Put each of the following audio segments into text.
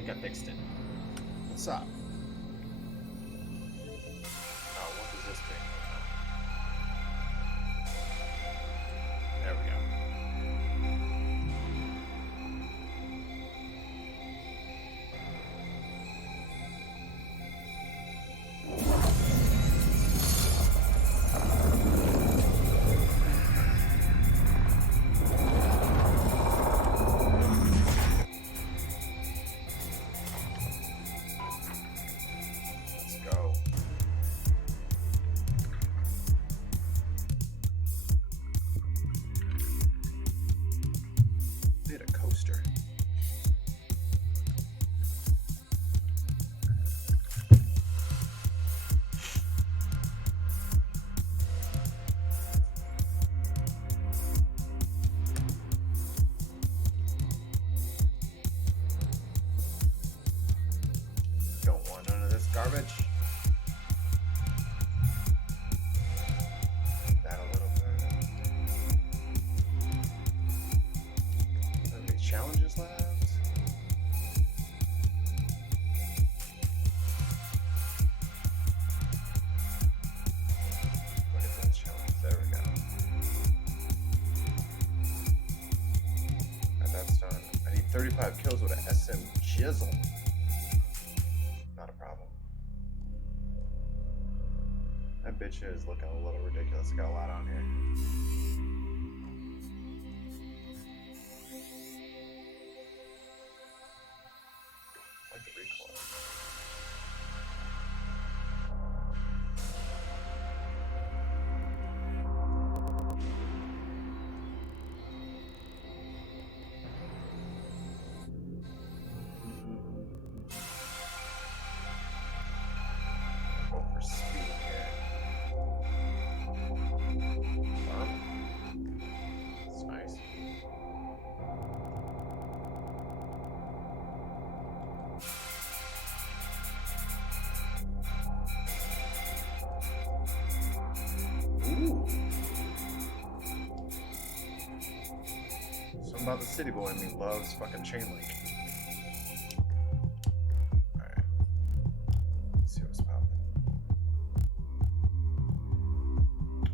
think I fixed it. What's up? Oh, what is this thing? There we go. Garbage. That a little bit. Any challenges left? What is that challenge? There we go. And that's done. I need 35 kills with an SM Jizzle. That bitch is looking a little ridiculous. Got a lot on here. I like the recoil. Go for speed here. That's nice. Ooh. Something about the city boy in me loves fucking chain link. Alright. Let's see what's popping.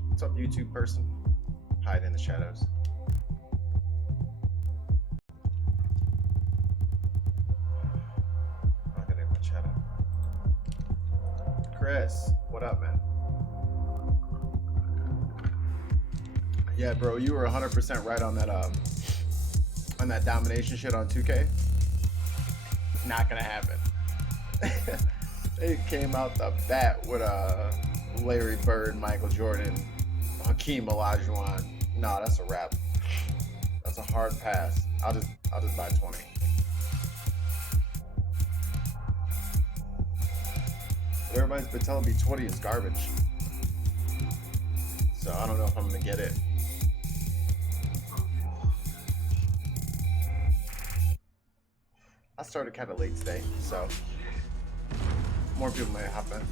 What's up, YouTube person? Hide in the shadows. I'm not gonna get my shadow. Chris, what up, man? Yeah, bro, you were 100% right on that domination shit on 2K. Not gonna happen. They came out the bat with Larry Bird, Michael Jordan, Hakeem Olajuwon. No, that's a wrap. That's a hard pass. I'll just buy 20. But everybody's been telling me 20 is garbage. So I don't know if I'm gonna get it. I started kind of late today, so more people may hop in.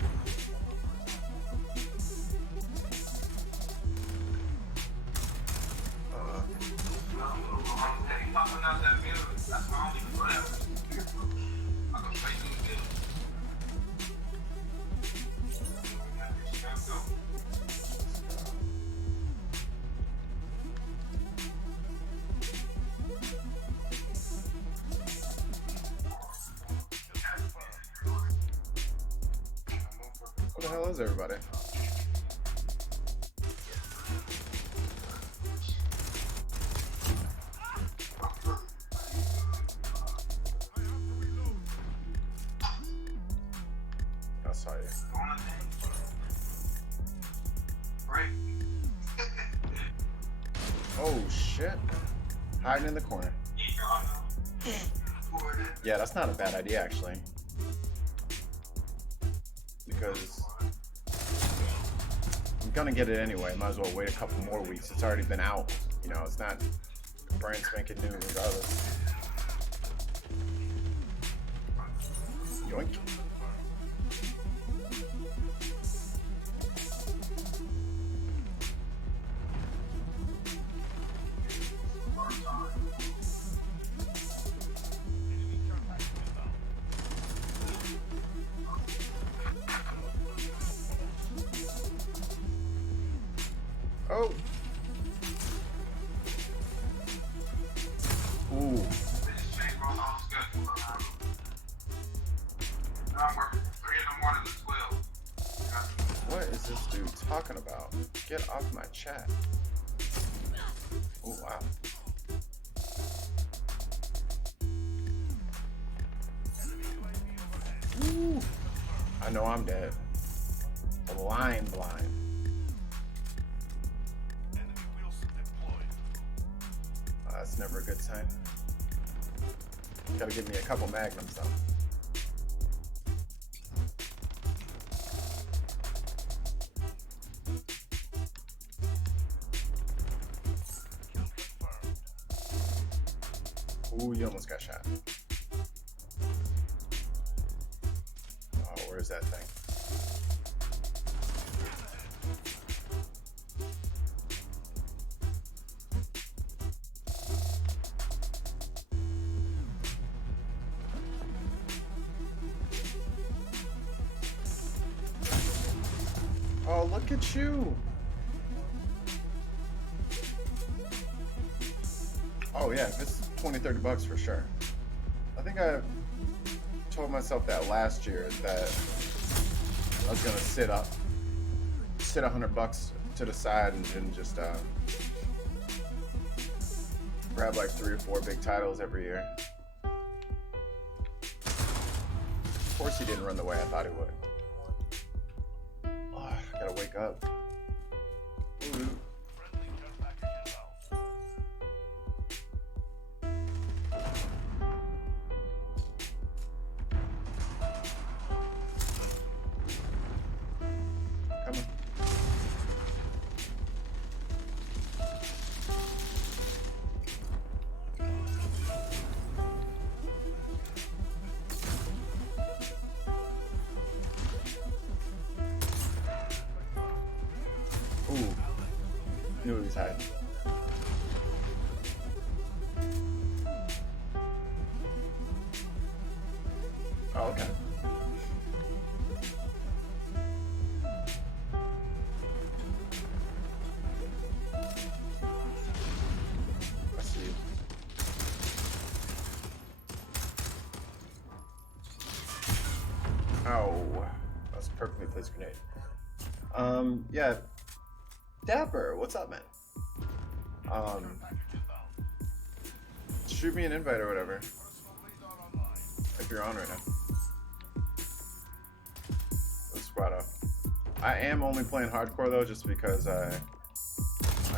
What the hell is everybody? I saw you. Oh shit. Hiding in the corner. Yeah, that's not a bad idea actually. Because I'm gonna get it anyway. Might as well wait a couple more weeks. It's already been out. You know, it's not brand spanking new regardless. Yoink. Oh. Ooh. What is this dude talking about? Get off my chat. Oh, wow. Ooh. I know I'm dead. Blind. That's never a good sign. Gotta give me a couple magnums though. Ooh, you almost got shot. Oh, where's that thing? Oh, look at you. Oh yeah, it's 20-30 bucks for sure. I think I told myself that last year that I was gonna sit $100 to the side and just grab like 3 or 4 big titles every year. Of course he didn't run the way I thought he would. Oh, I gotta wake up. Ooh. Come on. Ooh. Knew he was hiding. Oh, okay. I see you. Oh, that's a perfectly placed grenade. Yeah. Dapper, what's up, man? Shoot me an invite or whatever. If you're on right now. Let's squad up. I am only playing hardcore though, just because I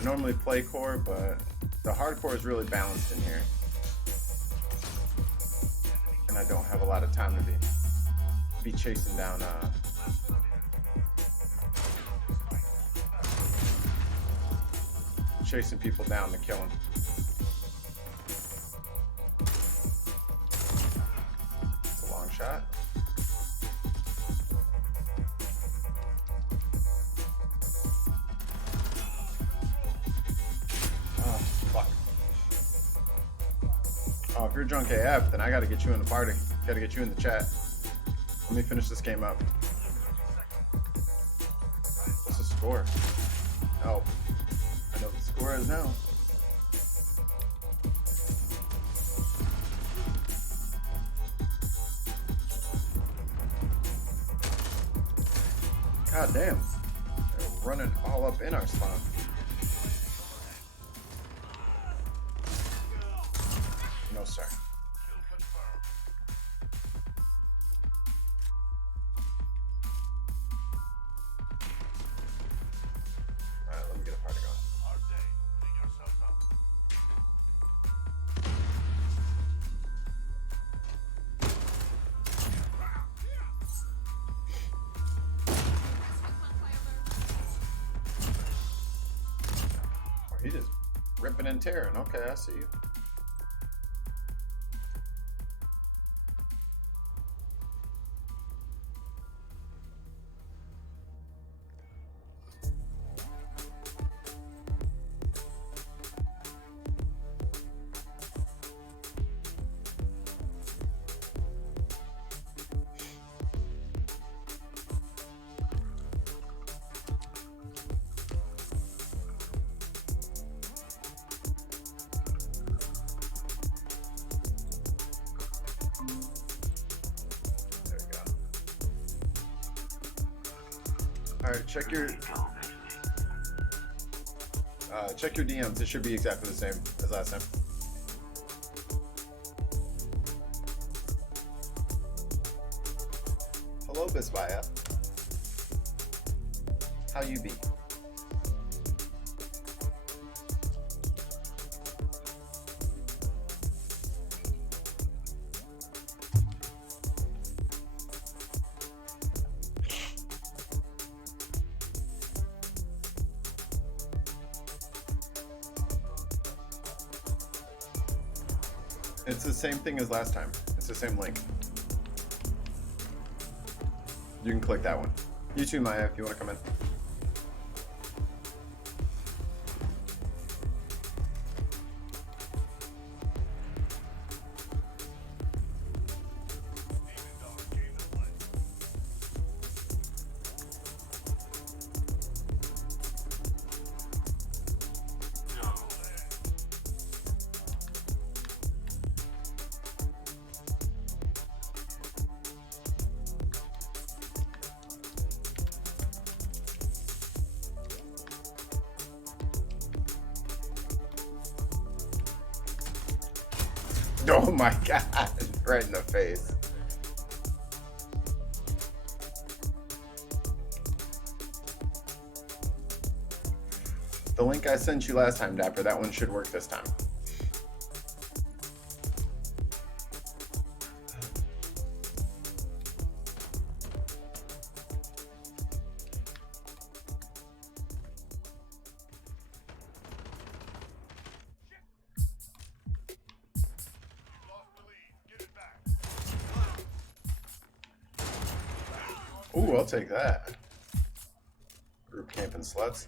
normally play core, but the hardcore is really balanced in here. And I don't have a lot of time to be chasing down chasing people down to kill them. It's a long shot. Oh, fuck. Oh, if you're drunk AF, then I gotta get you in the party. Gotta get you in the chat. Let me finish this game up. What's the score? Oh. I know what the score is now. God damn. They're running all up in our spawn. No, sir. Alright, let me get a party going. He just ripping and tearing. Okay, I see you. All right, check your DMs. It should be exactly the same as last time. Hello, Bisbaya. How you be? It's the same thing as last time. It's the same link. You can click that one. You too, Maya, if you want to come in. Oh my god, right in the face. The link I sent you last time, Dapper, that one should work this time. Ooh, I'll take that. Group camping sluts.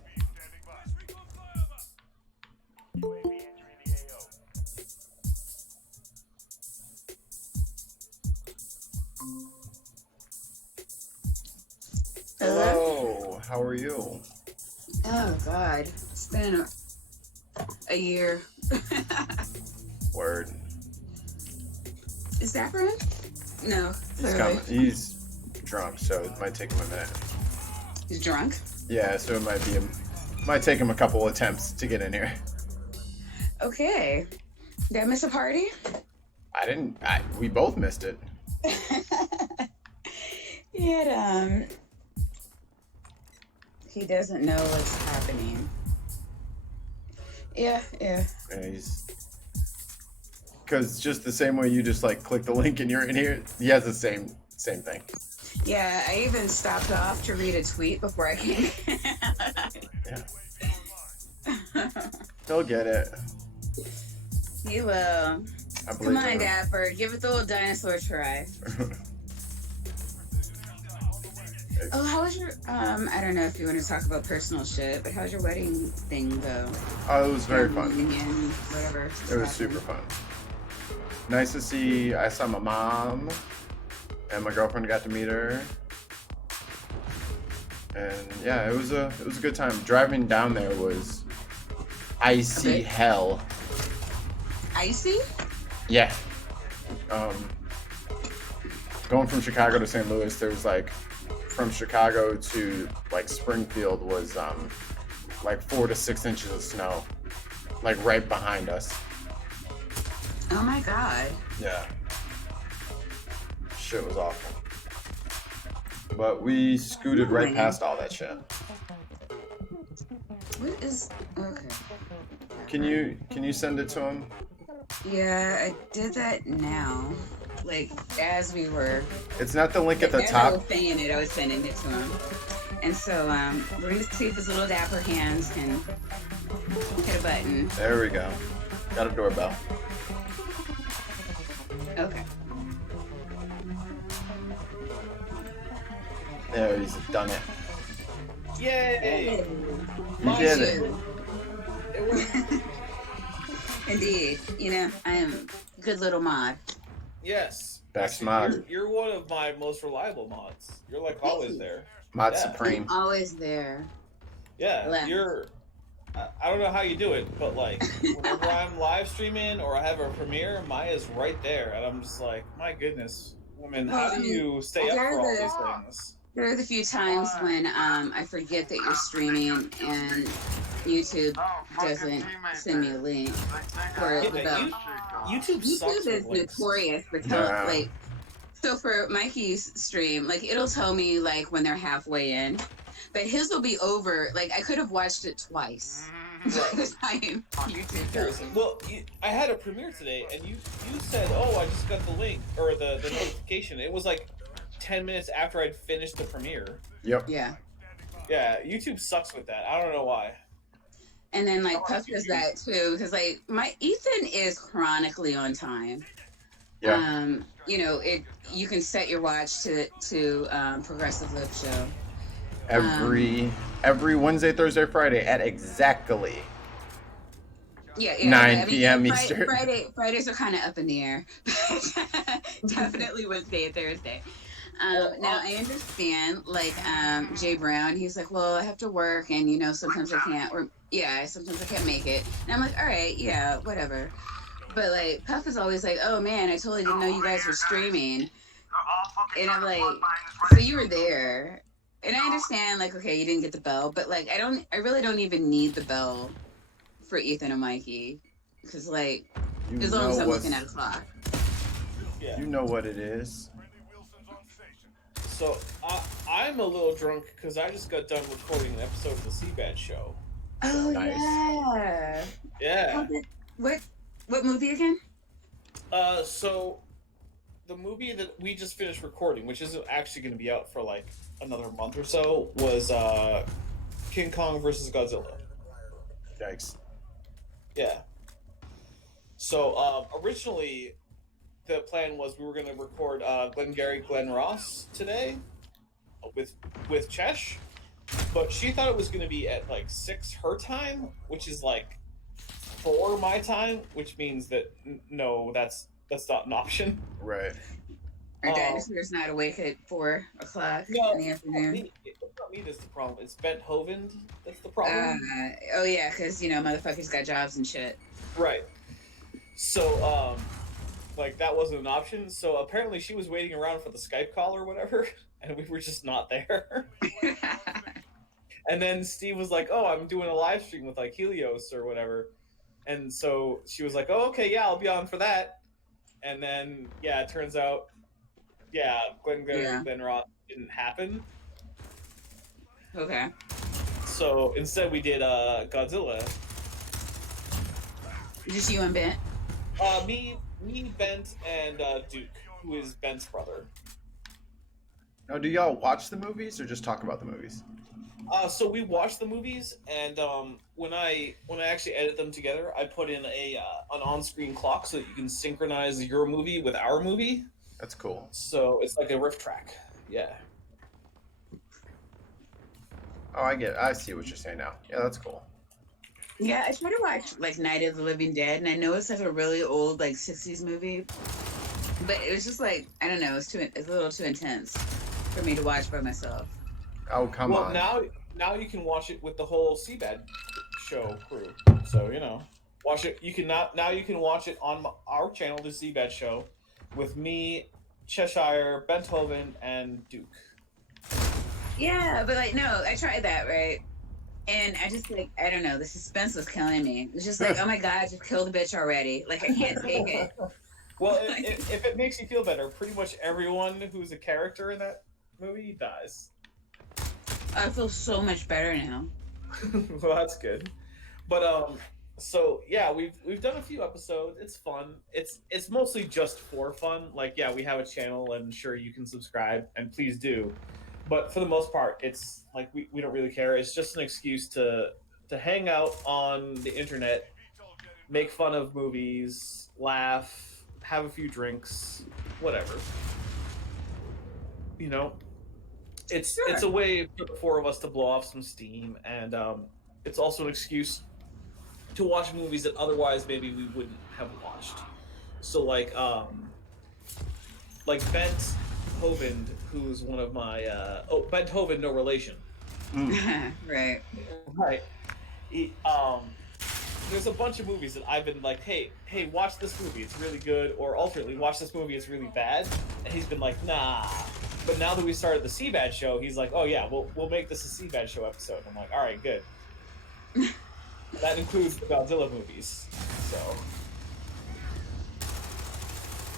Hello, how are you? Oh God, it's been a year. Word. Is that right? No. He's coming. He's drunk, so it might take him a minute. He's drunk? Yeah, so it might take him a couple attempts to get in here. Okay. Did I miss a party? We both missed it. He doesn't know what's happening. Yeah. Because just the same way you just like click the link and you're in here, he has the same thing. Yeah, I even stopped off to read a tweet before I came. Yeah. He'll get it. He will. Come on, Dapper. Give it the old dinosaur try. Oh, how was your, I don't know if you want to talk about personal shit, but how's your wedding thing go? Oh, it was very fun. Reunion, whatever. It was super fun. Nice to see. I saw my mom, and my girlfriend got to meet her. And yeah, it was a good time. Driving down there was icy hell. Icy? Yeah. Going from Chicago to St. Louis, there was like, from Chicago to like Springfield was like 4 to 6 inches of snow, like right behind us. Oh my God. Yeah. Shit was awful. But we scooted right past all that shit. What is... Okay. Can you send it to him? Yeah, I did that now. Like, as we were... It's not the link at the as top. I was saying it, I was sending it to him. And so, we're going to see if his little dapper hands can hit a button. There we go. Got a doorbell. Okay. There, he's done it. Yay! You did it. It was... Indeed. You know, I am a good little mod. Yes. Best mod. You're one of my most reliable mods. You're like always there. Mod Supreme. I'm always there. Yeah, Left. you're... I don't know how you do it, but like, whenever I'm live streaming or I have a premiere, Maya's right there. And I'm just like, my goodness, woman, how do you stay up for all these things? There's a few times when I forget that you're streaming and YouTube doesn't send me a link for Yeah, the bell. YouTube sucks YouTube is with links. notorious for Yeah. like. So for Mikey's stream, like it'll tell me like when they're halfway in, but his will be over. Like I could have watched it twice by the time YouTube does. Well, I had a premiere today, and you said, "Oh, I just got the link or the notification." It was like 10 minutes after I'd finished the premiere. Yep. Yeah. Yeah, YouTube sucks with that. I don't know why. And then like Puff does that too, because like Ethan is chronically on time. Yeah. You know, you can set your watch to Progressive Lip Show. Every Wednesday, Thursday, Friday at exactly Yeah, 9 p.m. Eastern. Fridays are kind of up in the air. Definitely Wednesday and Thursday. Now I understand, like Jay Brown, he's like, well, I have to work, and you know, sometimes I can't, or sometimes I can't make it. And I'm like, all right, yeah, whatever. But like Puff is always like, oh man, I totally didn't know you guys were streaming. And I'm like, so you were there. And I understand, like, okay, you didn't get the bell, but like I really don't even need the bell for Ethan and Mikey. Because like as long as I'm looking at a clock. Yeah. You know what it is. So I'm a little drunk because I just got done recording an episode of the Seabed Show. Oh Nice. yeah. Yeah. What movie again? So the movie that we just finished recording, which isn't actually going to be out for like another month or so, was King Kong versus Godzilla. Yikes. Yeah. So originally, the plan was we were going to record Glengarry Glen Ross today with Chesh, but she thought it was going to be at like 6 her time, which is like 4 my time, which means that no, that's not an option. Right. Our dinosaur's not awake at 4 o'clock in the afternoon. It's not me that's the problem. It's Bent Hovind that's the problem. Oh yeah, because you know motherfuckers got jobs and shit. Right. So like that wasn't an option. So apparently she was waiting around for the Skype call or whatever, and we were just not there. And then Steve was like, "Oh, I'm doing a live stream with like Helios or whatever," and so she was like, "Oh, okay, yeah, I'll be on for that." And then yeah, it turns out, yeah, Glen Ross didn't happen. Okay. So instead, we did Godzilla. Just you and Bent? Me, Bent, and Duke, who is Bent's brother. Now, do y'all watch the movies or just talk about the movies? So we watch the movies, and when I actually edit them together, I put in an on-screen clock so that you can synchronize your movie with our movie. That's cool. So it's like a riff track. Yeah. Oh, I see what you're saying now. Yeah, that's cool. Yeah, I tried to watch like Night of the Living Dead, and I know it's like a really old like 60s movie, but it was just like I don't know, it's a little too intense for me to watch by myself. Oh, come on. Well, now you can watch it with the whole Seabed Show crew. So you know, watch it. You can now you can watch it on our channel, the Seabed Show, with me, Cheshire, Benthoven, and Duke. Yeah, but like no, I tried that, right? And I just like I don't know, the suspense was killing me. It was just like, oh my god, just kill the bitch already. Like I can't take it. Well, if it makes you feel better, pretty much everyone who's a character in that movie dies. I feel so much better now. Well, that's good. But so yeah, we've done a few episodes. It's fun. It's mostly just for fun. Like yeah, we have a channel, and sure you can subscribe, and please do. But for the most part, it's like we don't really care. It's just an excuse to hang out on the internet, make fun of movies, laugh, have a few drinks, whatever. You know, it's a way for the 4 of us to blow off some steam, and it's also an excuse to watch movies that otherwise maybe we wouldn't have watched. So like Bent Hovind, who's one of my Bent Hovind, no relation. Right. Right. There's a bunch of movies that I've been like, hey, watch this movie, it's really good, or alternately, watch this movie, it's really bad, and he's been like, nah. But now that we started the Seabad show, he's like, oh yeah, we'll make this a Seabad show episode. I'm like, all right, good. That includes the Godzilla movies. So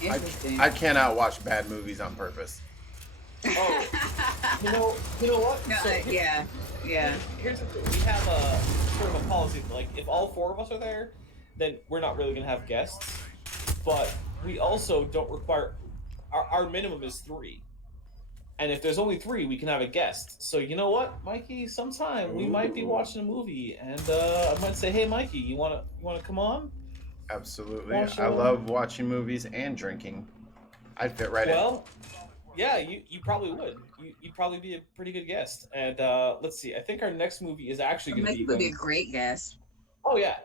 Interesting. I cannot watch bad movies on purpose. oh, you know what? No, So yeah. Here's the thing. We have a sort of a policy that, like, if all four of us are there, then we're not really gonna have guests. But we also don't require our minimum is 3. And if there's only 3, we can have a guest. So you know what, Mikey? Sometime we might be watching a movie, and I might say, "Hey, Mikey, you wanna come on?" Absolutely. Watch I it. love watching movies and drinking. I'd fit right Well, yeah, you probably would. You'd probably be a pretty good guest. And let's see. I think our next movie is actually going to be. Would be a great guest. Oh yeah,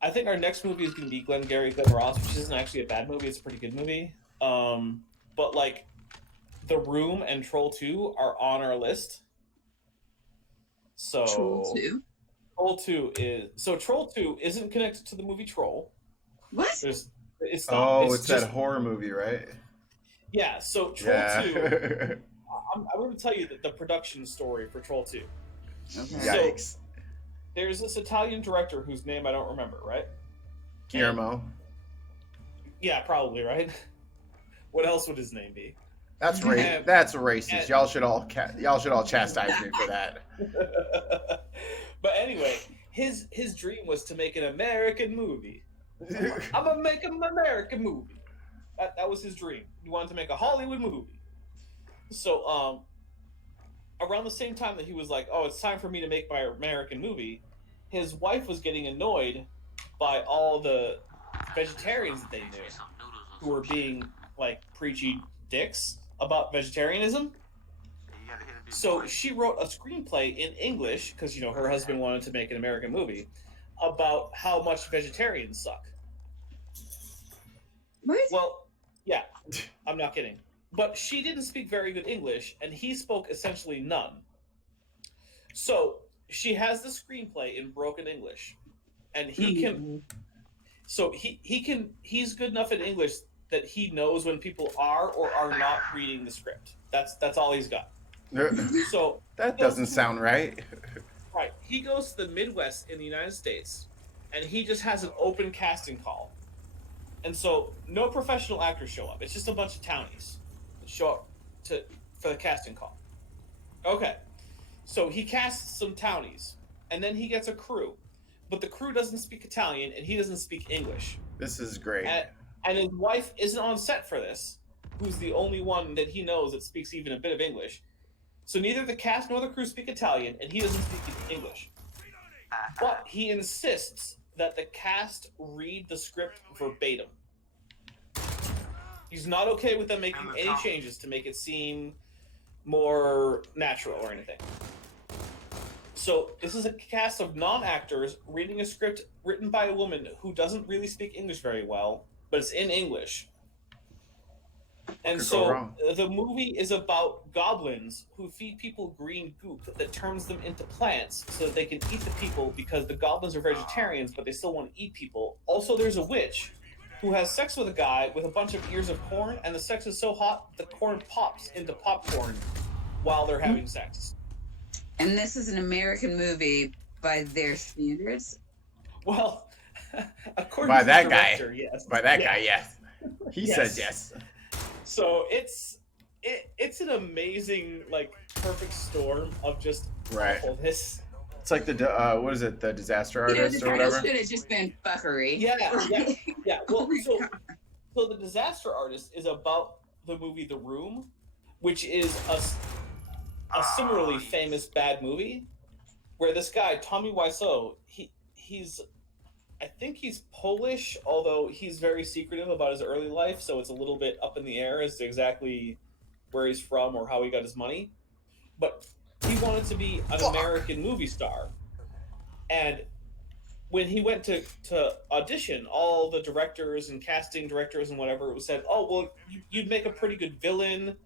I think our next movie is going to be Glengarry Glen Ross, which isn't actually a bad movie. It's a pretty good movie. But like, The Room and Troll 2 are on our list. So Troll 2? Troll 2 isn't connected to the movie Troll. What? It's not. Oh, it's just that horror movie, right? Yeah. So Troll 2. I'm going to tell you the production story for Troll 2. Okay. Yikes. So, there's this Italian director whose name I don't remember, right? Guillermo. Yeah, probably, right? What else would his name be? That's that's racist. Y'all should all chastise me for that. But anyway, his dream was to make an American movie. I'm gonna make an American movie. That was his dream. He wanted to make a Hollywood movie. So around the same time that he was like, "Oh, it's time for me to make my American movie," his wife was getting annoyed by all the vegetarians that they knew who were being like preachy dicks about vegetarianism. So she wrote a screenplay in English because, you know, her husband wanted to make an American movie about how much vegetarians suck. What? Well, yeah, I'm not kidding. But she didn't speak very good English, and he spoke essentially none. So she has the screenplay in broken English, and he can. So he's good enough in English that he knows when people are or are not reading the script. That's all he's got. So that doesn't sound right. Right. He goes to the Midwest in the United States, and he just has an open casting call. And so no professional actors show up. It's just a bunch of townies that show up for the casting call. Okay. So he casts some townies, and then he gets a crew. But the crew doesn't speak Italian, and he doesn't speak English. This is great. And his wife isn't on set for this, who's the only one that he knows that speaks even a bit of English. So neither the cast nor the crew speak Italian, and he doesn't speak English. But he insists that the cast read the script verbatim. He's not okay with them making any changes to make it seem more natural or anything. So this is a cast of non-actors reading a script written by a woman who doesn't really speak English very well, but it's in English. And so the movie is about goblins who feed people green goop that turns them into plants so that they can eat the people, because the goblins are vegetarians, but they still want to eat people. Also, there's a witch who has sex with a guy with a bunch of ears of corn, and the sex is so hot the corn pops into popcorn while they're having sex. And this is an American movie by their standards? Well, according by to that the director, guy. yes. By that guy, yes. He Yes. says yes. So it's an amazing, like, perfect storm of just awfulness. It's like the what is it, the disaster artist The or title whatever? should have just been fuckery. Yeah. Well, so the disaster artist is about the movie The Room, which is a similarly famous bad movie, where this guy Tommy Wiseau, I think he's Polish, although he's very secretive about his early life, so it's a little bit up in the air as to exactly where he's from or how he got his money. But he wanted to be an American movie star. And when he went to audition, all the directors and casting directors and whatever said, "Oh, well, you'd make a pretty good villain.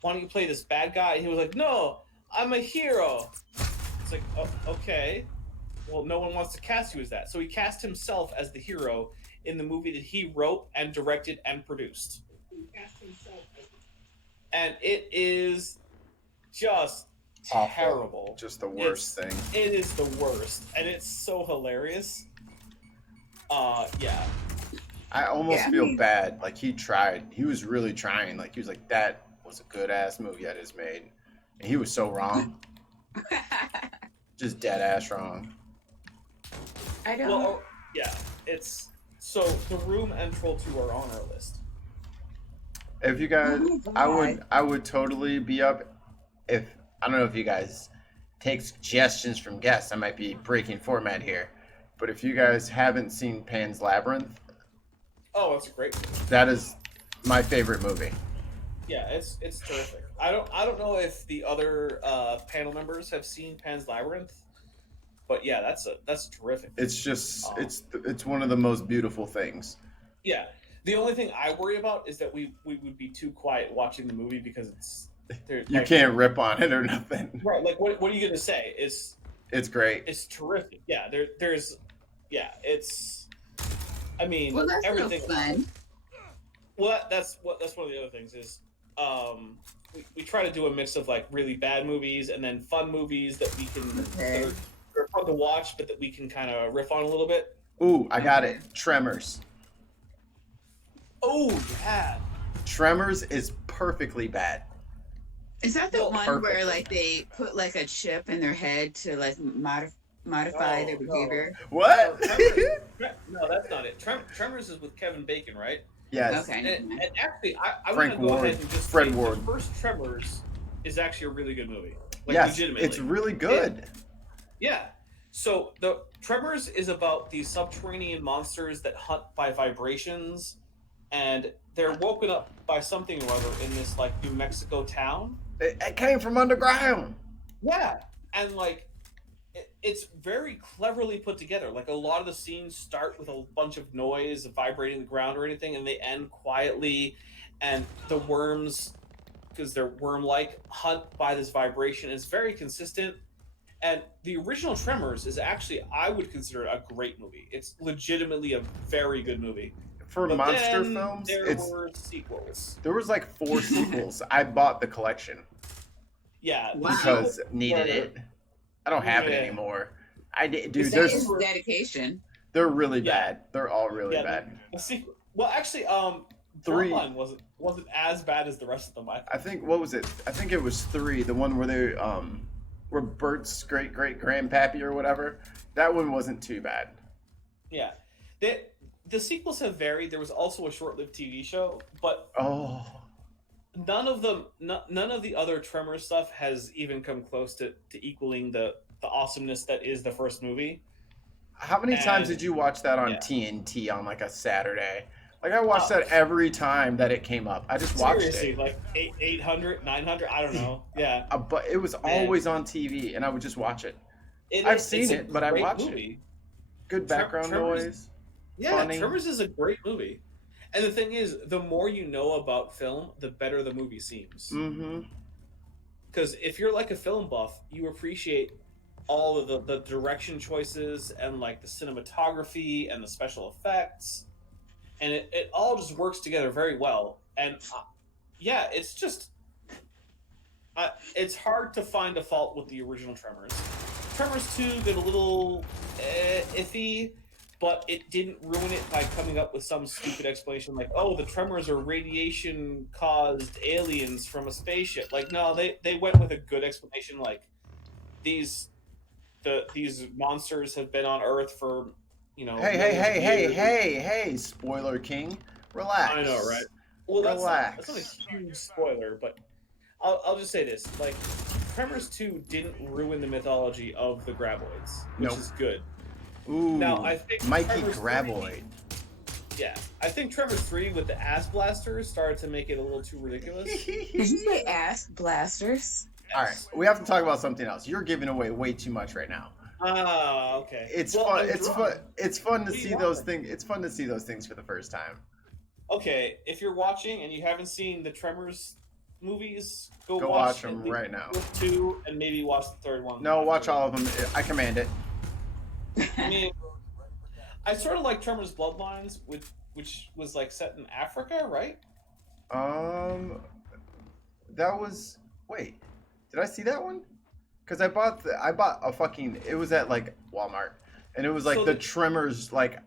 Why don't you play this bad guy?" And he was like, "No, I'm a hero." It's like, oh, okay. Well, no one wants to cast you as that. So he cast himself as the hero in the movie that he wrote and directed and produced. and it is just Awful. terrible. Just the worst thing. It is the worst, and it's so hilarious. Yeah. I almost feel bad. Like, he tried. He was really trying. Like, he was like, that was a good-ass movie I just made. And he was so wrong. Just dead-ass wrong. I don't. Well, yeah. It's so The Room and Troll 2 are on our list. If you guys, I would totally be up if, I don't know if you guys take suggestions from guests. I might be breaking format here. But if you guys haven't seen Pan's Labyrinth, oh, it's a great movie. That is my favorite movie. Yeah, it's terrific. I don't know if the other panel members have seen Pan's Labyrinth, but yeah, that's terrific. It's just it's one of the most beautiful things. Yeah. The only thing I worry about is that we would be too quiet watching the movie because it's you can't rip on it or nothing. Right, like what are you gonna say? It's great. It's terrific. Yeah, there's it's I mean Well, that's everything fun. Well, that's one of the other things is we try to do a mix of like really bad movies and then fun movies that we can that are fun to watch but that we can kind of riff on a little bit. Ooh, I got it. Tremors. Oh, yeah. Tremors is perfectly bad. Is that the one where like they put like a chip in their head to like modify their behavior? What? No, that's not it. Tremors is with Kevin Bacon, right? Yes. Okay. And actually, I Frank want to go Ward. ahead and just Fred say Ward. the first Tremors is actually a really good movie. Like, yes, legitimately. it's really good. Yeah. So the Tremors is about these subterranean monsters that hunt by vibrations, and they're woken up by something or other in this like New Mexico town. It came from underground. Yeah, and like it's very cleverly put together. Like a lot of the scenes start with a bunch of noise vibrating the ground or anything, and they end quietly. And the worms, because they're worm-like, hunt by this vibration. It's very consistent. And the original Tremors is actually, I would consider it a great movie. It's legitimately a very good movie. For But monster then films, there were sequels. There was like 4 sequels. I bought the collection. Yeah, because needed it. I don't have it anymore. I did, dude. There's dedication. They're really bad. They're all really bad. The sequel. Well, actually, 3 wasn't as bad as the rest of them. I think what was it? I think it was 3. The one where they were Bert's great grandpappy or whatever. That one wasn't too bad. Yeah, the sequels have varied. There was also a short-lived TV show, but none of the other Tremors stuff has even come close to equaling the awesomeness that is the first movie. How many times did you watch that on TNT on like a Saturday? Like I watched that every time that it came up. I just watched it. Like 800, 900, I don't know. Yeah. But it was always on TV, and I would just watch it. I've seen it, but I watched it. Good background noise. Yeah, funny. Tremors is a great movie. And the thing is, the more you know about film, the better the movie seems. Mm-hmm. Because if you're like a film buff, you appreciate all of the direction choices and like the cinematography and the special effects. And it all just works together very well. And yeah, it's just... it's hard to find a fault with the original Tremors. Tremors 2 got a little iffy, but it didn't ruin it by coming up with some stupid explanation like, oh, the Tremors are radiation-caused aliens from a spaceship. Like, no, they went with a good explanation, like, these monsters have been on Earth for, you know... Hey, Spoiler King. Relax. I know, right? Well, that's not a huge spoiler, but I'll just say this. Like, Tremors 2 didn't ruin the mythology of the Graboids, which is good. Ooh, now, I think Mikey Graboid. Yeah, I think Tremors 3 with the ass blasters started to make it a little too ridiculous. Did you say ass blasters? All right, we have to talk about something else. You're giving away way too much right now. Oh, okay. It's fun. It's fun to see those things. It's fun to see those things for the first time. Okay, if you're watching and you haven't seen the Tremors movies, go watch them right now. 2 and maybe watch the third one. No, watch all of them. I command it. I mean, I sort of like Tremors Bloodlines, which was like set in Africa, right? That was. Wait, did I see that one? Because I bought a fucking. It was at like Walmart, and it was like So the the- Tremors like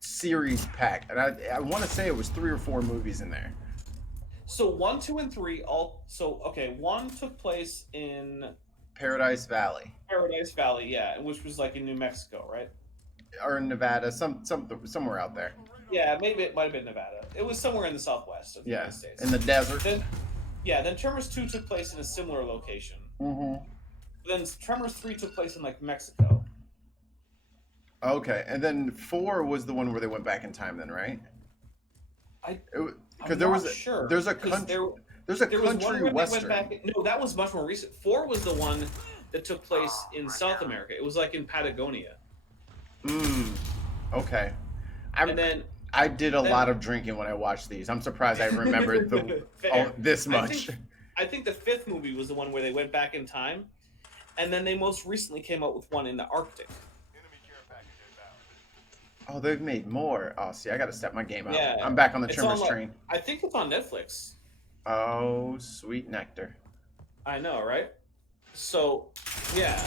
series pack, and I want to say it was 3 or 4 movies in there. So 1, 2, and 3 all. So okay, 1 took place in Paradise Valley Paradise Valley, yeah, which was like in New Mexico, right? or in Nevada, somewhere out there. Yeah, maybe it might have been Nevada. It was somewhere in the southwest of the Yeah, United States. in the desert. Then Tremors 2 took place in a similar location. Mm-hmm. Then Tremors 3 took place in like Mexico. Okay, and then 4 was the one where they went back in time. Then, right? Because there was sure. there's a 'Cause country there's a there was one country where they western. went back. No, that was much more recent. 4 was the one that took place in South America. It was like in Patagonia. Okay. And then I did a lot of drinking when I watched these. I'm surprised I remembered this much. I think the 5th movie was the one where they went back in time, and then they most recently came out with one in the Arctic. Oh, they've made more. Oh, see, I got to step my game up. Yeah, I'm back on the it's Tremors on, like- train. I think it's on Netflix. Oh, sweet nectar. I know, right? So, yeah,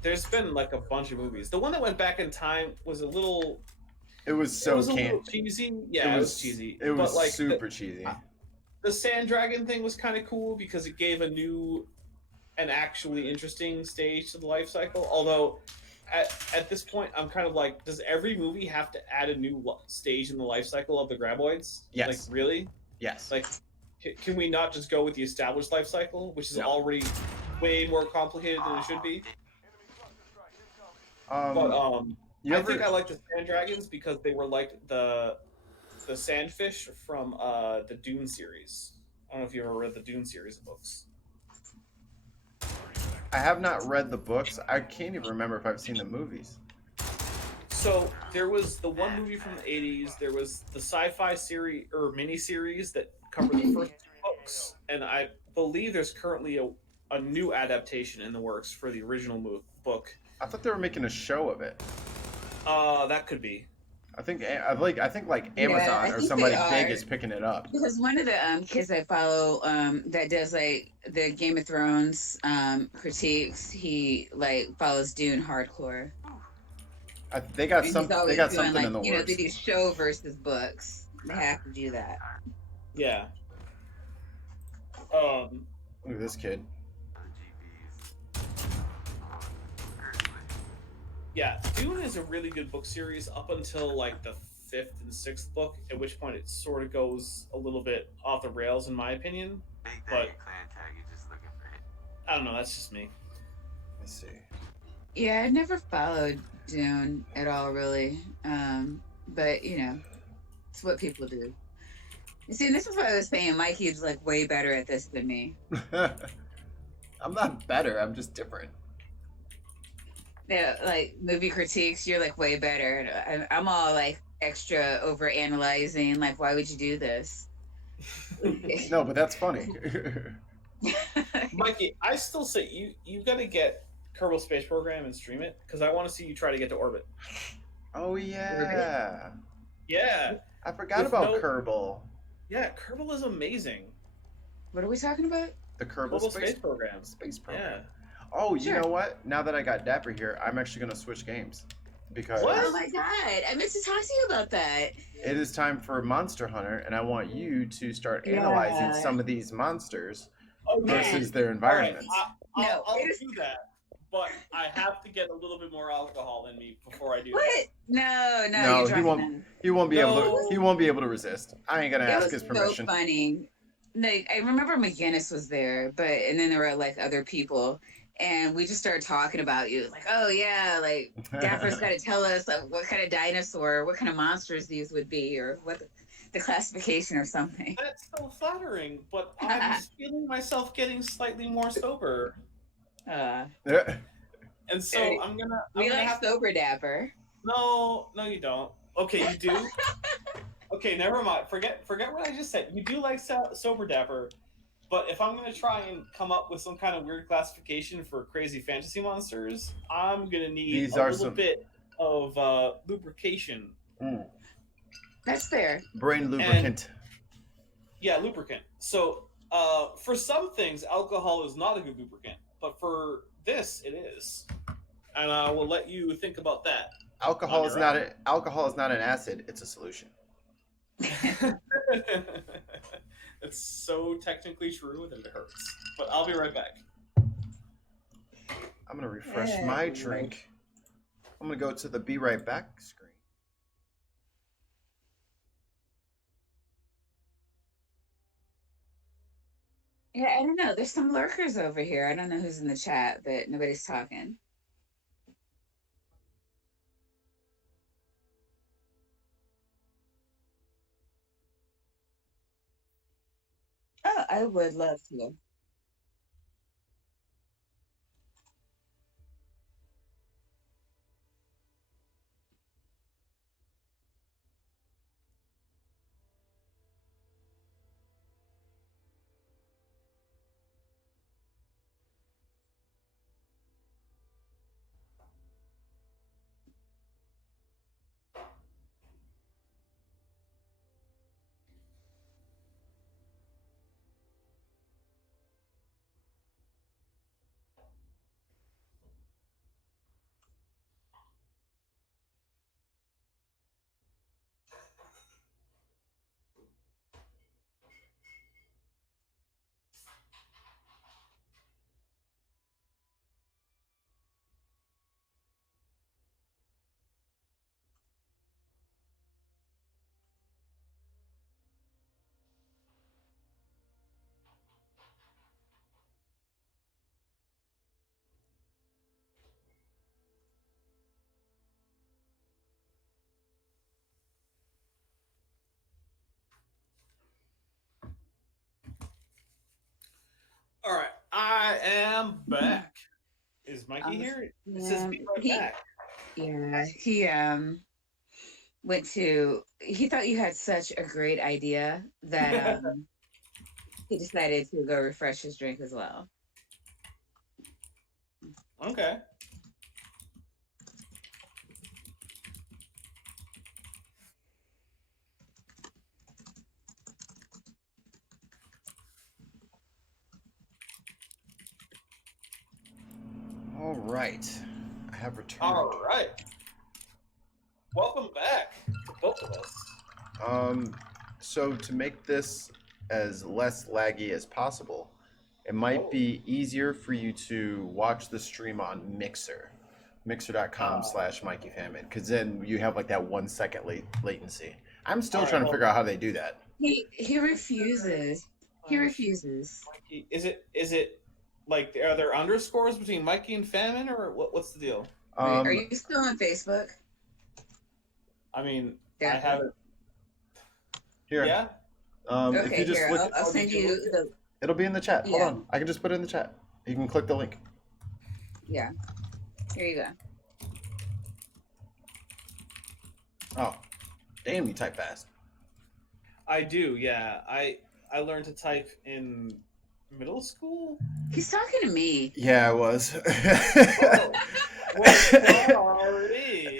there's been like a bunch of movies. The one that went back in time was a little. It was It so was a little camp. cheesy. Yeah, it was cheesy. It was but, like, super cheesy. The Sand Dragon thing was kind of cool because it gave an actually interesting stage to the life cycle. Although, at this point, I'm kind of like, does every movie have to add a new stage in the life cycle of the Graboids? Yes. Like, really? Yes. Like, can we not just go with the established life cycle, which is No. already way more complicated than it should be? But I think I like the Sand Dragons because they were like the sandfish from the Dune series. I don't know if you ever read the Dune series of books. I have not read the books. I can't even remember if I've seen the movies. So there was the one movie from the 80s. There was the sci-fi series or mini-series that covered the first 2 books, and I believe there's currently a new adaptation in the works for the original book. I thought they were making a show of it. That could be. I think like Yeah, Amazon I or think somebody they big are. is picking it up. Because one of the kids I follow that does like the Game of Thrones critiques, he like follows Dune hardcore. They got And he's some. They always got doing, something like, in the you know, works. they do show versus books. They have to do that. Yeah. Look at this kid. Yeah, Dune is a really good book series up until like the 5th and 6th book, at which point it sort of goes a little bit off the rails in my opinion. But I don't know, that's just me. Let's see. Yeah, I never followed Dune at all, really. But you know, it's what people do. You see, and this is what I was saying. Mikey's like way better at this than me. I'm not better. I'm just different. Yeah, like movie critiques, you're like way better. And I'm all like extra over analyzing. Like, why would you do this? No, but that's funny. Mikey, I still say you got to get Kerbal Space Program and stream it because I want to see you try to get to orbit. Oh yeah. Yeah, I forgot With about no- Kerbal. yeah, Kerbal is amazing. What are we talking about? The Kerbal Kerbal Space Space Program. Space Program. Yeah. Oh, you Sure. know what? Now that I got Dapper here, I'm actually gonna switch games because What? Oh my god, I meant to talk to you about that. it is time for Monster Hunter, and I want you to start Yeah. analyzing some of these monsters Okay. versus their All right, environments. No, I'll it is- do that, but I have to get a little bit more alcohol in me before I do What? that. No, No, you're he drunk won't. then. He won't be able to. No. He won't be able to resist. I ain't gonna It ask was his so permission. funny. Like, I remember McGinnis was there, and then there were like other people, and we just started talking about you. Like, oh yeah, like Dapper's got to tell us like, what kind of dinosaur, what kind of monsters these would be, or what the classification or something. That's so flattering, but I'm feeling myself getting slightly more sober, and so Hey, I'm gonna We like have sober Dapper. No, you don't. Okay, you do. Okay, never mind. Forget what I just said. You do like sober dapper, but if I'm gonna try and come up with some kind of weird classification for crazy fantasy monsters, I'm gonna need These a are little some- bit of lubrication. That's fair. Brain lubricant. Yeah, lubricant. So For some things, alcohol is not a good lubricant, but for this, it is. And I will let you think about that on your own. Alcohol is not an acid, it's a solution. It's so technically true that it hurts. But I'll be right back. I'm gonna refresh my drink. I'm gonna go to the be right back screen. Yeah, I don't know. There's some lurkers over here. I don't know who's in the chat, but nobody's talking. Oh, I would love to. All right, I am back. Is Mikey here? It says Yeah, be right back. he went to. He thought you had such a great idea that he decided to go refresh his drink as well. Okay. All right, I have returned. All right. Welcome back to both of us. So to make this as less laggy as possible, it might be easier for you to watch the stream on Mixer, mixer.com/MikeyFamine, because then you have like that 1 second latency. I'm still trying to figure out how they do that. He refuses. He refuses. Mikey, is it like are there underscores between Mikey and Famine, or what's the deal? Are you still on Facebook? I mean, Yeah. I have it. Here. Yeah. Okay, if you just here, look, I'll send you the. It'll be in the chat. Hold on, I can just put it in the chat. You can click the link. Yeah. Here you go. Oh, damn! You type fast. I do. Yeah. I learned to type in middle school. He's talking to me. Yeah, I was. Oh, wait, sorry.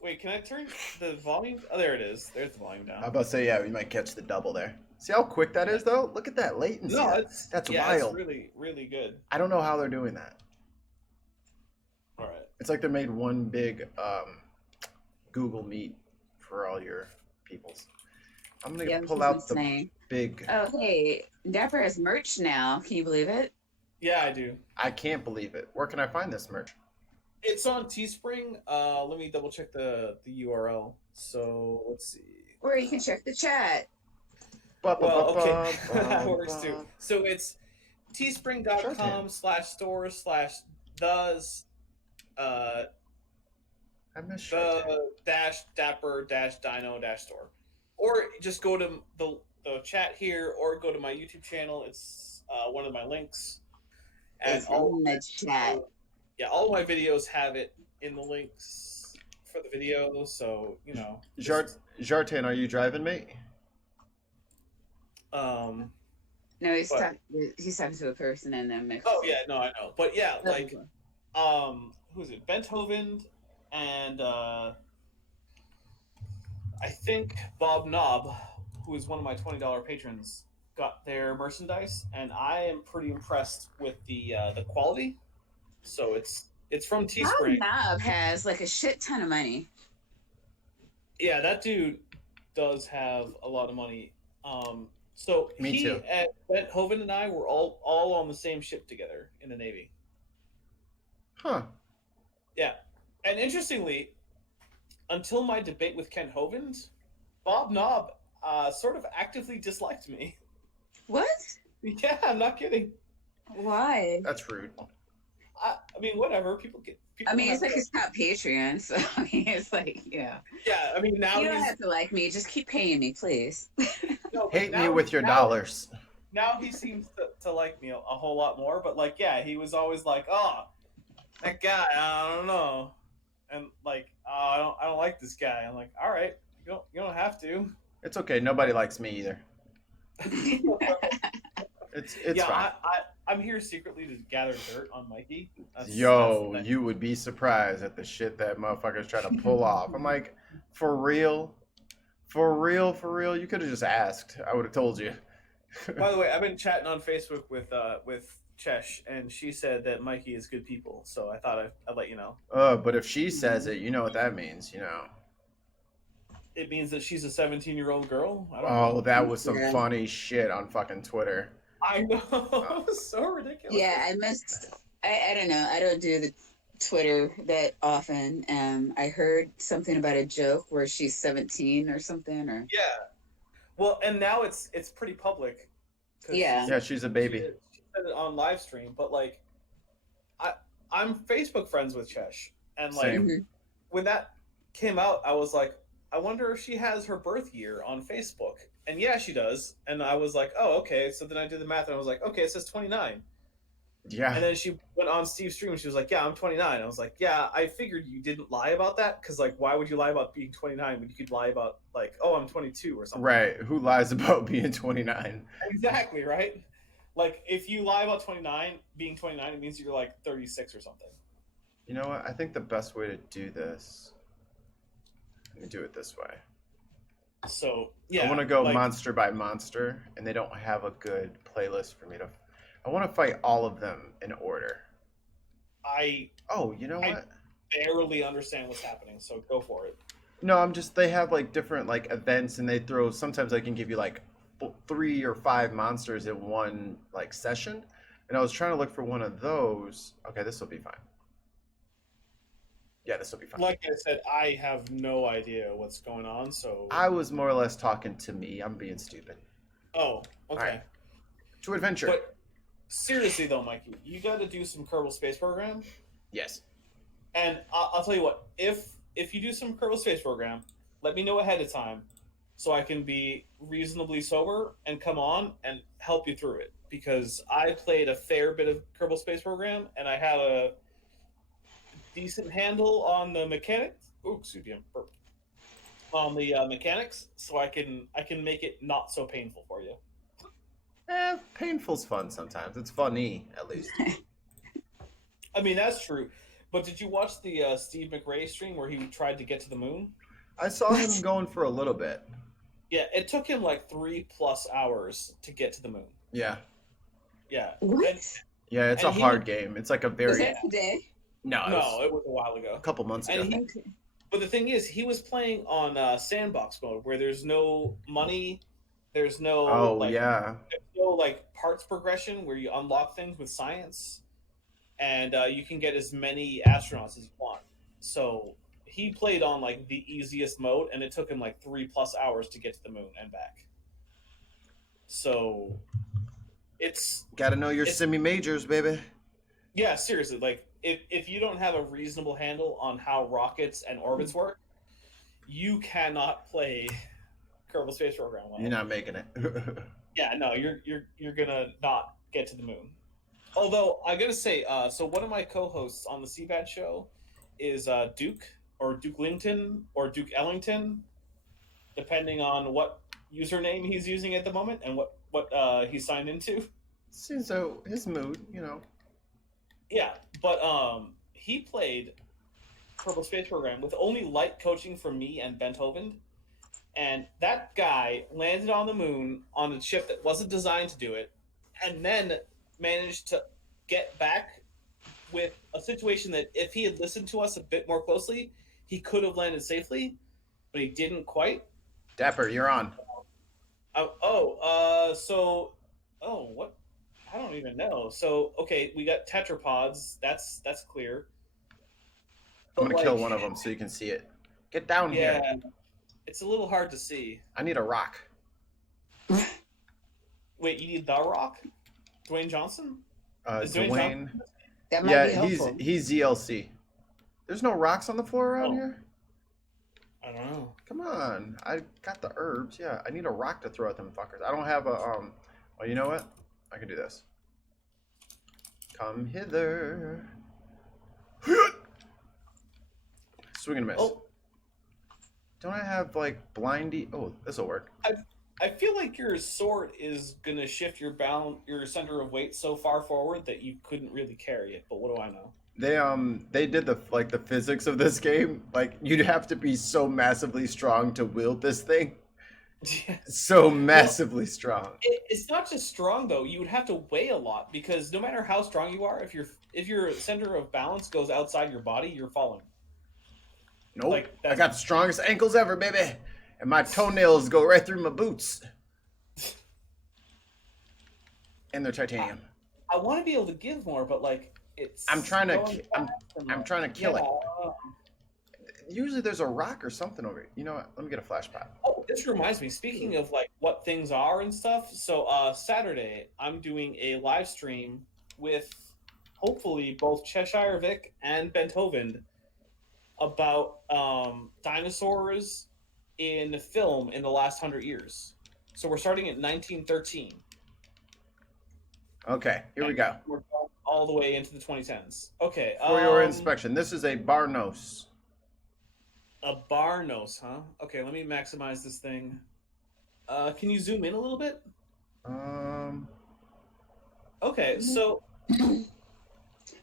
Wait, can I turn the volume? Oh, there it is. There's the volume down. I'm about to say, yeah, you might catch the double there. See how quick that is, though? Look at that latency. No, that's wild. wild. It's really, really good. I don't know how they're doing that. All right. It's like they made one big Google Meet for all your peoples. I'm going to pull out the big... Oh, hey, Dapper has merch now. Can you believe it? Yeah, I do. I can't believe it. Where can I find this merch? It's on Teespring. Let me double check the URL. So let's see. Or you can check the chat. Well, okay, that works too. So it's teespring.com/store/does dapper-dino-store, or just go to the chat here, or go to my YouTube channel. It's one of my links. And it's in the chat. Yeah, all of my videos have it in the links for the video, so you know. Jartan, are you driving, mate? No, he's talking to a person in the mix. Oh yeah, no, I know, but yeah, like, who's it? Benthoven and I think Bob Knob who is one of my $20 patrons, got their merchandise, and I am pretty impressed with the quality. So it's from Bob Teespring. Knob has like a shit ton of money. Yeah, that dude does have a lot of money. So Me he too. and Ben Hovind and I were all on the same ship together in the Navy. Huh. Yeah, and interestingly, until my debate with Ken Hovind, Bob Knob sort of actively disliked me. What? Yeah, I'm not kidding. Why? That's rude. I mean, whatever. People get. People I mean, have it's like to- his top Patreon, so I mean, it's like, Yeah, I mean now you don't he's have to like me. Just keep paying me, please. no, but Hate me now- with your now- dollars. Now he seems to like me a whole lot more. But like, yeah, he was always like, "Oh, that guy, I don't know," and like, "Oh, I don't like this guy." I'm like, "All right, you don't have to." It's okay. Nobody likes me either. It's yeah, fine. I'm here secretly to gather dirt on Mikey. That's Yo, the thing. you would be surprised at the shit that motherfuckers try to pull off. I'm like, for real? For real? For real? You could have just asked. I would have told you. By the way, I've been chatting on Facebook with Chesh, and she said that Mikey is good people. So I thought I'd let you know. But if she says it, you know what that means, It means that she's a 17-year-old girl. I don't Oh, know. that was some Yeah. funny shit on fucking Twitter. I know. It was so ridiculous. Yeah, I missed. I don't know. I don't do the Twitter that often. I heard something about a joke where she's 17 or something, or Yeah. Well, and now it's pretty public. 'Cause Yeah. Yeah, she's a baby. She said it on live stream, but like, I'm Facebook friends with Chesh, and like Same. Mhm. when that came out, I was like, I wonder if she has her birth year on Facebook, and yeah, she does. And I was like, oh, okay. So then I did the math, and I was like, okay, it says 29. Yeah. And then she went on Steve's stream, and she was like, yeah, I'm 29. I was like, yeah, I figured you didn't lie about that, because like, why would you lie about being 29 when you could lie about like, oh, I'm 22 or something? Right. Who lies about being 29? Exactly, right? Like, if you lie about being 29, it means you're like 36 or something. You know what? I think the best way to do this, let me do it this way. So, yeah. I want to go like, monster by monster, and they don't have a good playlist for me to. I want to fight all of them in order. I Oh, you know what? barely understand what's happening, so go for it. No, they have like different like events, and they throw. Sometimes they can give you like 3 or 5 monsters in one like session, and I was trying to look for one of those. Okay, this will be fine. Yeah, this will be fine. Like I said, I have no idea what's going on, so... I was more or less talking to me. I'm being stupid. Oh, okay. Alright. To adventure. But seriously, though, Mikey, you got to do some Kerbal Space Program. Yes. And I'll tell you what, if you do some Kerbal Space Program, let me know ahead of time so I can be reasonably sober and come on and help you through it. Because I played a fair bit of Kerbal Space Program, and I had a decent handle on the mechanics. Ooh, excuse me, I'm burping. On the mechanics, so I can make it not so painful for you. Painful's fun sometimes. It's funny, at least. I mean, that's true. But did you watch the Steve McRae stream where he tried to get to the moon? I saw him going for a little bit. Yeah, it took him like 3+ hours to get to the moon. Yeah. Yeah. What? And- Yeah, it's a And he- hard game. It's like a Was very... that today? No, no, it was a while ago. a couple months ago. And he, Okay. but the thing is, he was playing on sandbox mode where there's no money, there's no yeah. there's no like parts progression where you unlock things with science, and you can get as many astronauts as you want. So he played on like the easiest mode, and it took him like 3+ hours to get to the moon and back. So it's Gotta know your It's- semi-majors, baby. yeah, seriously, like if you don't have a reasonable handle on how rockets and orbits work, you cannot play Kerbal Space Program well. You're not making it. Yeah, no, you're gonna not get to the moon. Although I gotta say, so one of my co-hosts on the CBAD show is Duke or Duke Lington or Duke Ellington, depending on what username he's using at the moment and what he's signed into. Seems so his mood, Yeah, but he played Kerbal Space Program with only light coaching from me and Bent Hovind, And that guy landed on the moon on a ship that wasn't designed to do it, and then managed to get back with a situation that if he had listened to us a bit more closely, he could have landed safely, but he didn't quite. Dapper, you're on. What? I don't even know. So, okay, we got tetrapods. That's clear. I'm But gonna kill one of them so you can see it. Get down here. yeah, it's a little hard to see. I need a rock. Wait, you need the Rock? Dwayne Johnson? Is Dwayne. That might be Yeah, helpful. he's ZLC. There's no rocks on the floor around here? I don't know. Come on. I got the herbs. Yeah, I need a rock to throw at them fuckers. I don't have a well, you know what? I can do this. Come hither. Swing and a miss. Oh, Don't I have like blindy? Oh, this'll work. I feel like your sword is gonna shift your center of weight so far forward that you couldn't really carry it. But what do I know? They did the physics of this game. Like you'd have to be so massively strong to wield this thing. So massively strong. It's not just strong though. You would have to weigh a lot because no matter how strong you are, if your center of balance goes outside your body, you're falling. Nope. Like, I got the strongest ankles ever, baby. And my toenails go right through my boots. And they're titanium. I want to be able to give more, but like it's. I'm trying to kill it. Yeah. Usually there's a rock or something over here. You know what? Let me get a flash pot. Oh, this reminds me. Speaking of like what things are and stuff. So Saturday, I'm doing a live stream with hopefully both Cheshire Vic and Benthoven about dinosaurs in film in the last 100 years. So we're starting at 1913. Okay, here we go. We're going all the way into the 2010s. Okay. For your inspection, this is a Barnos. A Barnos, huh? Okay, let me maximize this thing. Can you zoom in a little bit? Okay, so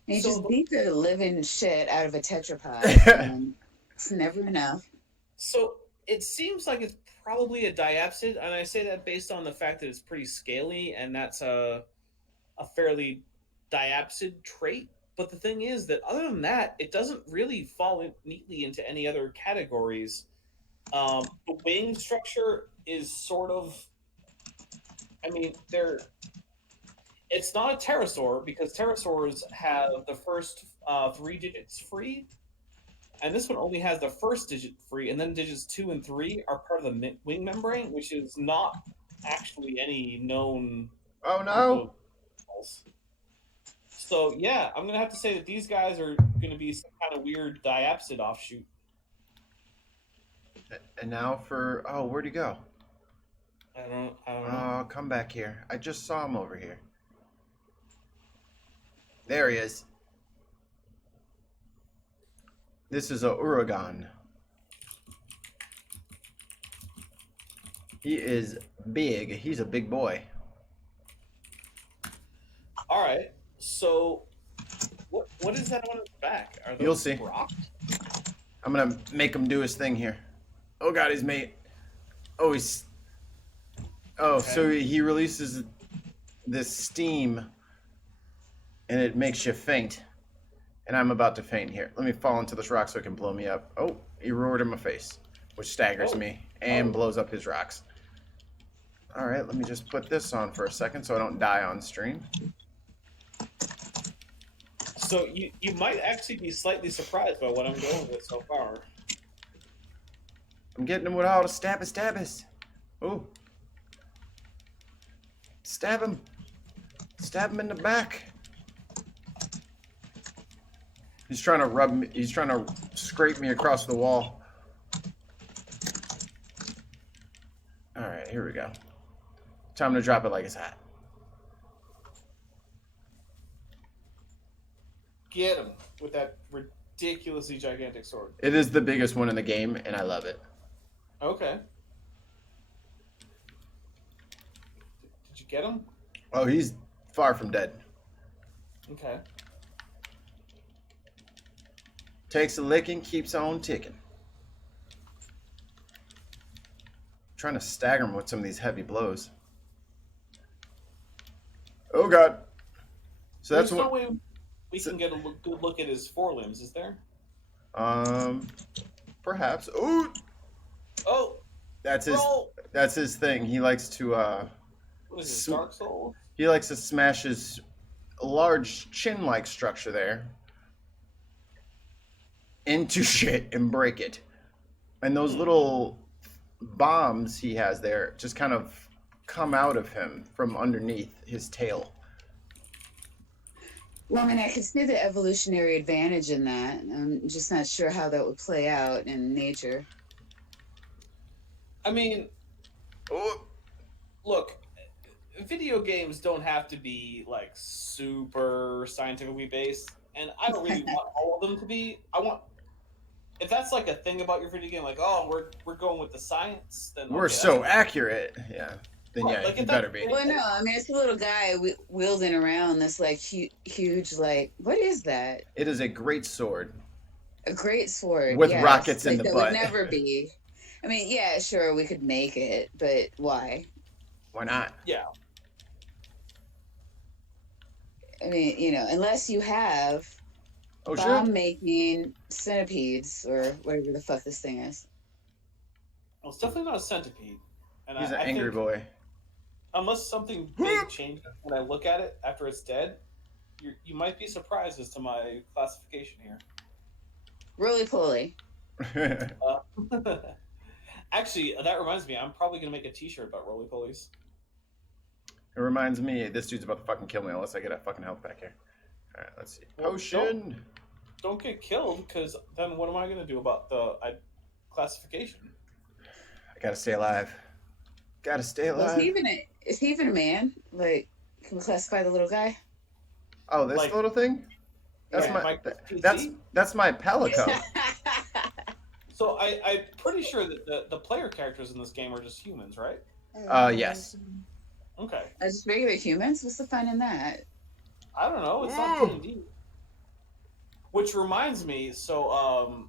You So- just beat the living shit out of a tetrapod. And it's never enough. So it seems like it's probably a diapsid, and I say that based on the fact that it's pretty scaly, and that's a fairly diapsid trait. But the thing is that other than that, it doesn't really fall neatly into any other categories. The wing structure is sort of, I mean, it's not a pterosaur because pterosaurs have the first 3 digits free. And this one only has the first digit free, and then digits 2 and 3 are part of the wing membrane, which is not actually any known. Oh no! So yeah, I'm gonna have to say that these guys are gonna be some kind of weird diapsid offshoot. And now for where'd he go? I don't know. Oh, come back here! I just saw him over here. There he is. This is a Uragan. He is big. He's a big boy. All right. So, what is that on his back? Are those You'll see. rocks? I'm gonna make him do his thing here. Oh God, he's mate. Oh, he's. Oh, Okay. so he releases this steam, and it makes you faint. And I'm about to faint here. Let me fall into this rock so it can blow me up. Oh, he roared in my face, which staggers me and blows up his rocks. All right, let me just put this on for a second so I don't die on stream. So you might actually be slightly surprised by what I'm going with so far. I'm getting him with all the stabbers. Oh. Stab him. Stab him in the back. He's trying to rub me. He's trying to scrape me across the wall. All right, here we go. Time to drop it like it's hot. Get him with that ridiculously gigantic sword. It is the biggest one in the game, and I love it. Okay. Did you get him? Oh, he's far from dead. Okay. Takes a licking, keeps on ticking. trying to stagger him with some of these heavy blows. Oh God! So There's that's no what. way we can get a good look at his forelimbs, is there? Perhaps. Oh, Oh, that's his. roll! That's his thing. He likes to. What is this, Dark Souls? He likes to smash his large chin-like structure there into shit and break it. And those little bombs he has there just kind of come out of him from underneath his tail. Well, I mean, I could see the evolutionary advantage in that. I'm just not sure how that would play out in nature. I mean, Oh, look, video games don't have to be like super scientifically based, and I don't really want all of them to be. I want, if that's like a thing about your video game, like, oh, we're going with the science, then we're okay, so that's accurate. Yeah. Then Right, yeah, like, you if better that- be. Well, no, I mean, it's a little guy wielding around this like huge, like, what is that? It is a great sword. A great sword With yes. rockets in Like, the that butt. would never be. I mean, yeah, sure, we could make it, but why? Why not? yeah. I mean, you know, unless you have Oh shit! bomb-making centipedes or whatever the fuck this thing is. Well, it's definitely not a centipede. And He's an I angry think boy. unless something big changes when I look at it after it's dead, you might be surprised as to my classification here. Roly-poly. Actually, that reminds me, I'm probably going to make a t-shirt about roly-polies. It reminds me, this dude's about to fucking kill me unless I get a fucking health back here. All right, let's see. Well, Potion. Don't get killed, because then what am I going to do about the classification? I gotta stay alive. Gotta stay Well, alive. is he even a man? Like, can we classify the little guy? Oh, this Like- little thing? That's Yeah, my Mike PC? that's my palico. So I'm pretty sure that the player characters in this game are just humans, right? Yes. Okay. Just regular humans? What's the fun in that? I don't know. It's not D&D. Which reminds me, so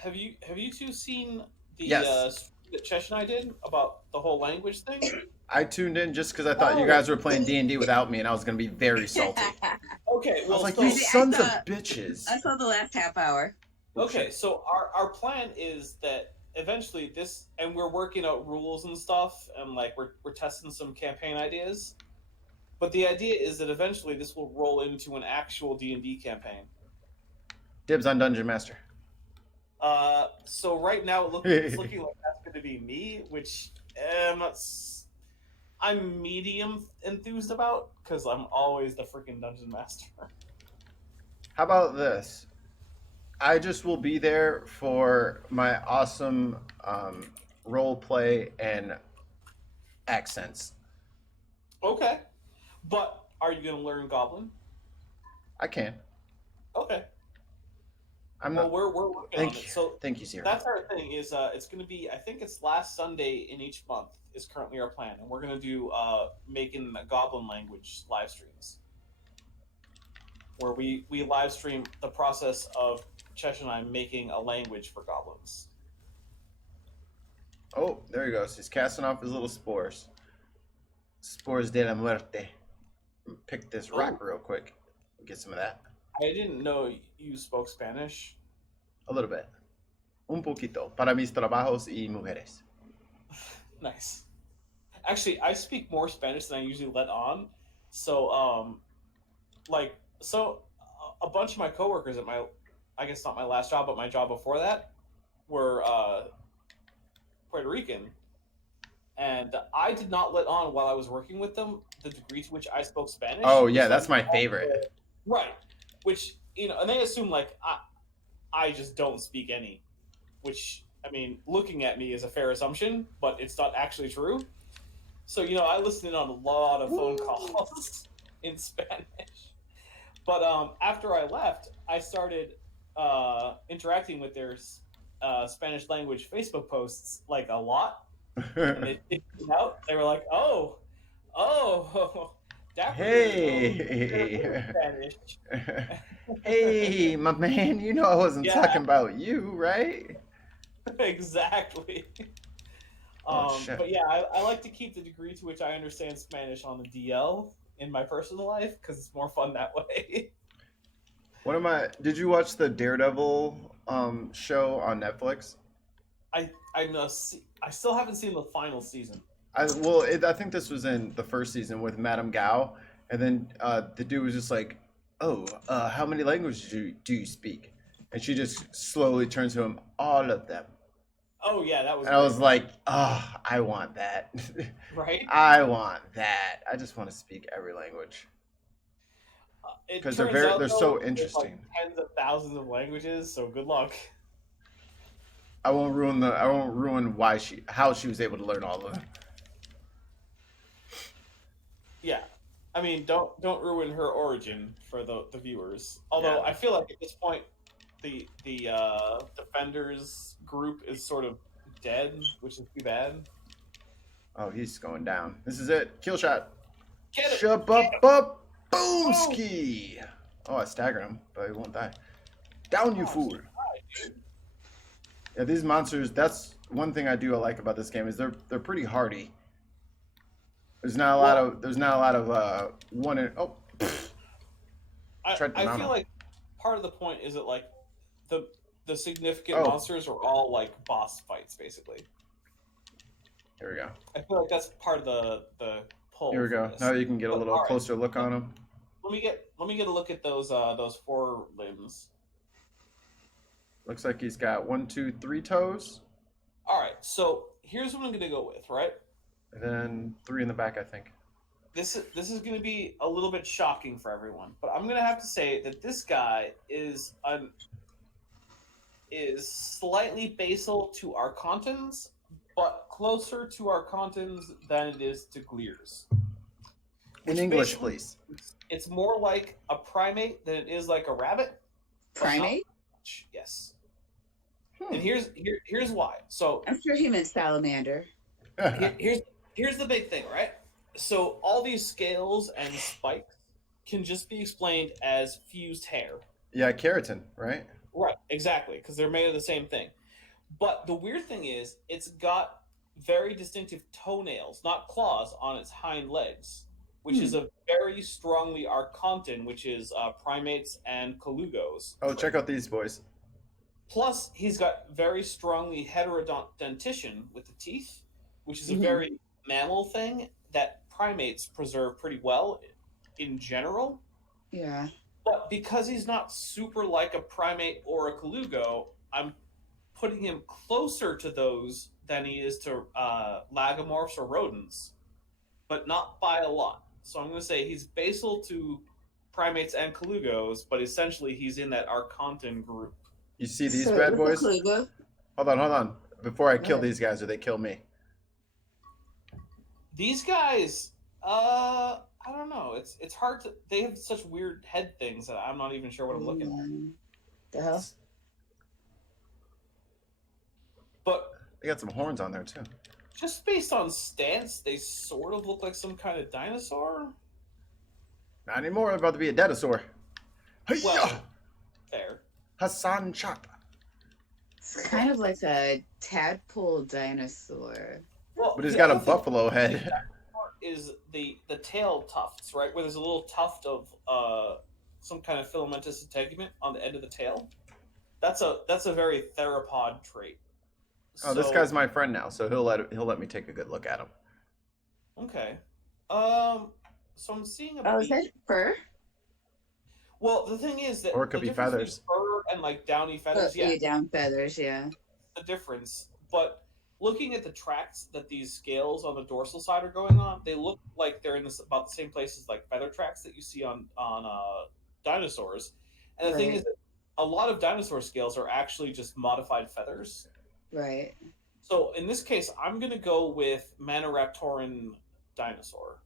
have you two seen the Yes. that Chesh and I did about the whole language thing? I tuned in just because I thought you guys were playing D&D without me, and I was gonna be very salty. Okay, I well, was like, so, you See, I sons of thought- bitches. I saw the last half hour. okay, so our plan is that eventually this, and we're working out rules and stuff, and like we're testing some campaign ideas. But the idea is that eventually this will roll into an actual D&D campaign. Dibs on Dungeon Master. So right now it's looking like that's going to be me, which I'm medium enthused about because I'm always the freaking dungeon master. How about this? I just will be there for my awesome role play and accents. Okay, but are you going to learn Goblin? I can. Okay. I'm Well, not. we're working Thank on it. you. So Thank you, Zero. that's our thing. Is it's going to be? I think it's last Sunday in each month is currently our plan, and we're going to do making Goblin language live streams, where we live stream the process of Chesh and I making a language for goblins. Oh, there he goes. He's casting off his little spores. Spores de la muerte. Pick this rock real quick. Get some of that. I didn't know you spoke Spanish. A little bit. Un poquito. Para mis trabajos y mujeres. Nice. Actually, I speak more Spanish than I usually let on. So, a bunch of my coworkers at I guess not my last job, but my job before that, were Puerto Rican. And I did not let on while I was working with them the degree to which I spoke Spanish. Oh, yeah, that's my favorite. Right. Which, and they assume, like, I just don't speak any. Which, I mean, looking at me is a fair assumption, but it's not actually true. So, I listened in on a lot of phone calls in Spanish. But after I left, I started interacting with their Spanish language Facebook posts, like, a lot. And they figured it out. They were like, oh, Dapper Hey. Spanish. Hey, my man, you know I wasn't Yeah. talking about you, right? Exactly. Oh shit. But yeah, I like to keep the degree to which I understand Spanish on the DL in my personal life because it's more fun that way. Did you watch the Daredevil show on Netflix? I still haven't seen the final season. I think this was in the first season with Madame Gao, and then the dude was just like, "Oh, how many languages do you speak?" And she just slowly turns to him, "All of them." Oh yeah, that was. And I was like, "Oh, I want that. Right. I want that. I just want to speak every language." Because they're so interesting. Like tens of thousands of languages, so good luck. I won't ruin how she was able to learn all of them. Yeah, I mean, don't ruin her origin for the viewers. Although Yeah. I feel like at this point, the Defenders group is sort of dead, which is too bad. Oh, he's going down. This is it. Kill shot. Get it! Shabba boomski. Oh, I staggered him, but he won't die. Down, you fool. Yeah, these monsters. That's one thing I like about this game is they're pretty hardy. There's not a lot of one in. Oh, I feel like part of the point is that like the significant monsters are all like boss fights basically. Here we go. I feel like that's part of the pull. Here we go. Now you can get a little closer look on them. Let me get a look at those four limbs. Looks like he's got 1, 2, 3 toes. All right, so here's what I'm gonna go with, right? And then 3 in the back, I think. This is gonna be a little bit shocking for everyone, but I'm gonna have to say that this guy is slightly basal to Archontans, but closer to Archontans than it is to Gleers. In English, please. It's more like a primate than it is like a rabbit. Primate? Yes. And here's why. So I'm sure he meant salamander. here's the big thing, right? So all these scales and spikes can just be explained as fused hair. Yeah, keratin, right? Right, exactly, because they're made of the same thing. But the weird thing is, it's got very distinctive toenails, not claws, on its hind legs, which is a very strongly Archontan, which is primates and colugos. Oh, check out these boys. Plus, he's got very strongly heterodentition with the teeth, which is a very mammal thing that primates preserve pretty well in general. Yeah. But because he's not super like a primate or a colugo, I'm putting him closer to those than he is to lagomorphs or rodents, but not by a lot. So I'm going to say he's basal to primates and colugos, but essentially he's in that Archontan group. You see these bad boys? Hold on. Before I kill these guys, or they kill me. These guys, I don't know. It's hard to. They have such weird head things that I'm not even sure what I'm looking at. The hell? But they got some horns on there too. Just based on stance, they sort of look like some kind of dinosaur. Not anymore. They're about to be a dinosaur. Well, fair. Hassan Chop. It's kind of like a tadpole dinosaur. Well, but he's got a buffalo head. Is the tail tufts, right? Where there's a little tuft of some kind of filamentous integument on the end of the tail. That's a very theropod trait. Oh, this guy's my friend now, so he'll let me take a good look at him. Okay. So I'm seeing a. Oh, is that fur? Well, the thing is that or it could be feathers. Fur and like downy feathers. Yeah, down feathers. Yeah. The difference, but looking at the tracks that these scales on the dorsal side are going on, they look like they're in about the same places like feather tracks that you see on dinosaurs. And the thing is that a lot of dinosaur scales are actually just modified feathers. Right. So in this case, I'm going to go with Maniraptoran dinosaur.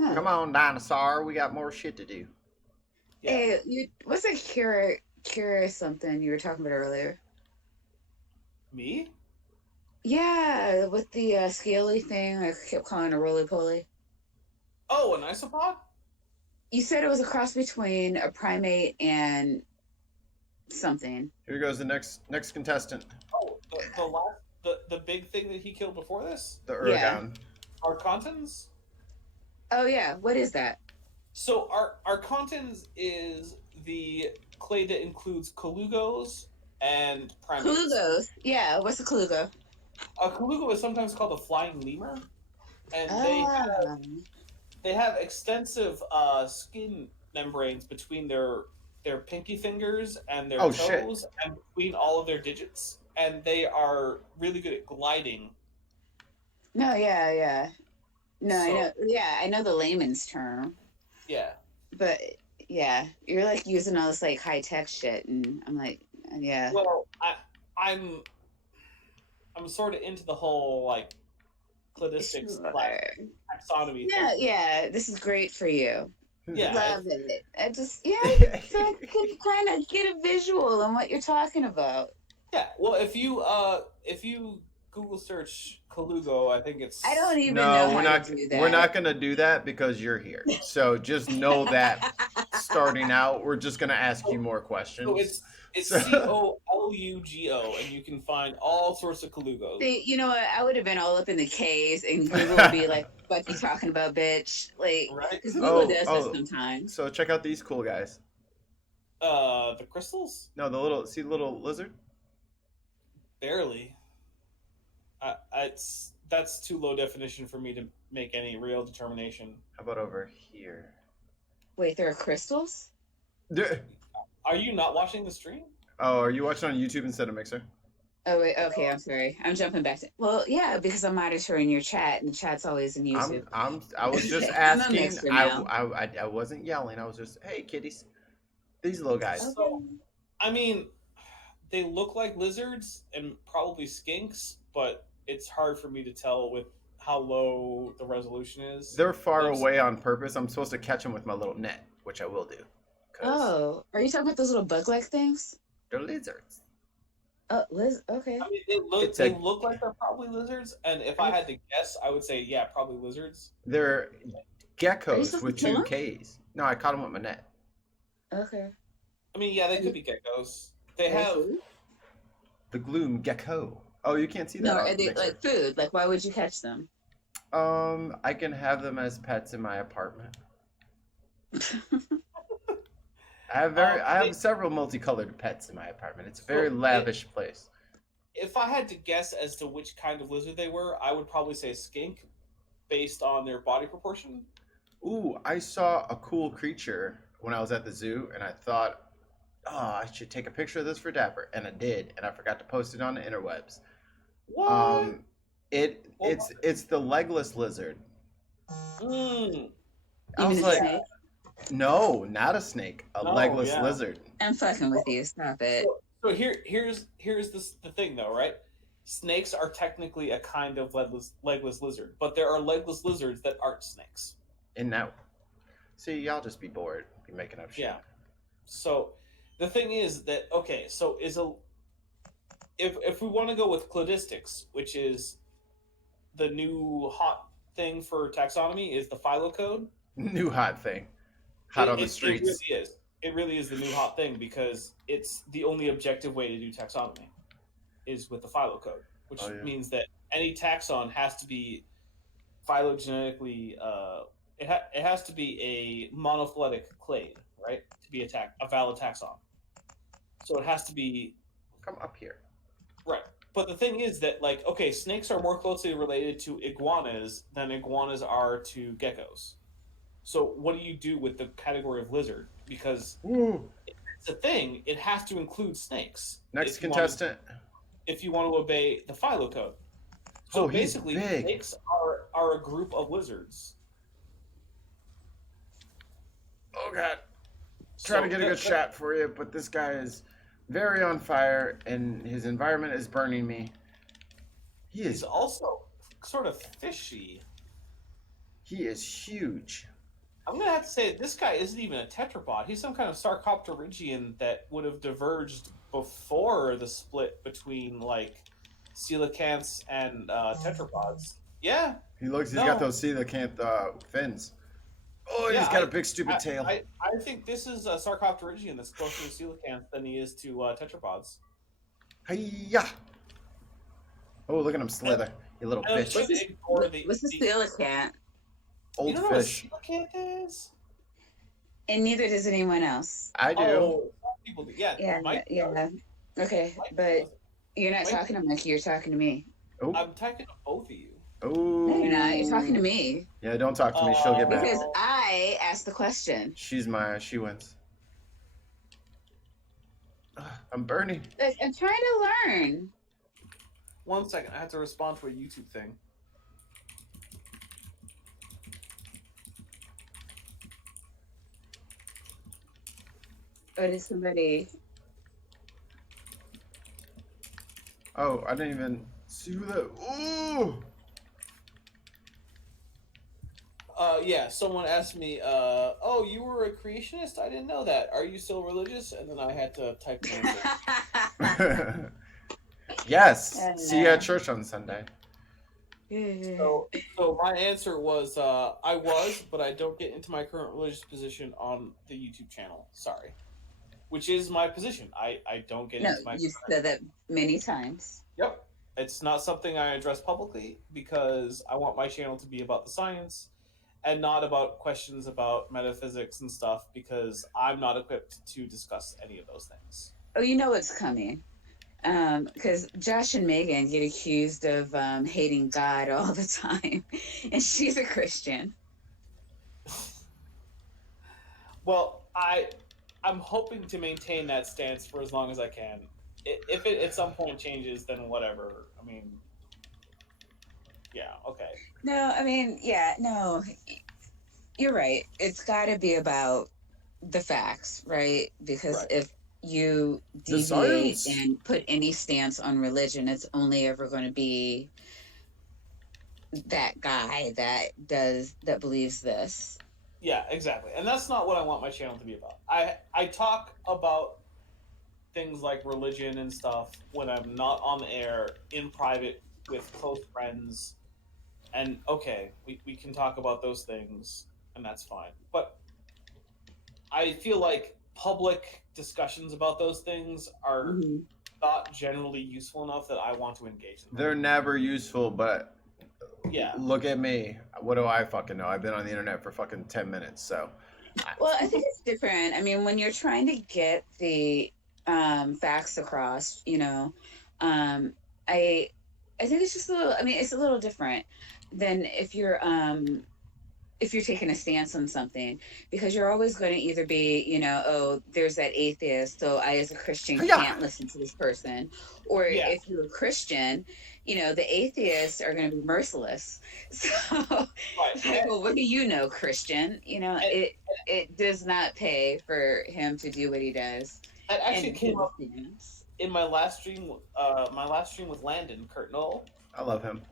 Huh. Come on, dinosaur. We got more shit to do. Yeah. Hey, what's a cure something you were talking about earlier? Me? Yeah, with the scaly thing, I kept calling a roly-poly. Oh, an isopod? You said it was a cross between a primate and something. Here goes the next contestant. Oh, the big thing that he killed before this? The Yeah. Uragan. Archantans? Oh yeah. What is that? So Archantans is the clade that includes Kalugos and primates. Kalugos. Yeah. What's a Kalugo? A Kalugo is sometimes called a flying lemur, and Ah. they have extensive skin membranes between their pinky fingers and their Oh, toes, shit. and between all of their digits, and they are really good at gliding. No. Yeah. Yeah. No. I So know. Yeah. I know the layman's term, yeah, but yeah, you're like using all this like high tech shit, and I'm like, yeah. well, I'm sort of into the whole like cladistics Sure. taxonomy Yeah. thing. Yeah. This is great for you. Yeah, Love it. I just I can kind of get a visual on what you're talking about. yeah. Well, if you Google search Kalugo, I think it's I don't even No, know we're how not. to do that. We're not gonna do that because you're here. So just know that starting out, we're just gonna ask you more questions. so it's So- Colugo, and you can find all sorts of Kalugos. See, you know what? I would have been all up in the K's, and Google would be like, "Fuck you talking about, bitch?" Like, Right? because Google does Oh. that sometimes. So check out these cool guys. The crystals? No, the little lizard. Barely. That's too low definition for me to make any real determination. How about over here? Wait, there are crystals? There- Are you not watching the stream? Oh, are you watching on YouTube instead of Mixer? Oh wait, okay, I'm sorry. I'm jumping back to. Well, yeah, because I'm monitoring your chat, and the chat's always in YouTube. I was just I'm a asking. Mixer now. I wasn't yelling. I was just, hey, kitties. These little guys. Okay. So, I mean, they look like lizards and probably skinks, but it's hard for me to tell with how low the resolution is. They're far There's- away on purpose. I'm supposed to catch them with my little net, which I will do. 'Cause Oh, are you talking about those little bug-like things? they're lizards. Oh, Liz. Okay. I mean, they look like they're probably lizards, and if I had to guess, I would say, yeah, probably lizards. They're Are you geckos supposed with to kill 'em? 2 Ks. No, I caught them with my net. Okay. I mean, yeah, they could be geckos. They have Food? The gloom gecko. Oh, you can't see that. No, on are they Mixer. like food? Like, why would you catch them? I can have them as pets in my apartment. I have several multicolored pets in my apartment. It's a very lavish place. If I had to guess as to which kind of lizard they were, I would probably say skink, based on their body proportion. Ooh, I saw a cool creature when I was at the zoo, and I thought, oh, I should take a picture of this for Dapper, and I did, and I forgot to post it on the interwebs. What? It's the legless lizard. Mm. I Even was a like, snake? no, not a snake, a No, legless yeah. lizard. I'm fucking with you. Stop it. So here's the thing though, right? Snakes are technically a kind of legless lizard, but there are legless lizards that aren't snakes. And now, see, y'all just be bored, be making up shit. Yeah. So the thing is that okay, so if we want to go with cladistics, which is the new hot thing for taxonomy, is the philo code. New hot thing, hot on the streets. It really is. It really is the new hot thing because it's the only objective way to do taxonomy is with the philo code, which means that any taxon has to be phylogenetically. It has to be a monophyletic clade, right, to be a valid taxon. So it has to be Come up here. right. But the thing is that, like, okay, snakes are more closely related to iguanas than iguanas are to geckos. So what do you do with the category of lizard? Because it's a thing, it has to include snakes. Next if you contestant. if you want to obey the philo code. So Oh, he's basically, big. snakes are a group of lizards. Oh god. Trying to get a good shot for you, but this guy is very on fire and his environment is burning me. He's also sort of fishy. He is huge. I'm going to have to say this guy isn't even a tetrapod. He's some kind of sarcopterygian that would have diverged before the split between, like, coelacanths and tetrapods. Yeah. He's got those coelacanth fins. Oh, Yeah, he's got a big stupid tail. I think this is a sarcopterygian that's closer to coelacanth than he is to tetrapods. Hiya! Oh, look at him slither, you little And I'm bitch. trying to ignore the. What's the coelacanth? You Old don't know what a fish. coelacanth is? And neither does anyone else. I do. Oh, some people do. Yeah, Yeah, Mike. yeah. Okay, Mike but does. you're not Mike, talking to Mikey. You're talking to me. Oh, I'm talking to both of you. No, you're not. You're talking to oh. me Yeah, don't talk to me. She'll get mad. because I asked the question. She wins. I'm burning. Like, I'm trying to learn. 1 second, I have to respond to a YouTube thing. Or did somebody? Oh, I didn't even see who that. Ooh. Yeah, someone asked me, oh, you were a creationist? I didn't know that. Are you still religious? And then I had to type an answer. Yes. See you at church on Sunday. So my answer was, I was, but I don't get into my current religious position on the YouTube channel. Sorry. Which is my position. I don't get No, into my you've said that many times. Yep. It's not something I address publicly because I want my channel to be about the science and not about questions about metaphysics and stuff because I'm not equipped to discuss any of those things. Oh, you know what's coming. Because Josh and Megan get accused of hating God all the time, and she's a Christian. Well, I'm hoping to maintain that stance for as long as I can. If it at some point changes, then whatever. I mean, yeah, okay. No, I mean, yeah, no, you're right. It's got to be about the facts, right? Because Right. if you The deviate science. and put any stance on religion, it's only ever going to be that guy that believes this. Yeah, exactly. And that's not what I want my channel to be about. I talk about things like religion and stuff when I'm not on the air, in private with close friends. And okay, we can talk about those things, and that's fine. But I feel like public discussions about those things are Mm-hmm. not generally useful enough that I want to engage in them. They're never useful, but Yeah. look at me. What do I fucking know? I've been on the internet for fucking 10 minutes, so. Well, I think it's different. I mean, when you're trying to get the facts across, I think it's just a little. I mean, it's a little different than if you're taking a stance on something, because you're always going to either be, oh, there's that atheist, so I as a Christian Yeah. can't listen to this person, or Yeah. if you're a Christian, the atheists are going to be merciless. So, Right. like, well, what do you know, Christian? It does not pay for him to do what he does. That actually And came up things. in my last stream. My last stream with Landon Kurt Knoll. I love him.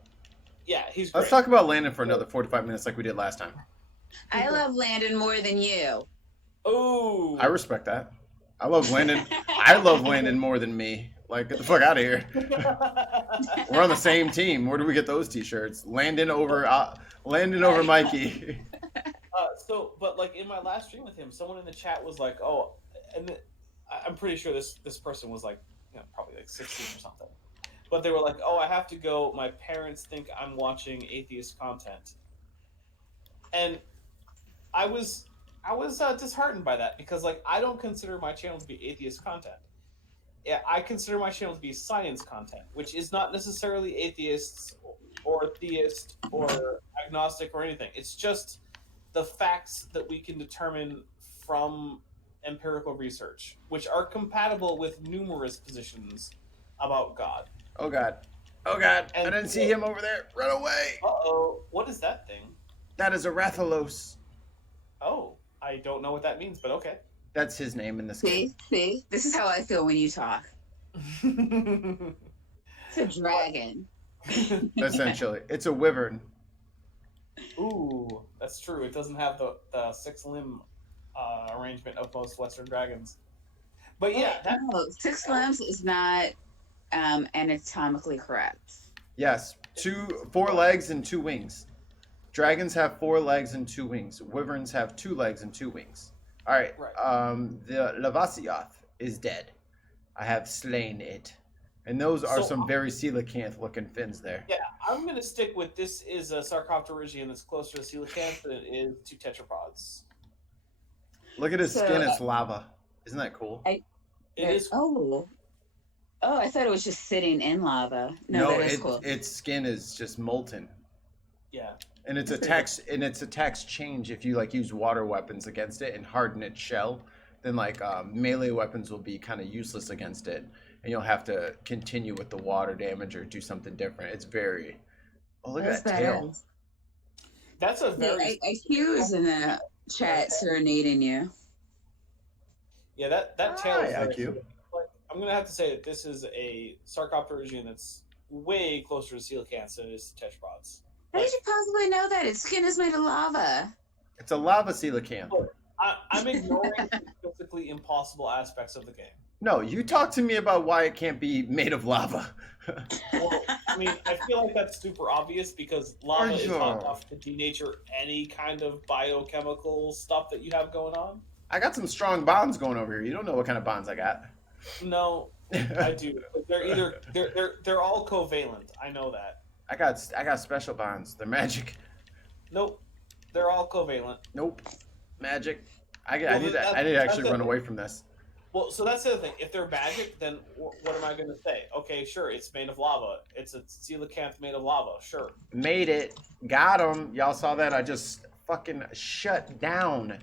Yeah, he's great. Let's talk about Landon for another 45 minutes like we did last time. I love Landon more than you. Oh, I respect that. I love Landon. I love Landon more than me. Like, get the fuck out of here. We're on the same team. Where do we get those t-shirts? Landon over Mikey. But like in my last stream with him, someone in the chat was like, "Oh," and I'm pretty sure this person was like, probably like 16 or something. But they were like, "Oh, I have to go. My parents think I'm watching atheist content," and I was disheartened by that because like I don't consider my channel to be atheist content. Yeah, I consider my channel to be science content, which is not necessarily atheists or theist or agnostic or anything. It's just the facts that we can determine from empirical research, which are compatible with numerous positions about God. Oh, God. Oh, God. And- I didn't see him over there. Run away. Uh-oh, what is that thing? That is a Rathalos. Oh, I don't know what that means, but okay. That's his name in this game. See, this is how I feel when you talk. It's a dragon. Essentially. It's a wyvern. Ooh, that's true. It doesn't have the 6-limb arrangement of most Western dragons. But yeah, that, No, 6 limbs is not anatomically correct. Yes. 4 legs and 2 wings. Dragons have 4 legs and 2 wings. Wyverns have 2 legs and 2 wings. All right. Right. The Lavasioth is dead. I have slain it. And those are So, some very coelacanth looking fins there. yeah, I'm going to stick with this is a Sarcopterygian that's closer to coelacanth than it is to tetrapods. Look at his So, skin, it's lava. Isn't that cool? It is. Oh, I thought it was just sitting in lava. No, that is cool. Its skin is just molten. Yeah. And its attacks change if you like use water weapons against it and harden its shell. Then like melee weapons will be kind of useless against it, and you'll have to continue with the water damage or do something different. It's very. Oh, look at that tail. That's a very. IQ is in the chat serenading you. Yeah, that tail is IQ. Like, I'm gonna have to say that this is a Sarcopterygian that's way closer to coelacanth than it is to tetrapods. How did you possibly know that? Its skin is made of lava. It's a lava coelacanth. I'm ignoring the physically impossible aspects of the game. No, you talk to me about why it can't be made of lava. Well, I mean, I feel like that's super obvious because lava is hot enough to denature any kind of biochemical stuff that you have going on. I got some strong bonds going over here. You don't know what kind of bonds I got. No, I do. They're all covalent. I know that. I got special bonds. They're magic. Nope, they're all covalent. Nope, magic. I need to actually run away from this. Well, so that's the other thing. If they're magic, then what am I going to say? Okay, sure, it's made of lava. It's a coelacanth made of lava. Sure. Made it. Got him. Y'all saw that? I just fucking shut down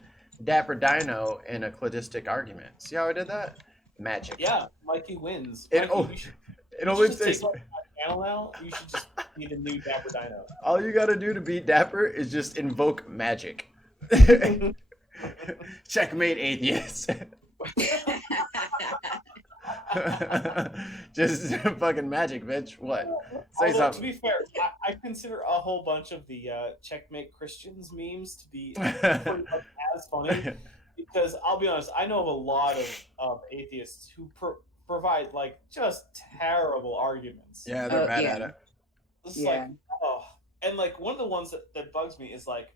Dapper Dino in a cladistic argument. See how I did that? Magic. Yeah, Mikey wins. It only takes. Now, you should just be the new Dapper Dino. All you gotta do to beat Dapper is just invoke magic. Checkmate, atheist. Just fucking magic, bitch. What? Say Although, something. to be fair, I consider a whole bunch of the Checkmate Christians memes to be pretty much as funny. Because I'll be honest, I know of a lot of atheists who provide like just terrible arguments. Yeah, they're mad at it. It's like, oh, and like one of the ones that bugs me is like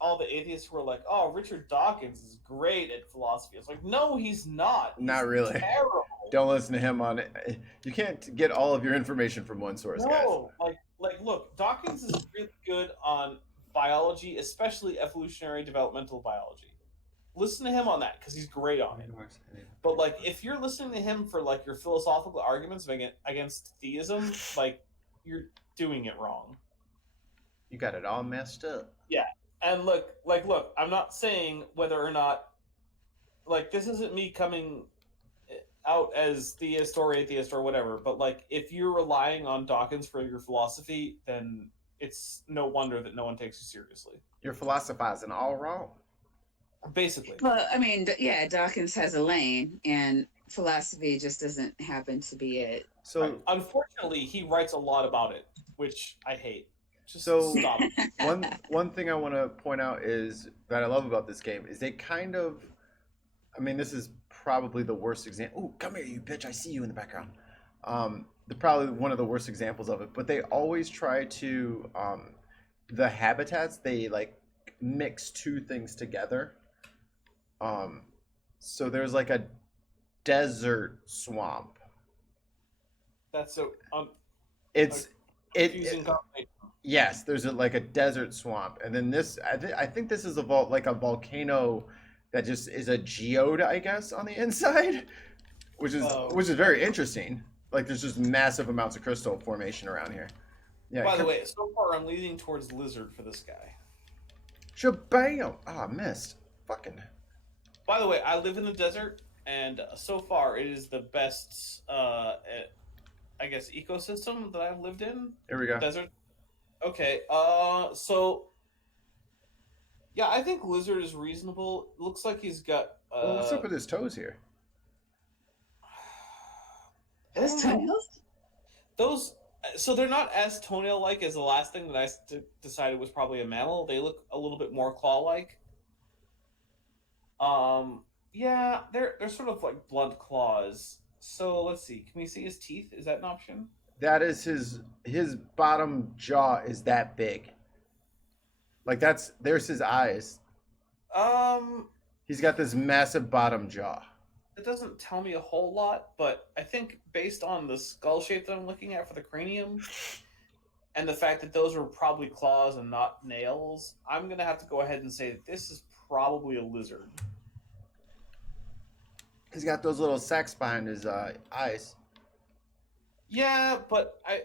all the atheists who are like, oh, Richard Dawkins is great at philosophy. It's like, no, he's not. He's not really. Terrible. Don't listen to him on it. You can't get all of your information from one source, guys. No, like look, Dawkins is really good on biology, especially evolutionary developmental biology. Listen to him on that because he's great on it. But like, if you're listening to him for like your philosophical arguments against theism, like you're doing it wrong. You got it all messed up. Yeah, and look, I'm not saying whether or not, like, this isn't me coming out as theist or atheist or whatever. But like, if you're relying on Dawkins for your philosophy, then it's no wonder that no one takes you seriously. You're philosophizing all wrong. Basically. Well, I mean, yeah, Dawkins has a lane, and philosophy just doesn't happen to be it. So, unfortunately, he writes a lot about it, which I hate. Just so stop. one thing I want to point out is that I love about this game is they kind of, I mean, this is probably the worst example. Oh, come here, you bitch! I see you in the background. They're probably one of the worst examples of it, but they always try to the habitats, they like mix two things together. So there's like a desert swamp. That's so it's confusing combination. Yes, there's like a desert swamp, and then this I think this is a volcano that just is a geode, I guess, on the inside, which is very interesting. Like there's just massive amounts of crystal formation around here. Yeah. By the way, so far I'm leaning towards lizard for this guy. Shabam! Ah, missed. Fucking. By the way, I live in the desert, and so far it is the best, I guess, ecosystem that I've lived in. Here we go. Desert. Okay. So. Yeah, I think lizard is reasonable. Looks like he's got. Well, what's up with his toes here? Those toenails? Those. So they're not as toenail-like as the last thing that I decided was probably a mammal. They look a little bit more claw-like. Yeah, they're sort of like blunt claws. So let's see. Can we see his teeth? Is that an option? That is his bottom jaw is that big. Like there's his eyes. He's got this massive bottom jaw. it doesn't tell me a whole lot, but I think based on the skull shape that I'm looking at for the cranium, and the fact that those were probably claws and not nails, I'm gonna have to go ahead and say that this is probably a lizard. He's got those little sacs behind his eyes. Yeah, but I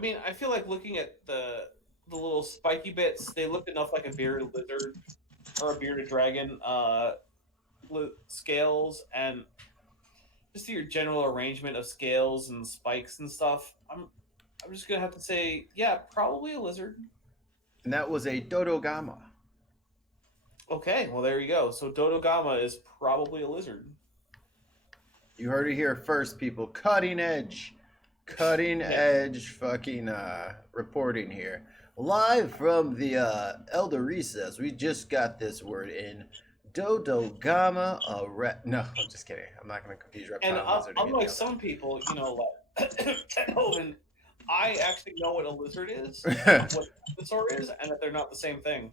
mean, I feel like looking at the little spiky bits, they look enough like a bearded lizard or a bearded dragon scales, and just your general arrangement of scales and spikes and stuff. I'm just gonna have to say, yeah, probably a lizard. And that was a Dodogama. Okay, well there you go. So Dodogama is probably a lizard. You heard it here first, people. Cutting edge fucking reporting here. Live from the Elder Recess. We just got this word in. Dodogama. No, I'm just kidding. I'm not going to confuse reptile And lizard. unlike some people, you know, like I actually know what a lizard is, what a dinosaur is, and that they're not the same thing.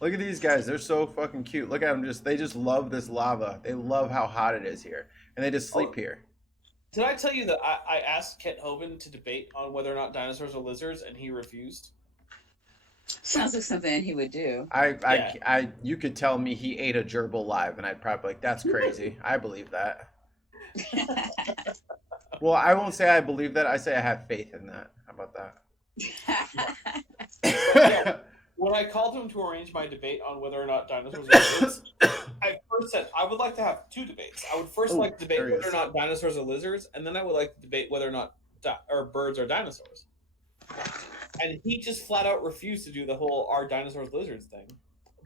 Look at these guys. They're so fucking cute. Look at them. They just love this lava. They love how hot it is here. And they just sleep here. Did I tell you that I asked Kent Hovind to debate on whether or not dinosaurs are lizards, and he refused? Sounds like something he would do. You could tell me he ate a gerbil live, and I'd probably be like, that's crazy. I believe that. Well, I won't say I believe that. I say I have faith in that. How about that? When I called him to arrange my debate on whether or not dinosaurs are lizards, I first said I would like to have two debates. I would first like to debate whether or not dinosaurs are lizards, and then I would like to debate whether or not birds are dinosaurs. And he just flat out refused to do the whole "are dinosaurs lizards" thing.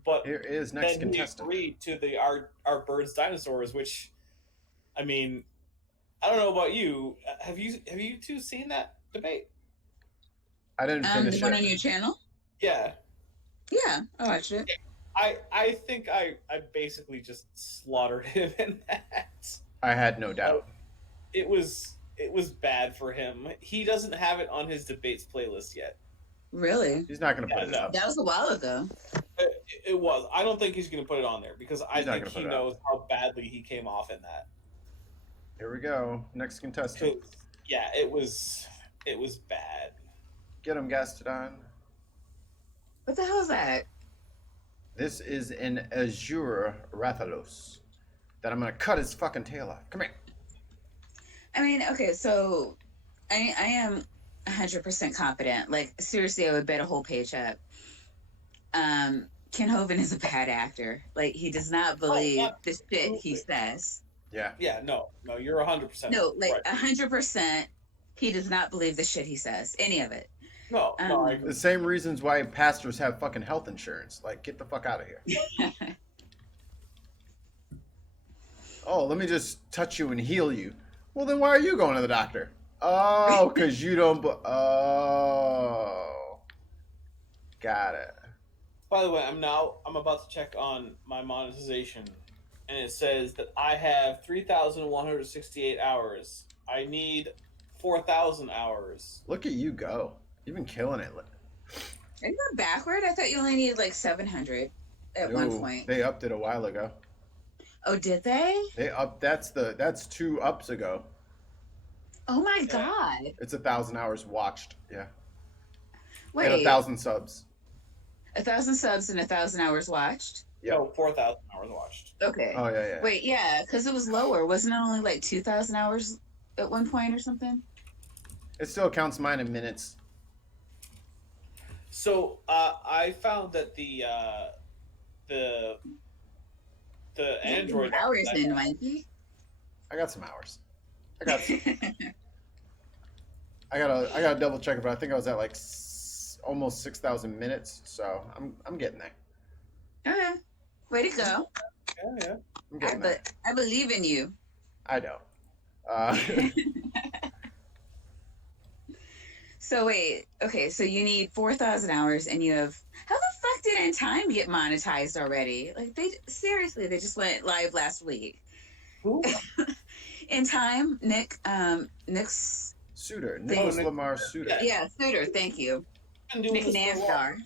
But here is next then contestant. He agreed to the "are birds dinosaurs," which, I mean, I don't know about you. Have you two seen that debate? I didn't finish the one on your channel? Yeah. Yeah, I watched it. I think I basically just slaughtered him in that. I had no doubt. It was bad for him. He doesn't have it on his debates playlist yet. Really? He's not going to put it up. That was a while ago. It was. I don't think he's going to put it on there because I think he knows how badly he came off in that. Here we go. Next contestant. Yeah, it was bad. Get him, Gastodon. What the hell is that? This is an Azure Rathalos that I'm going to cut his fucking tail off. Come here. I mean, okay, so I am 100% confident. Like, seriously, I would bet a whole page up. Ken Hovind is a bad actor. Like, he does not believe the shit he says. Yeah. Yeah, no, you're 100%. No, like, right. 100%, he does not believe the shit he says. Any of it. No, I agree. The same reasons why pastors have fucking health insurance. Like, get the fuck out of here. Oh, let me just touch you and heal you. Well, then why are you going to the doctor? Oh, because you don't... Oh. Got it. By the way, I'm about to check on my monetization, and it says that I have 3,168 hours. I need 4,000 hours. Look at you go. You've been killing it. Are you going backward? I thought you only needed like 700 at one point. They upped it a while ago. Oh, did they? They upped. That's 2 ups ago. Oh my god! It's 1,000 hours watched. Yeah. Wait. And 1,000 subs. 1,000 subs and 1,000 hours watched. Yeah. No, 4,000 hours watched. Okay. Oh yeah. Wait, yeah, because it was lower. Wasn't it only like 2,000 hours at one point or something? It still counts mine in minutes. So I found that the Android hours in, Mikey. I got some hours. I gotta double check it, but I think I was at like almost 6,000 minutes, so I'm getting there. Okay, way to go. Yeah. I'm getting there. I believe in you. I know. So wait, okay, so you need 4,000 hours, and you have. How the fuck did In Time get monetized already? Like they just went live last week. Who? In Time, Nick's Suitor, Nicholas Lamar Suitor. Yeah, Suitor. Thank you, Nick Nanstar.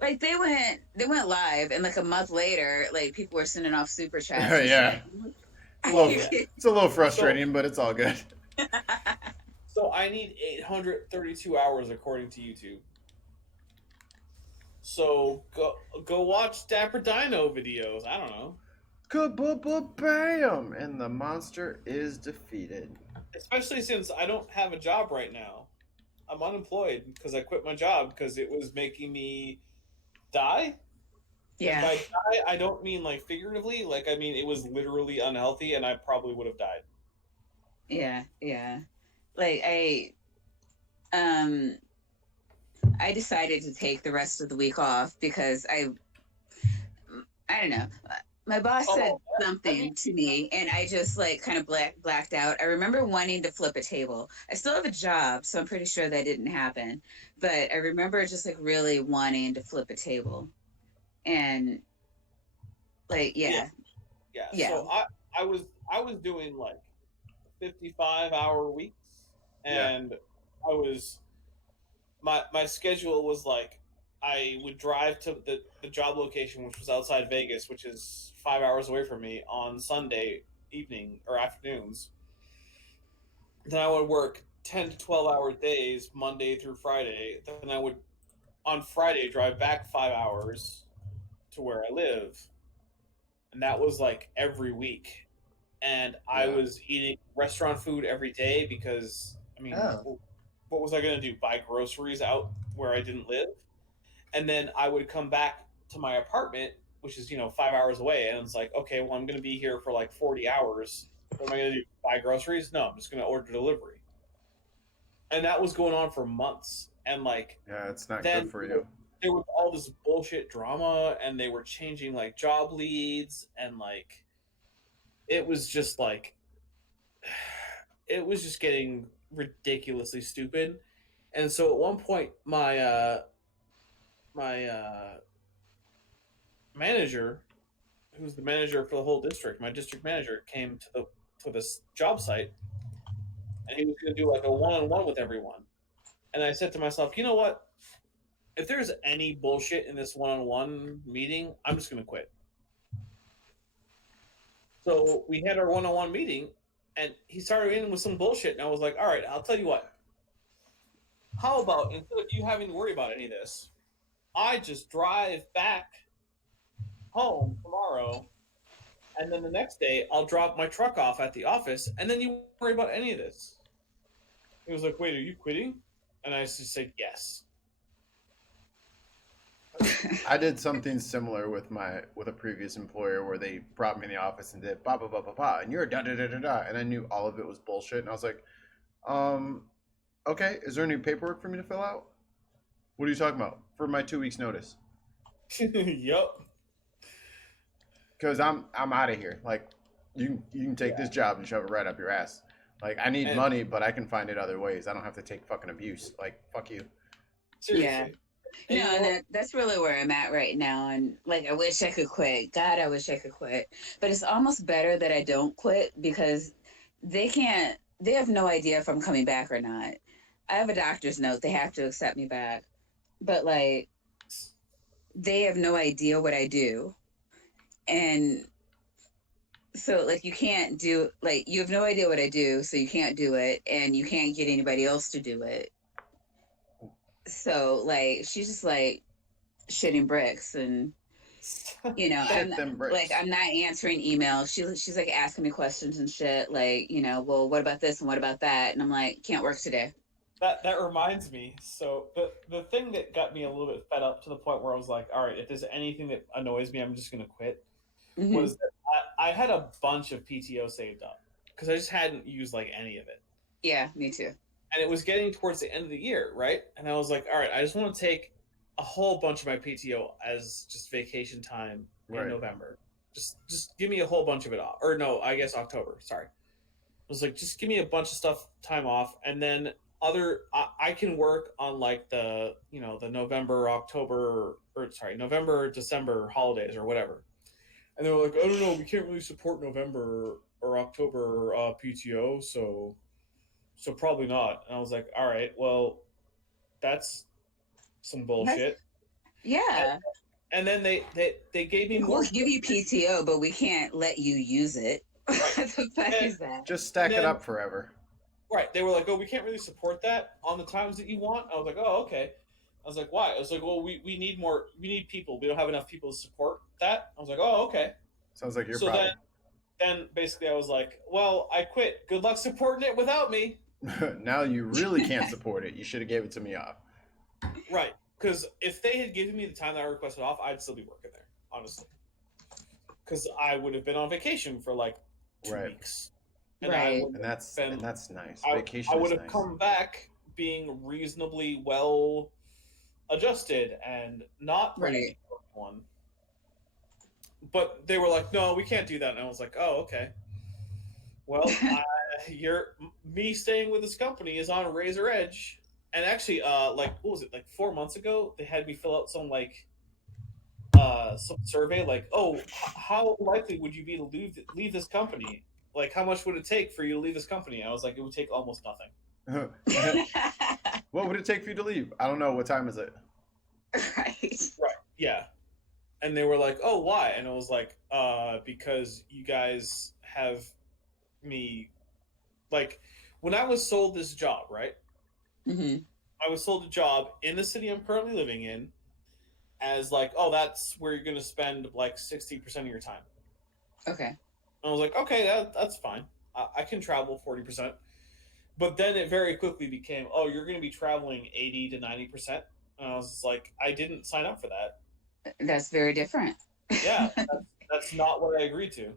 like they went live, and like a month later, like people were sending off super chats and Yeah. shit. Well, yeah. It's a little So frustrating, but it's all good. so I need 832 hours according to YouTube. So go watch Dapper Dino videos. I don't know. Bam! And the monster is defeated. Especially since I don't have a job right now. I'm unemployed because I quit my job because it was making me die. And Yeah, by die, I don't mean like figuratively. Like I mean it was literally unhealthy, and I probably would have died. yeah, yeah. Like um I decided to take the rest of the week off because I don't know. My boss said Oh, I mean, something to me, and I just like kind of blacked out. I remember wanting to flip a table. I still have a job, so I'm pretty sure that didn't happen. But I remember just like really wanting to flip a table, and like yeah, yeah, yeah. yeah, So I was I was doing like 55-hour weeks, Yeah. and I was my schedule was like I would drive to the job location, which was outside Vegas, which is 5 hours away from me, on Sunday evening or afternoons. Then I would work 10 to 12 hour days, Monday through Friday. Then I would on Friday drive back 5 hours to where I live, and that was like every week. And I Yeah. was eating restaurant food every day because I mean, oh, what was I going to do? Buy groceries out where I didn't live? And then I would come back to my apartment, which is 5 hours away, and it's like, okay, well, I'm going to be here for like 40 hours. What am I going to do? Buy groceries? No, I'm just going to order delivery. And that was going on for months. And like Yeah, it's not good then for you. there was all this bullshit drama, and they were changing like job leads, and like it was just like it was just getting ridiculously stupid. And so at one point, my manager, who's the manager for the whole district, my district manager, came to this job site, and he was going to do like a one-on-one with everyone. And I said to myself, you know what? If there's any bullshit in this one-on-one meeting, I'm just going to quit. So we had our one-on-one meeting, and he started in with some bullshit, and I was like, all right, I'll tell you what. How about instead of you having to worry about any of this, I just drive back home tomorrow, and then the next day I'll drop my truck off at the office, and then you won't worry about any of this. He was like, "Wait, are you quitting?" And I just said, "Yes." I did something similar with a previous employer where they brought me in the office and did ba ba ba ba ba, and you're da da da da da, and I knew all of it was bullshit, and I was like, um, okay, is there any paperwork for me to fill out? What are you talking about? For my 2 weeks notice? Yup. Because I'm out of here. Like, you can take Yeah. this job and shove it right up your ass. Like, I need And money, but I can find it other ways. I don't have to take fucking abuse. Like, fuck you. yeah. seriously, and No, and that's really where I'm at right now. And like, I wish I could quit. God, I wish I could quit. But it's almost better that I don't quit because they can't. They have no idea if I'm coming back or not. I have a doctor's note. They have to accept me back. But like, they have no idea what I do. And so like you can't do like you have no idea what I do, so you can't do it and you can't get anybody else to do it. So like she's just like shitting bricks and Shit them bricks. I'm not answering emails. She's like asking me questions and shit like, well, what about this and what about that? And I'm like, can't work today. that reminds me. So the thing that got me a little bit fed up to the point where I was like, all right, if there's anything that annoys me, I'm just gonna quit. Hmm. Was that I had a bunch of PTO saved up because I just hadn't used like any of it. Yeah, me too. And it was getting towards the end of the year, right? And I was like, all right, I just want to take a whole bunch of my PTO as just vacation time in Right. November. Just give me a whole bunch of it off. Or no, I guess October. Sorry. I was like, just give me a bunch of stuff time off, and then I can work on like the November, October, or sorry, November, December holidays or whatever. And they were like, I don't know, we can't really support November or October PTO, so probably not. And I was like, all right, well, that's some That's bullshit. Yeah. And then they gave me more. We'll give you PTO, but we can't let you use it. Right. The fuck And- is that? Just stack it up forever. Right. They were like, oh, we can't really support that on the times that you want. I was like, oh, okay. I was like, why? I was like, well, we need more. We need people. We don't have enough people to support that. I was like, oh, okay. Sounds like your So problem. then basically I was like, well, I quit. Good luck supporting it without me. Now you really can't support it. You should have gave it to me off. Right. Because if they had given me the time that I requested off, I'd still be working there, honestly. Because I would have been on vacation for like 2 weeks. And Right. And that's nice. Vacation I would is have nice. come back being reasonably well adjusted and not ready for one. But they were like, no, we can't do that. And I was like, oh, okay. Well, me staying with this company is on a razor edge. And actually, like, what was it? Like 4 months ago, they had me fill out some some survey, like, oh, how likely would you be to leave this company? Like, how much would it take for you to leave this company? I was like, it would take almost nothing. What would it take for you to leave? I don't know. What time is it? Right. Yeah. And they were like, oh, why? And I was like, because you guys have me, like, when I was sold this job, right? Mm-hmm. I was sold a job in the city I'm currently living in as like, oh, that's where you're going to spend like 60% of your time. Okay. And I was like, okay, that's fine. I can travel 40%. But then it very quickly became, oh, you're going to be traveling 80 to 90%. And I was like, I didn't sign up for that. That's very different. Yeah, that's not what I agreed to.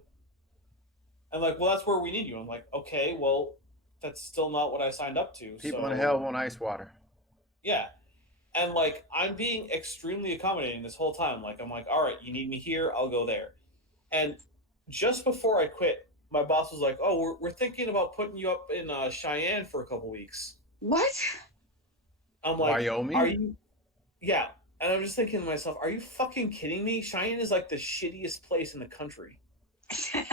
And like, well, that's where we need you. I'm like, okay, well, that's still not what I signed up to. People in hell want ice water. Yeah. And like, I'm being extremely accommodating this whole time. Like, I'm like, all right, you need me here, I'll go there. And just before I quit, my boss was like, oh, we're thinking about putting you up in Cheyenne for a couple weeks. What? I'm like, Wyoming? are you? Yeah. And I'm just thinking to myself, are you fucking kidding me? Cheyenne is like the shittiest place in the country. Why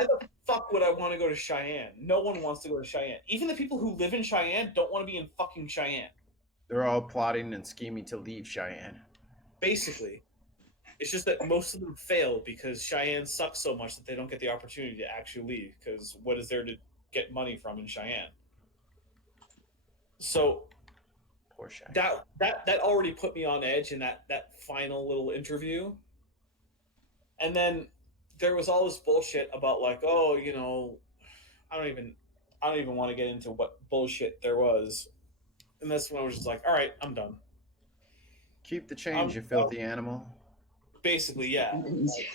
the fuck would I want to go to Cheyenne? No one wants to go to Cheyenne. Even the people who live in Cheyenne don't want to be in fucking Cheyenne. They're all plotting and scheming to leave Cheyenne. Basically. It's just that most of them fail because Cheyenne sucks so much that they don't get the opportunity to actually leave, because what is there to get money from in Cheyenne? So poor Cheyenne. That already put me on edge in that final little interview. And then there was all this bullshit about like, oh, you know, I don't even want to get into what bullshit there was. And that's when I was just like, all right, I'm done. Keep the change, you filthy animal. Basically, yeah. Like,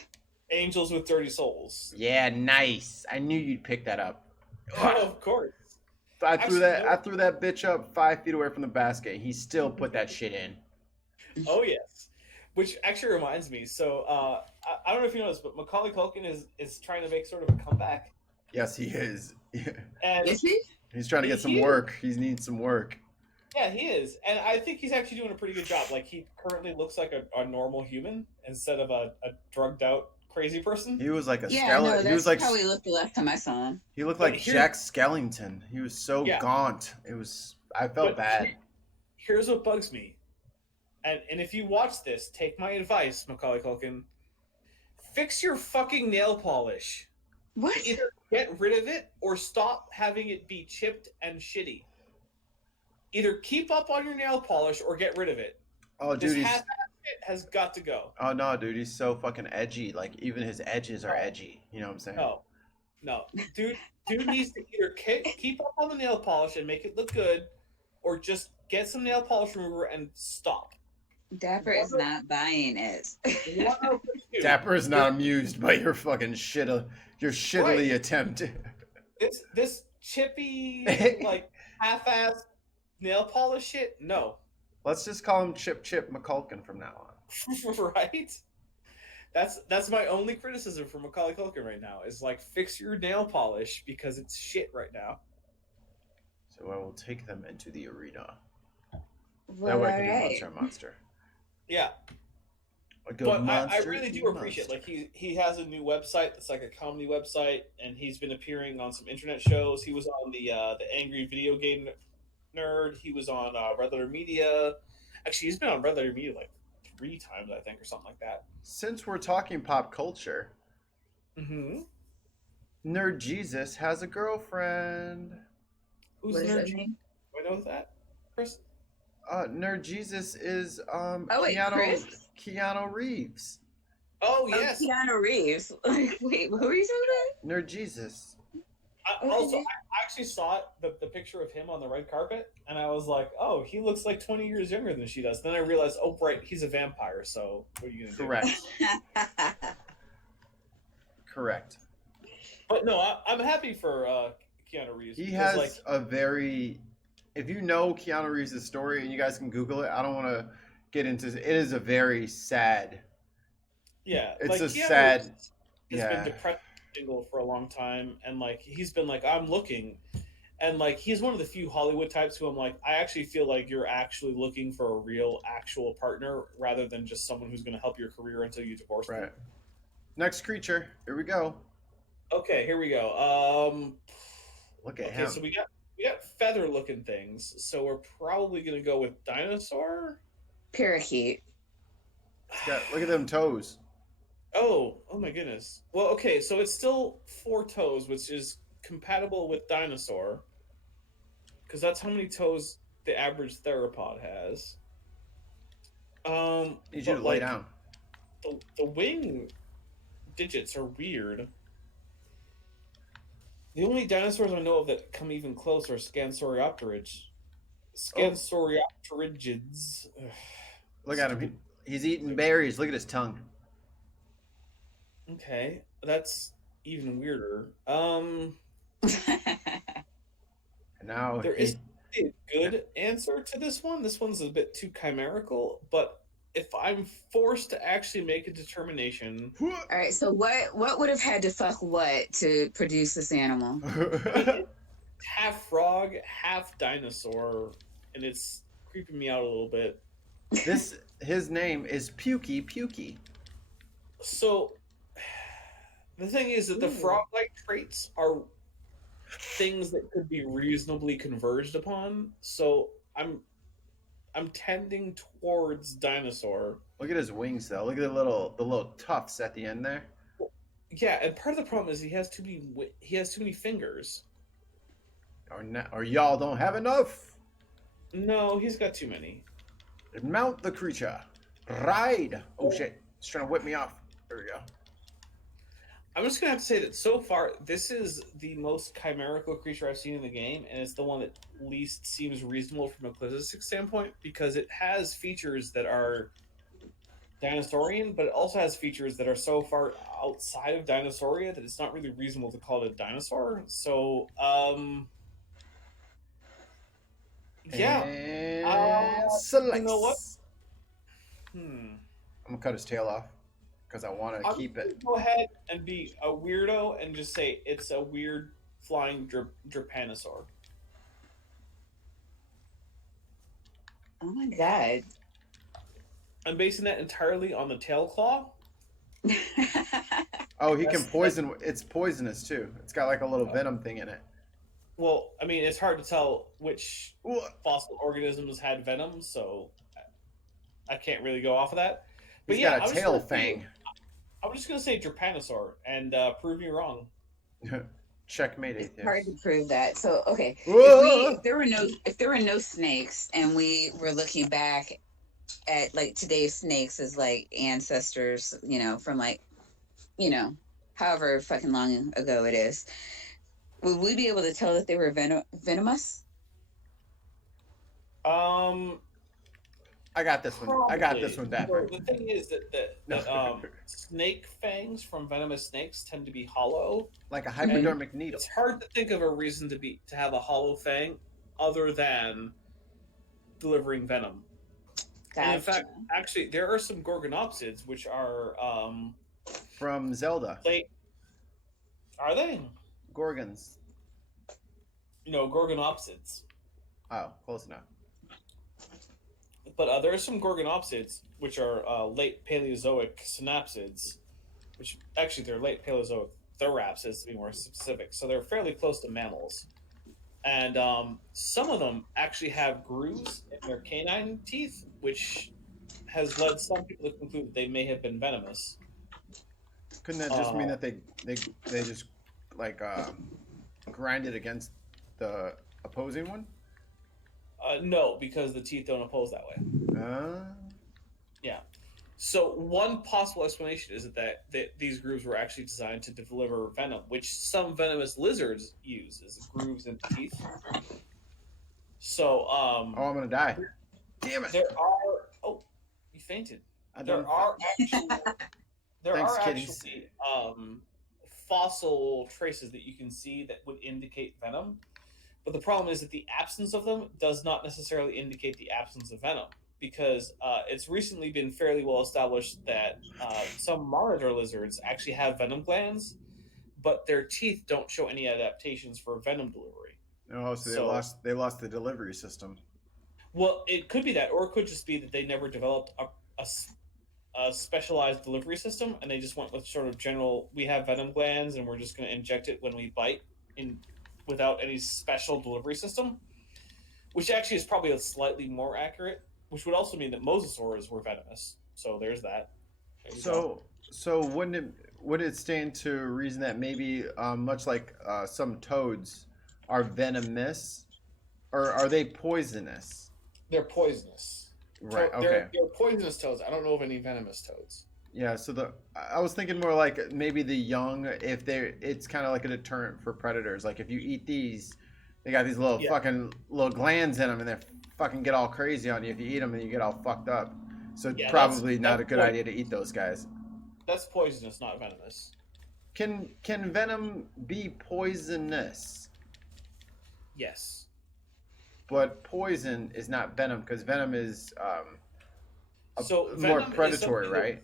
angels with dirty souls. Yeah, nice. I knew you'd pick that up. Oh, of course. I threw that bitch up 5 feet away from the basket. He still put that shit in. Oh yes. Which actually reminds me. So I don't know if you know this, but Macaulay Culkin is trying to make sort of a comeback. Yes, he is. And is he? He's trying to get some work. He needs some work. Yeah, he is, and I think he's actually doing a pretty good job. Like, he currently looks like a normal human instead of a drugged out crazy person. He was like a skeleton. skeleton. He was like how he looked the last time I saw him. He looked like Jack Skellington. He was so gaunt. I felt bad. Here's what bugs me, and if you watch this, take my advice, Macaulay Culkin. Fix your fucking nail polish. What? Either get rid of it or stop having it be chipped and shitty. Either keep up on your nail polish or get rid of it. Oh, dude, this half-ass shit has got to go. Oh no, dude, he's so fucking edgy. Like, even his edges are edgy. You know what I'm saying? No, dude needs to either keep up on the nail polish and make it look good, or just get some nail polish remover and stop. Dapper is not buying it. Dapper is not amused by your fucking shittily attempt. This chippy, like, half-ass nail polish shit? No. Let's just call him Chip McCulkin from now on. Right? That's my only criticism for Macaulay Culkin right now, is like, fix your nail polish because it's shit right now. So I will take them into the arena. Well, that way I can do Monster Monster. Yeah. But I really do appreciate, like, he has a new website that's like a comedy website, and he's been appearing on some internet shows. He was on the Angry Video Game Nerd. He was on Red Letter Media. Actually, he's been on Red Letter Media like 3 times, I think, or something like that. Since we're talking pop culture, Mm-hmm. Nerd Jesus has a girlfriend. Who's What is Nerd? that name? Do I know that, Chris? Nerd Jesus is Oh wait, Chris. Keanu Reeves. Oh Oh, yes. Keanu Reeves. Like, wait, who are you talking Nerd Jesus. about? Also, Okay. I actually saw the picture of him on the red carpet, and I was like, "Oh, he looks like 20 years younger than she does." Then I realized, "Oh, right, he's a vampire. So what are you gonna do?" Correct. Correct. But no, I'm happy for Keanu Reeves. He because, has a very. If you know Keanu Reeves' story, and you guys can Google it, I don't want to get into it. It is a very sad. yeah, It's like a Keanu sad. Reeves has been depressed single for a long time, and like he's been like, "I'm looking," and like he's one of the few Hollywood types who I'm like, I actually feel like you're actually looking for a real, actual partner rather than just someone who's going to help your career until you divorce them. Right. Next creature. Here we go. Okay, here we go. Look at Okay, him. so we got feather looking things, so we're probably gonna go with dinosaur. Parakeet. Look at them toes. Oh my goodness. Well, okay, so it's still 4 toes, which is compatible with dinosaur, because that's how many toes the average theropod has. Need you to But lay like down. the wing digits are weird. The only dinosaurs I know of that come even close are Scansoriopterids. Scansoriopterids. Look at him. He's eating berries. Look at his tongue. Okay, that's even weirder. Now There is a good answer to this one. This one's a bit too chimerical, but if I'm forced to actually make a determination, All right. So what would have had to fuck what to produce this animal? half frog, half dinosaur, and it's creeping me out a little bit. His name is Pukey Pukey. So the thing is that the frog-like traits are things that could be reasonably converged upon. So I'm tending towards dinosaur. Look at his wings though. Look at the little tufts at the end there. Yeah, and part of the problem is he has too many fingers. Or y'all don't have enough. No, he's got too many. Mount the creature. Ride. Oh shit. It's trying to whip me off. There we go. I'm just gonna have to say that so far, this is the most chimerical creature I've seen in the game, and it's the one that least seems reasonable from a classic standpoint because it has features that are dinosaurian, but it also has features that are so far outside of dinosauria that it's not really reasonable to call it a dinosaur. So, yeah. And select. You know what? I'm gonna cut his tail off because I want to keep it. Go ahead and be a weirdo and just say it's a weird flying drepanosaur. Oh my god. I'm basing that entirely on the tail claw. Oh, he can poison. It's poisonous too. It's got like a little venom thing in it. Well, I mean, it's hard to tell which fossil organisms had venom, so I can't really go off of that. But He's got a tail fang. I'm just gonna say drepanosaur and prove me wrong. Checkmate. It's hard to prove that. So okay, if there were no snakes and we were looking back at like today's snakes as like ancestors, from like, however fucking long ago it is, would we be able to tell that they were venomous? I got this one. Probably. I got this one, Dapper. The thing is that snake fangs from venomous snakes tend to be hollow, like a hypodermic needle. It's hard to think of a reason to have a hollow fang other than delivering venom. Gotcha. And in fact, actually, there are some gorgonopsids which are from Zelda. Are they Gorgons? No, gorgonopsids. Oh, close enough. But there are some gorgonopsids, which are late Paleozoic synapsids, which actually they're late Paleozoic thorapsids to be more specific. So they're fairly close to mammals. And some of them actually have grooves in their canine teeth, which has led some people to conclude that they may have been venomous. Couldn't that just mean that they just like grinded against the opposing one? No, because the teeth don't oppose that way. Yeah. So one possible explanation is that these grooves were actually designed to deliver venom, which some venomous lizards use as grooves in the teeth. So, oh, I'm gonna die. Damn it! There are. Oh, you fainted. There are actually fossil traces that you can see that would indicate venom. But the problem is that the absence of them does not necessarily indicate the absence of venom, because it's recently been fairly well established that some monitor lizards actually have venom glands, but their teeth don't show any adaptations for venom delivery. Oh, so they lost the delivery system. Well, it could be that, or it could just be that they never developed a specialized delivery system, and they just went with sort of general. We have venom glands, and we're just going to inject it when we bite, without any special delivery system, which actually is probably slightly more accurate. Which would also mean that mosasaurs were venomous. So there's that. So would it stand to reason that maybe much like some toads are venomous, or are they poisonous? They're poisonous. Right. Okay. They're poisonous toads. I don't know of any venomous toads. Yeah. So I was thinking more like maybe the young, if it's kind of like a deterrent for predators. Like if you eat these, they got these little fucking little glands in them, and they fucking get all crazy on you. If you eat them, and you get all fucked up. So probably not a good idea to eat those guys. That's poisonous, not venomous. Can venom be poisonous? Yes. But poison is not venom, because venom is more predatory, right?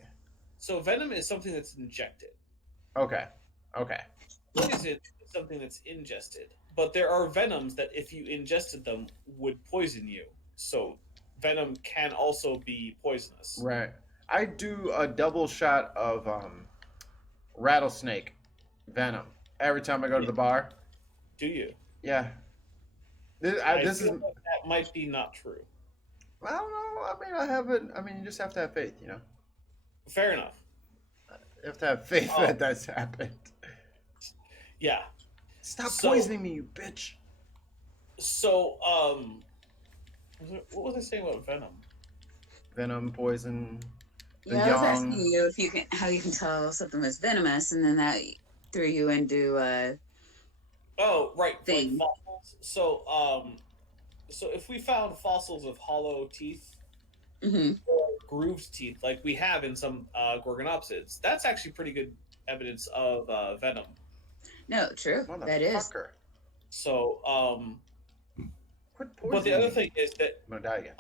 So venom is something that's injected. Okay. Poison is something that's ingested. But there are venoms that if you ingested them would poison you. So venom can also be poisonous. Right. I do a double shot of rattlesnake venom every time I go to the bar. Do you? Yeah. That might be not true. I don't know. I mean, I haven't. I mean, you just have to have faith, you know. Fair enough. You have to have faith that that's happened. Yeah. Stop poisoning me, you bitch. So, what was I saying about venom? Venom, poison. Yeah, I was asking you how you can tell something was venomous, and then that threw you into Oh, right. thing. Like fossils. So if we found fossils of hollow teeth or grooved teeth, like we have in some gorgonopsids, that's actually pretty good evidence of venom. No, true. That is. So, but the other thing is that I'm gonna die again.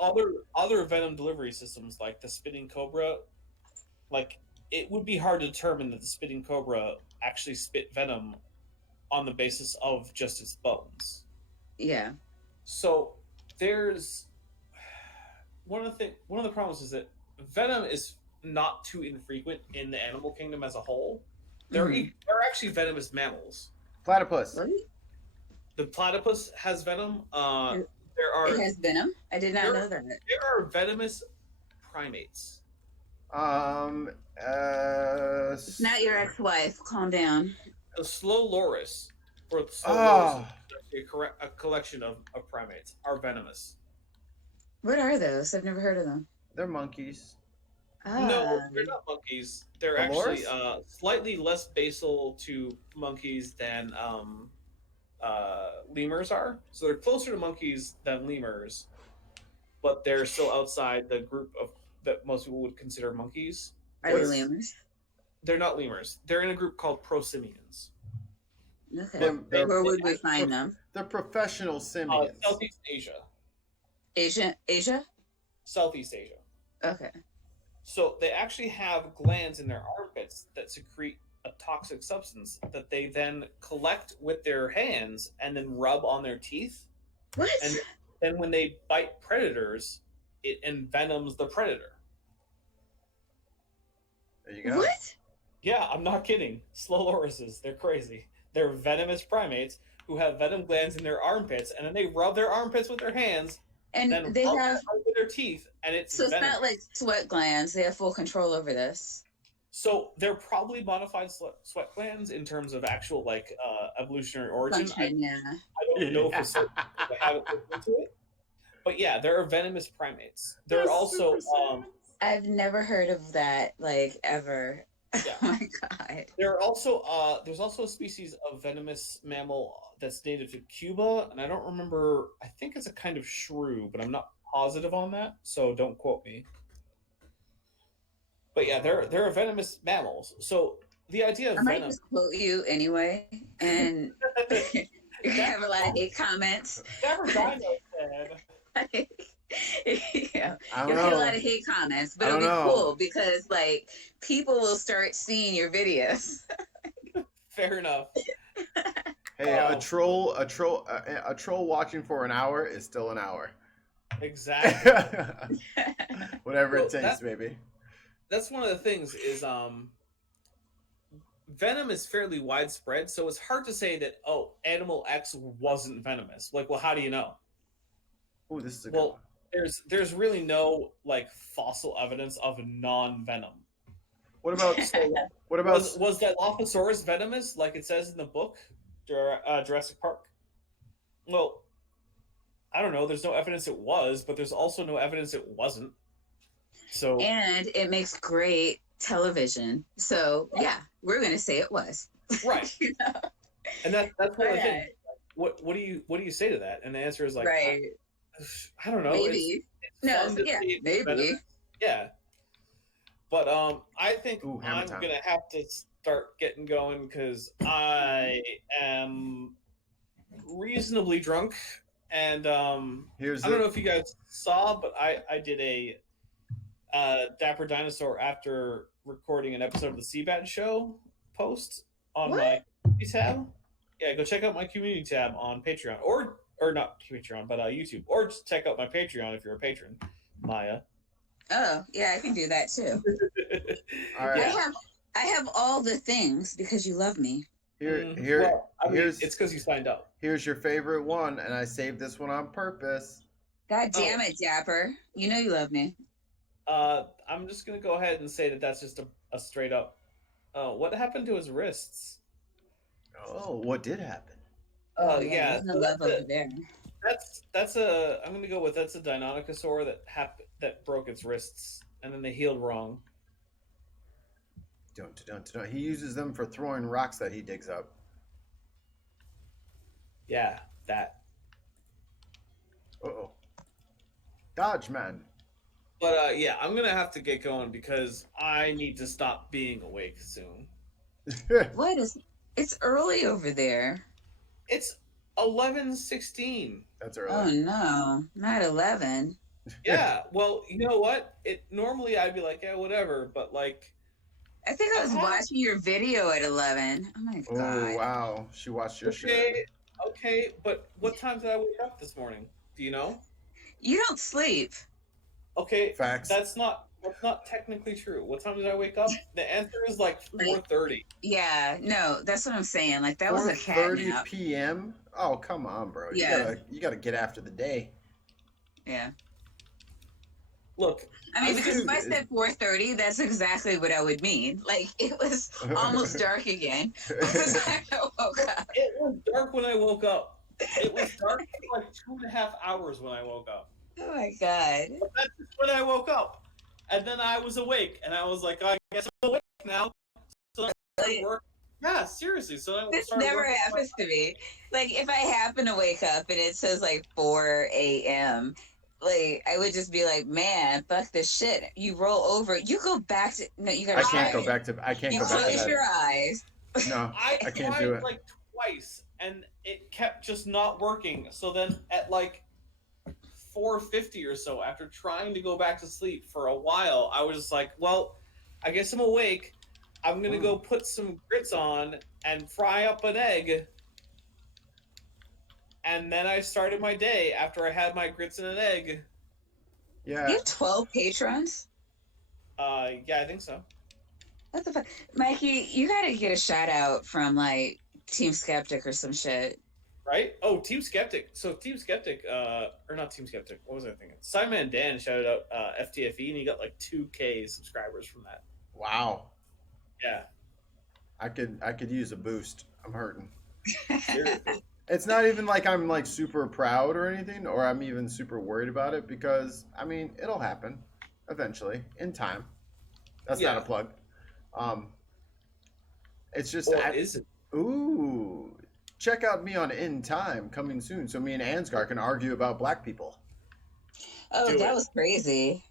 other venom delivery systems, like the spitting cobra, like it would be hard to determine that the spitting cobra actually spit venom on the basis of just its bones. Yeah. So there's one of the problems is that venom is not too infrequent in the animal kingdom as a whole. There are actually venomous mammals. Platypus. Really? The platypus has venom. It has venom? I did not know that. There are venomous primates. It's not your ex-wife. Calm down. The slow loris, or the slow loris, is a collection of primates, are venomous. What are those? I've never heard of them. They're monkeys. No, they're not monkeys. They're actually slightly less basal to monkeys than lemurs are. So they're closer to monkeys than lemurs, but they're still outside the group of that most people would consider monkeys. Are they lemurs? They're not lemurs. They're in a group called prosimians. Okay. Where would we find them? They're professional simians. Southeast Asia. Asia? Southeast Asia. Okay. So they actually have glands in their armpits that secrete a toxic substance that they then collect with their hands and then rub on their teeth. What? And then when they bite predators, it envenoms the predator. There you go. What? Yeah, I'm not kidding. Slow lorises, they're crazy. They're venomous primates who have venom glands in their armpits, and then they rub their armpits with their hands. And they have their teeth, and it's So it's venom. not like sweat glands. They have full control over this. So they're probably modified sweat glands in terms of actual like evolutionary origin. Function, yeah. I don't know for certain. I haven't looked into it. But yeah, there are venomous primates. There are also I've never heard of that, like, ever. Yeah. Oh my god. there are also there's also a species of venomous mammal that's native to Cuba, and I don't remember. I think it's a kind of shrew, but I'm not positive on that, so don't quote me. But yeah, there are venomous mammals. So the idea I of might venom. just quote you anyway, and you're gonna have a lot of hate comments. Never dino said. Yeah, I don't you'll get a know. lot of hate comments, but I it'll be don't know. cool because like people will start seeing your videos. Fair enough. Hey, a troll watching for an hour is still an hour. Exactly. Whatever Well, it takes, baby. That's one of the things is venom is fairly widespread, so it's hard to say that animal X wasn't venomous. Like, well, how do you know? Ooh, this is a good one. There's really no like fossil evidence of non-venom. What about Was that Dilophosaurus venomous, like it says in the book, Jurassic Park? Well, I don't know. There's no evidence it was, but there's also no evidence it wasn't. So And it makes great television. So yeah, we're gonna say it was. right, You know? and that's one of the Right. things. What do you say to that? And the answer is like, Right. I don't know. Maybe. It's No, fun to yeah, see it maybe. venomous. Yeah. But I think Ooh, hammer I'm time. gonna have to start getting going because I am reasonably drunk, and I don't know if you guys saw, but I did a Dapper Dinosaur after recording an episode of the Seabat Show post on What? my community tab. Yeah, go check out my community tab on Patreon, or not Patreon, but YouTube, or just check out my Patreon if you're a patron, Maya. Oh, yeah, I can do that too. All right. I have all the things because you love me. It's because you signed up. Here's your favorite one, and I saved this one on purpose. God damn it, Dapper. You know you love me. I'm just gonna go ahead and say that that's just a straight up. What happened to his wrists? Oh, what did happen? Oh, yeah, there's no so love that's over there. I'm gonna go with that's a Deinonychosaur that broke its wrists and then they healed wrong. Don't. He uses them for throwing rocks that he digs up. Yeah, that. Uh-oh. Dodge, man. But yeah, I'm gonna have to get going because I need to stop being awake soon. What is? It's early over there. It's 11:16. That's early. Oh no, not 11. Yeah, well, you know what? Normally I'd be like, yeah, whatever, but like. I think I was watching your video at 11. Oh my god. Oh wow, she watched your shit. Okay, but what time did I wake up this morning? Do you know? You don't sleep. Okay, Facts. That's not technically true. What time did I wake up? The answer is like 4:30. Yeah, no, that's what I'm saying. Like that was a cat 4:30 nap. p.m. Oh come on, bro. Yeah. You gotta get after the day. Yeah. Look, I mean, because if I said 4:30, that's exactly what I would mean. Like it was almost dark again. I woke up. It was dark when I woke up. It was dark for like 2.5 hours when I woke up. Oh my god. But that's just when I woke up, and then I was awake, and I was like, I guess I'm awake now. So I started work. Yeah, seriously. So I This started never working. happens to me. Like if I happen to wake up and it says like 4 a.m., like I would just be like, man, fuck this shit. You roll over. You go back to you gotta. I can't go back to You go back to close that. your eyes. No, I can't tried do it. like twice, and it kept just not working. So then at like 4:50 or so, after trying to go back to sleep for a while, I was just like, well, I guess I'm awake. I'm gonna go put some grits on and fry up an egg. And then I started my day after I had my grits and an egg. Yeah. You have 12 patrons? Yeah, I think so. What the fuck? Mikey, you gotta get a shout out from like Team Skeptic or some shit. right? Oh, Team Skeptic. So Team Skeptic, or not Team Skeptic. What was I thinking? Simon Dan shouted out FTFE, and he got like 2K subscribers from that. Wow. Yeah. I could use a boost. I'm hurting. Seriously. It's not even like I'm like super proud or anything, or I'm even super worried about it because I mean it'll happen eventually in time. That's not a plug. It's just Or is it? ooh, check out me on In Time coming soon, so me and Ansgar can argue about black people. Oh, that was crazy.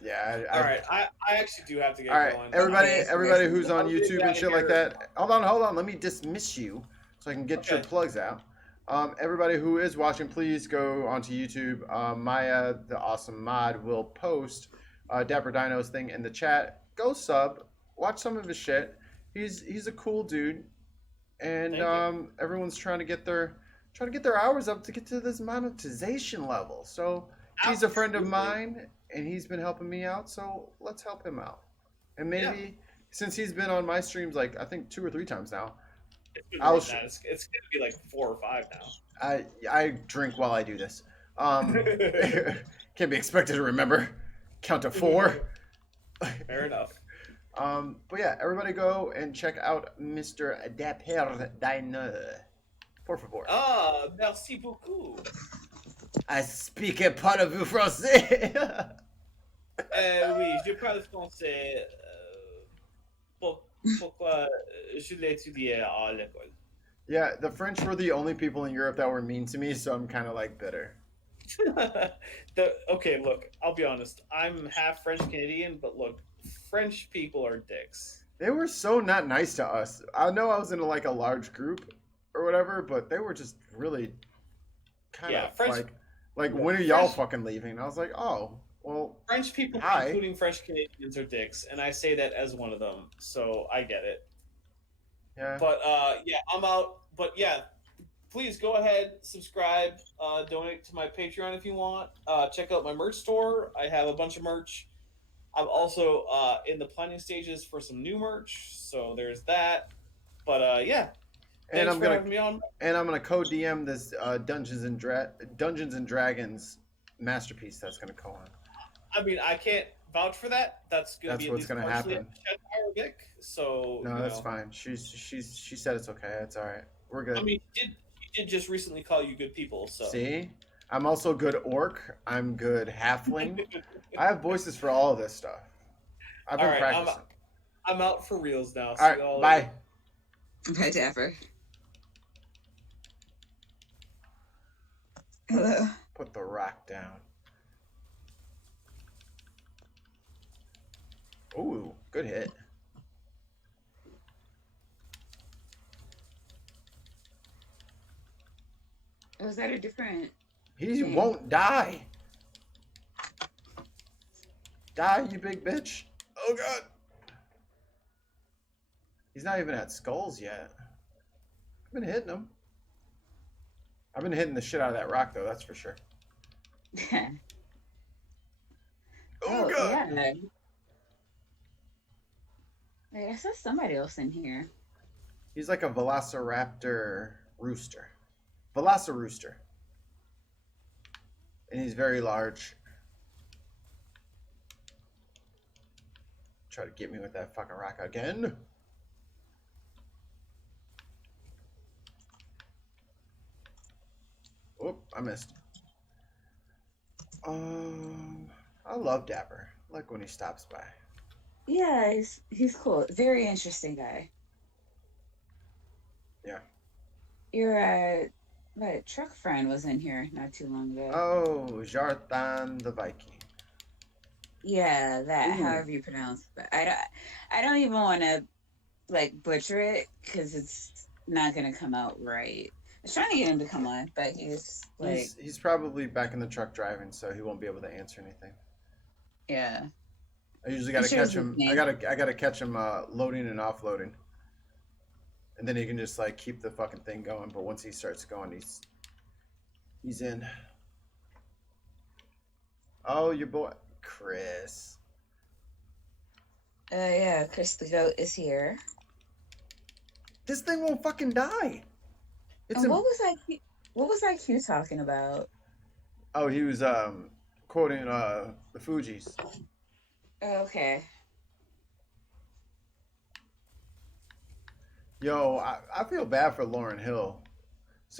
Yeah. All right. I actually do have to get all right, going. everybody who's on I'll get YouTube you and shit like that. Hold on. Let me dismiss you so I can get your plugs out. Everybody who is watching, please go onto YouTube. Maya, the awesome mod, will post Dapper Dino's thing in the chat. Go sub, watch some of his shit. He's a cool dude, and everyone's trying to get their hours up to get to this monetization level. So he's a friend of mine, and he's been helping me out. So let's help him out. And maybe since he's been on my streams like I think 2 or 3 times now. It's gonna be like 4 or 5 now. I drink while I do this. Can't be expected to remember. Count to 4. Fair enough. But yeah, everybody go and check out Mr. Dapper Dino. Por favor. Ah, merci beaucoup. I speak a parlez-vous français? Oui, je parle français. Pourquoi je l'ai étudié à l'école? Yeah, the French were the only people in Europe that were mean to me, so I'm kind of like bitter. Okay, look, I'll be honest. I'm half French Canadian, but look, French people are dicks. They were so not nice to us. I know I was in like a large group or whatever, but they were just really kind of like when are y'all fucking leaving? And I was like, oh, well. French people, including French Canadians, are dicks, and I say that as one of them, so I get it. Yeah. But yeah, I'm out. But yeah, please go ahead, subscribe, donate to my Patreon if you want. Check out my merch store. I have a bunch of merch. I'm also in the planning stages for some new merch, so there's that. But yeah, and I'm gonna having me on. And I'm gonna code DM this Dungeons and Dragons masterpiece that's gonna go on. I mean, I can't vouch for that. That's what's gonna happen. Arabic, so no, that's fine. She said it's okay. It's all right. We're good. I mean, he did just recently call you good people. So see, I'm also good orc. I'm good halfling. I have voices for all of this stuff. I've been practicing. I'm out for reals now. All right, bye. Bye, Dapper. Hello. Put the rock down. Ooh, good hit. Was that a different? He won't die. Die, you big bitch. Oh, God. He's not even at skulls yet. I've been hitting him. I've been hitting the shit out of that rock, though. That's for sure. Oh, God. Yeah. Wait, I saw somebody else in here. He's like a velociraptor rooster. Velocirooster. And he's very large. Try to get me with that fucking rock again. Oop, I missed. I love Dapper. I like when he stops by. Yeah, he's cool. Very interesting guy. Yeah. Your truck friend was in here not too long ago. Oh, Jarthan the Viking. Yeah, that. Ooh. However you pronounce it. I don't even want to like butcher it because it's not gonna come out right. I was trying to get him to come on, but he's probably back in the truck driving, so he won't be able to answer anything. Yeah. I usually gotta catch him. I gotta catch him loading and offloading, and then he can just like keep the fucking thing going. But once he starts going, he's in. Oh, your boy Chris. Yeah, Chris the goat is here. This thing won't fucking die. It's And in, what was IQ talking about? oh, he was quoting the Fugees. Oh, okay. Yo, I feel bad for Lauren Hill.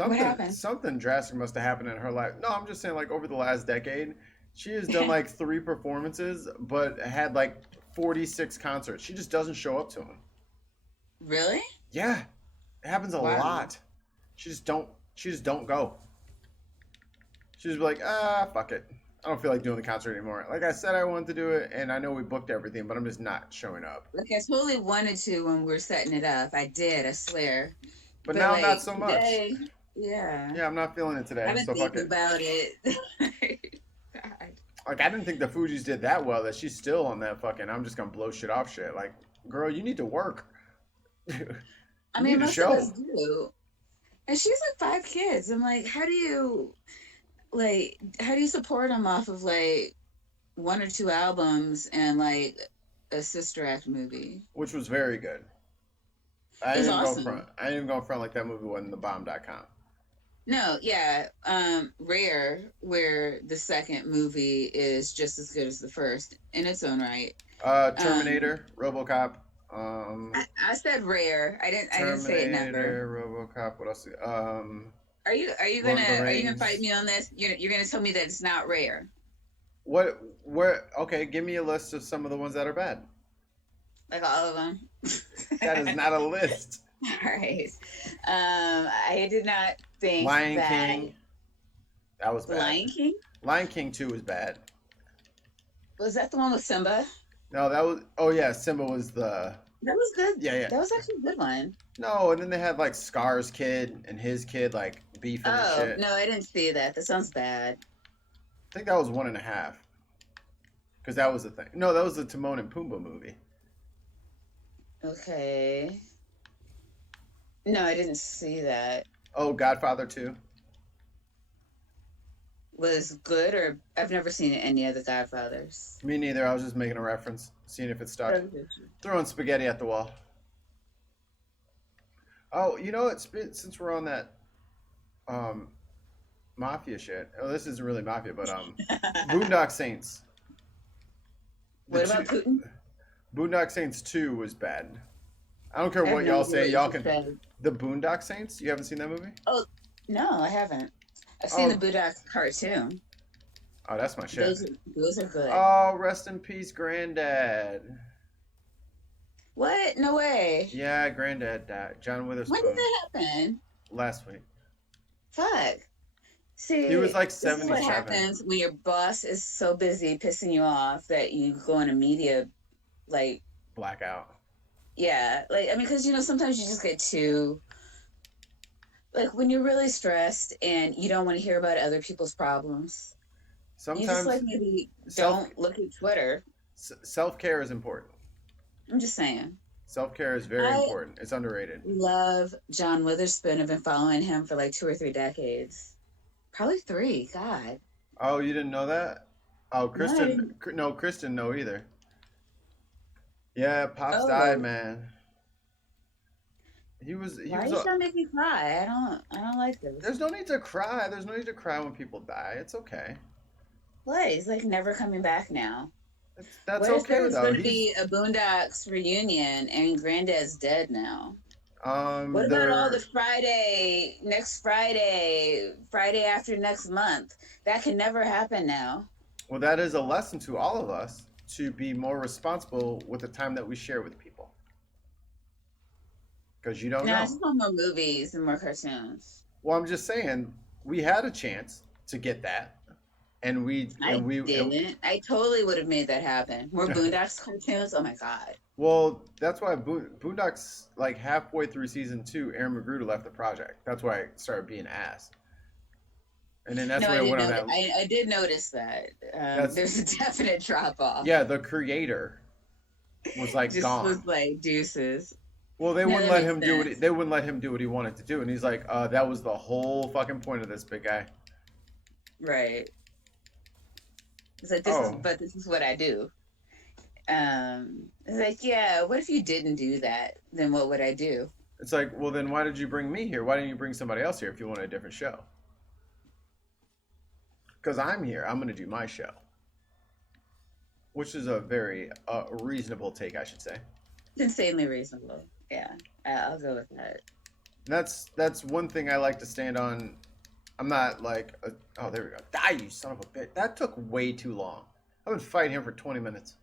What Something happened? something drastic must have happened in her life. No, I'm just saying like over the last decade, she has done like 3 performances, but had like 46 concerts. She just doesn't show up to them. Really? Yeah, it happens a Wow. lot. She just don't go. She just be like, ah, fuck it. I don't feel like doing the concert anymore. Like I said, I wanted to do it, and I know we booked everything, but I'm just not showing up. Like I totally wanted to when we were setting it up. I did, I swear. But But now, not like so much. today, yeah. Yeah, I'm not feeling it today, I've been so fuck thinking it. about it. God. Like I didn't think the Fugees did that well. That she's still on that fucking. I'm just gonna blow shit off shit. Like, girl, you need to work. you I need mean, a most of us show. do. And she's like 5 kids. I'm like, how do you support them off of like 1 or 2 albums and like a sister act movie? Which was very good. I It's ain't even going awesome. front. I ain't even going front like that movie wasn't the bomb.com. No, yeah. Rare, where the second movie is just as good as the first in its own right. Um, Terminator, RoboCop, I said rare. I didn't say it never. Terminator, RoboCop. What else? Are you Lord of the gonna fight Rings. me on this? You're gonna tell me that it's not rare. What? Where? Okay, give me a list of some of the ones that are bad. Like all of them. That is not a list. All right. I did not think Lion that King. That was The bad. Lion King, Lion King 2 was bad. was that the one with Simba? No, that was. Oh yeah, Simba was the. That was good. Yeah, yeah. That was actually a good one. No, and then they had like Scar's kid and his kid like beefing and Oh, shit. no, I didn't see that. That sounds bad. I think that was 1.5. Because that was the thing. No, that was the Timon and Pumbaa movie. Okay. No, I didn't see that. Oh, Godfather 2. Was good, or I've never seen any of the Godfathers. Me neither. I was just making a reference, seeing if it stuck. Throwing spaghetti at the wall. Oh, you know what? Since we're on that mafia shit. Oh, this isn't really mafia, but Boondock Saints. The What about two, Putin? Boondock Saints 2 was bad. I don't care I have what no y'all idea say. what Y'all you can. said. The Boondock Saints? You haven't seen that movie? Oh, no, I haven't. I've seen the Oh, Budak cartoon. oh, that's my shit. Those are good. Oh, rest in peace, Granddad. What? No way. Yeah, Granddad died. John When did Witherspoon. that happen? Last week. Fuck. He was See, like this is what 77. happens when your boss is so busy pissing you off that you go into media, like, Blackout. yeah, like, I mean, because, sometimes you just get too, like, when you're really stressed and you don't want to hear about other people's problems, you just, like, Sometimes maybe self don't look at Twitter. self care is important. I'm just saying. Self care is very I important. It's underrated. love John Witherspoon. I've been following him for, like, 2 or 3 decades. Probably 3. God. Oh, you didn't know that? Oh, No, I didn't. No, Kristen, no either. Yeah, Pops died, Oh. man. He Why are was you a. trying to make me cry? I don't like this. There's no need to cry. There's no need to cry when people die. It's okay. What? He's like never coming back now. That's What if okay there's though. going to be a Boondocks reunion and Granddad's dead now? What about all the they're next Friday after next month? That can never happen now. well, that is a lesson to all of us to be more responsible with the time that we share with people. Because you don't No, I know. just want more movies and more cartoons. Well, I'm just saying we had a chance to get that, and I we didn't. I totally would have made that happen. More Boondocks cartoons? Oh my God. well, that's why Boondocks like halfway through season 2, Aaron McGruder left the project. That's why it started being ass, and then that's No, when I it did went on know. that. I did notice that. That's There's a definite drop off. yeah. The creator was like Just gone. was like deuces. Well, they No, wouldn't that let makes him do sense. they wouldn't let him do what he wanted to do, and he's like, that was the whole fucking point of this, big guy. Right. It's like Oh, this is what I do. It's like, yeah, what if you didn't do that? Then what would I do? It's like, well, then why did you bring me here? Why didn't you bring somebody else here if you wanted a different show? Because I'm here. I'm going to do my show. Which is a very reasonable take, I should say. It's insanely reasonable. Yeah, I'll go with that. That's one thing I like to stand on. I'm not like, oh, there we go. Die, you son of a bitch. That took way too long. I've been fighting him for 20 minutes.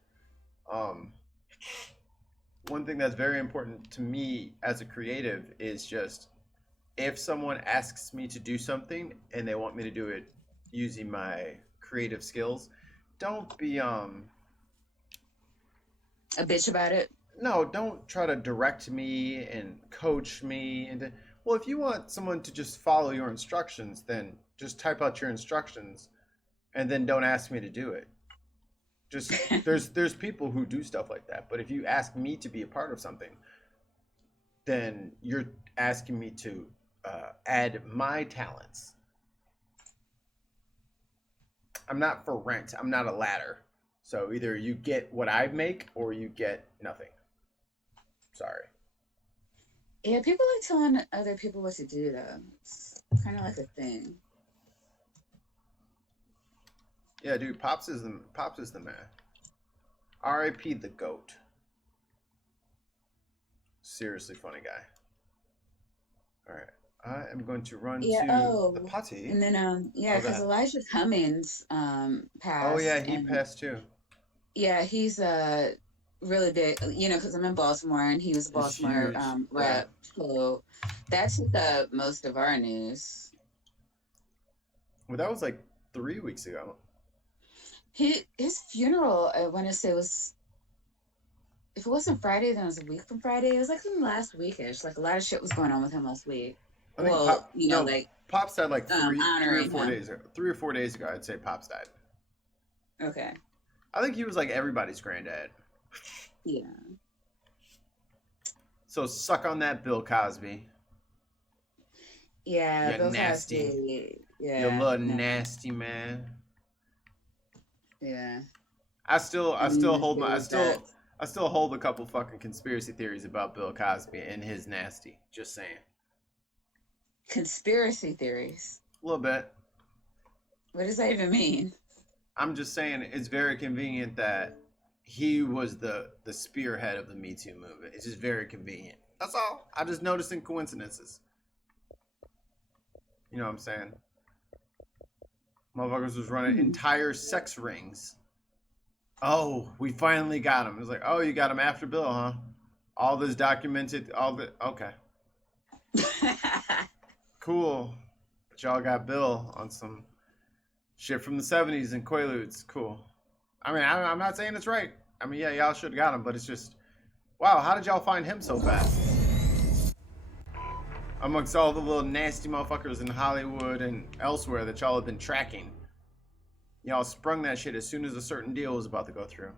One thing that's very important to me as a creative is just if someone asks me to do something and they want me to do it using my creative skills, don't be a bitch about it. No, don't try to direct me and coach me. And well, if you want someone to just follow your instructions, then just type out your instructions, and then don't ask me to do it. Just there's people who do stuff like that. But if you ask me to be a part of something, then you're asking me to add my talents. I'm not for rent. I'm not a ladder. So either you get what I make or you get nothing. Sorry. Yeah, people like telling other people what to do, though. It's kind of like a thing. Yeah, dude, Pops is the man. R.I.P. the GOAT. Seriously funny guy. All right, I am going to run to the potty. And then because Elijah Cummings passed. Oh yeah, he passed too. Yeah, he's really big, because I'm in Baltimore and he was a Baltimore rep. So that took up most of our news. Well, that was like 3 weeks ago. His funeral, I want to say, was, if it wasn't Friday, then it was a week from Friday. It was like in the last weekish. Like a lot of shit was going on with him last week. I think Pops died like 3 or 4 days ago. 3 or 4 days ago, I'd say Pops died. Okay. I think he was like everybody's granddad. Yeah. So suck on that, Bill Cosby. Yeah, Bill nasty. Cosby. Yeah. You little nasty man. Yeah. I still hold a couple fucking conspiracy theories about Bill Cosby and his nasty. Just saying. Conspiracy theories. A little bit. What does that even mean? I'm just saying it's very convenient that he was the spearhead of the Me Too movement. It's just very convenient. That's all. I'm just noticing coincidences. You know what I'm saying? Motherfuckers was running entire sex rings. Oh, we finally got him. It was like, oh, you got him after Bill, huh? All this documented, okay. Cool. But y'all got Bill on some shit from the 70s and Quaaludes. Cool. I mean, I'm not saying it's right. I mean, yeah, y'all should have got him, but it's just, wow, how did y'all find him so fast? Amongst all the little nasty motherfuckers in Hollywood and elsewhere that y'all have been tracking. Y'all sprung that shit as soon as a certain deal was about to go through.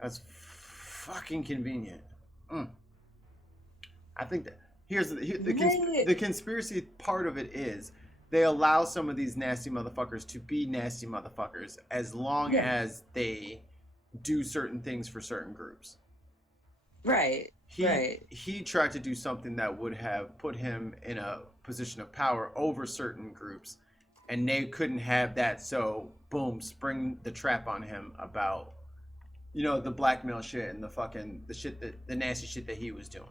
That's fucking convenient. I think that the conspiracy part of it is they allow some of these nasty motherfuckers to be nasty motherfuckers as long as they do certain things for certain groups. Right. He tried to do something that would have put him in a position of power over certain groups, and they couldn't have that. So, boom, spring the trap on him about, the blackmail shit and the nasty shit that he was doing.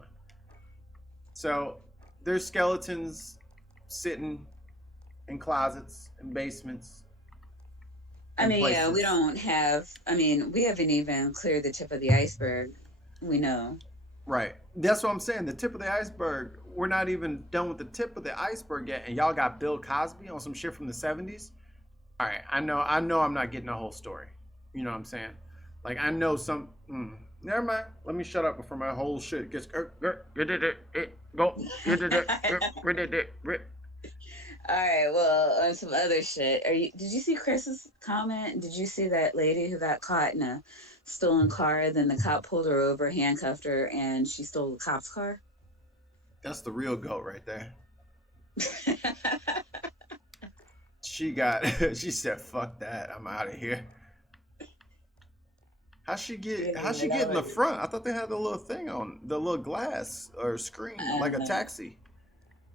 So, there's skeletons sitting in closets and basements. I mean, places. We haven't even cleared the tip of the iceberg. We know. Right. That's what I'm saying. The tip of the iceberg, we're not even done with the tip of the iceberg yet, and y'all got Bill Cosby on some shit from the 70s. All right, I know I'm not getting a whole story. You know what I'm saying? Like, I know some... Never mind. Let me shut up before my whole shit gets... Go. All right, well, on some other shit. Did you see Chris's comment? Did you see that lady who got caught in a stolen car? Then the cop pulled her over, handcuffed her, and she stole the cop's car? That's the real goat right there. She said, fuck that. I'm out of here. How'd she get that in the was, front? I thought they had the little thing on the little glass or screen I like don't a know. taxi.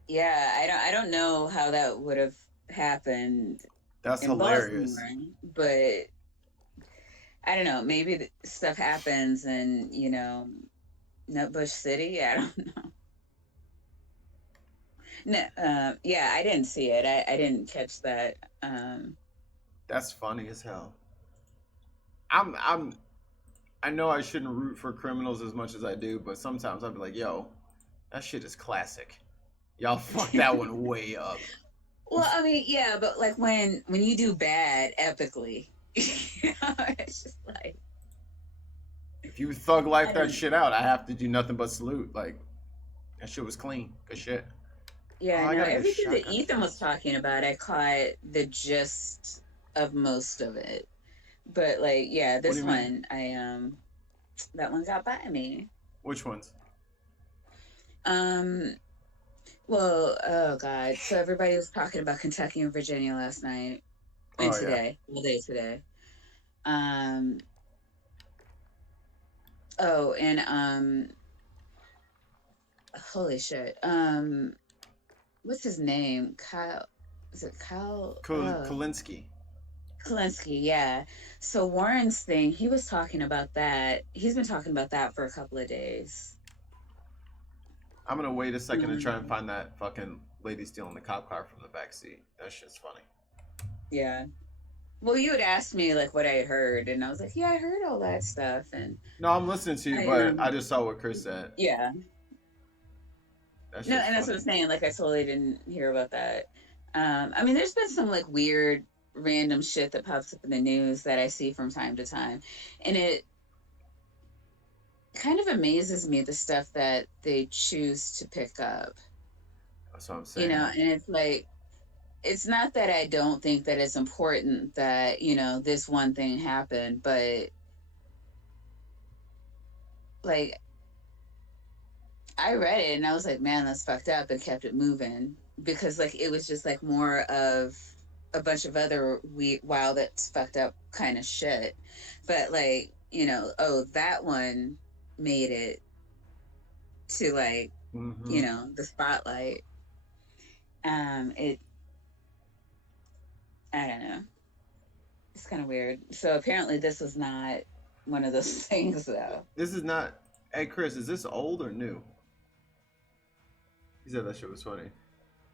Yeah, I don't know how that would have happened That's in hilarious. Baltimore, but I don't know. Maybe stuff happens in, Nutbush City. I don't know. No, yeah, I didn't see it. I didn't catch that. That's funny as hell. I'm I know I shouldn't root for criminals as much as I do, but sometimes I'd be like, yo, that shit is classic. Y'all fucked that one way up. Well, I mean, yeah, but like when you do bad epically, it's just like If you thug life I that don't. shit out, I have to do nothing but salute. Like that shit was clean. Good shit. Oh, Yeah, I no, gotta get everything that shotgun Ethan was shells. talking about, I caught the gist of most of it. But like, yeah, What do this you mean? one, that one got by me. Which ones? Um, well, oh God, so everybody was talking about Kentucky and Virginia last night and Oh yeah. today, all day today. Um, oh, and holy shit, what's his name? Kyle, is it Kyle? Kalinsky. Klinsky, yeah. So Warren's thing, he was talking about that. He's been talking about that for a couple of days. I'm gonna wait a second to try and Um, find that fucking lady stealing the cop car from the back seat. That shit's funny. yeah. Well, you had asked me like what I had heard, and I was like, yeah, I heard all that stuff, and No, I'm listening to you, I but I just saw what Chris said. yeah, That no, shit's and that's what funny. I'm saying. Like, I totally didn't hear about that. I mean, there's been some like weird, random shit that pops up in the news that I see from time to time, and it kind of amazes me the stuff that they choose to pick up. That's what I'm saying. And it's like it's not that I don't think that it's important that, this one thing happened, but like I read it and I was like, man, that's fucked up, and kept it moving because like it was just like more of a bunch of other wild, that's fucked up kind of shit. But like, oh, that one made it to like, Mm-hmm. the spotlight. It I don't know. It's kind of weird. So apparently this was not one of those things though. This is not. Hey, Chris, is this old or new? He said that shit was funny.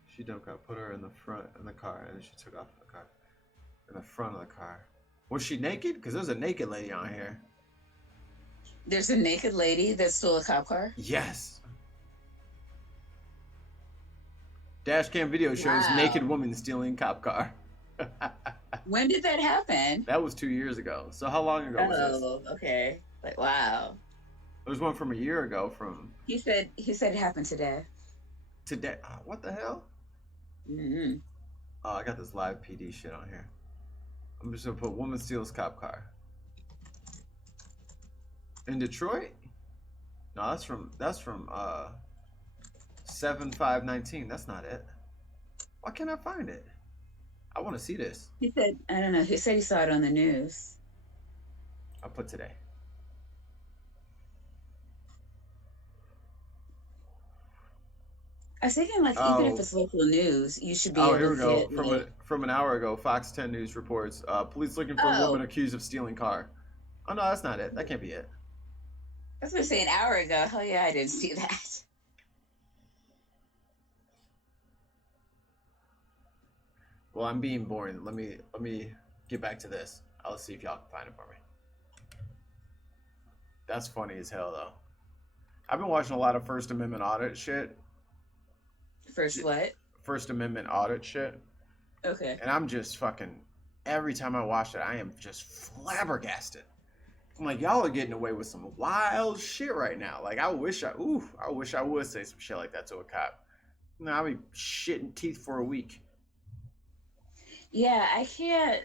She dumped out, put her in the front in the car, and then she took off in the car. In the front of the car. Was she naked? Because there's a naked lady on here. There's a naked lady that stole a cop car. Yes. Dash cam video shows naked Wow. woman stealing cop car. When did that happen? That was 2 years ago. So how long ago was this? Oh, okay. Like, wow. There's one from a year ago from He said it happened today. today. What the hell? Mm-hmm. Oh, I got this live PD shit on here. I'm just gonna put woman steals cop car. In Detroit? No, that's from 7/5/19. That's not it. Why can't I find it? I want to see this. He said, I don't know. He said he saw it on the news. I'll put today. I was thinking, like, even if Oh, it's local news, you should be oh, here able we to go. get, like, From an hour ago, Fox 10 News reports police looking for a woman oh, accused of stealing car. Oh no, that's not it. That can't be it. that's what I was saying an hour ago. Hell yeah, I didn't see that. Well, I'm being boring. Let me get back to this. I'll see if y'all can find it for me. That's funny as hell though. I've been watching a lot of First Amendment audit shit. First, what? First Amendment audit shit. Okay. And I'm just fucking every time I watch it, I am just flabbergasted. I'm like, y'all are getting away with some wild shit right now. Like I wish I would say some shit like that to a cop. No, I'll be shitting teeth for a week. Yeah, I can't.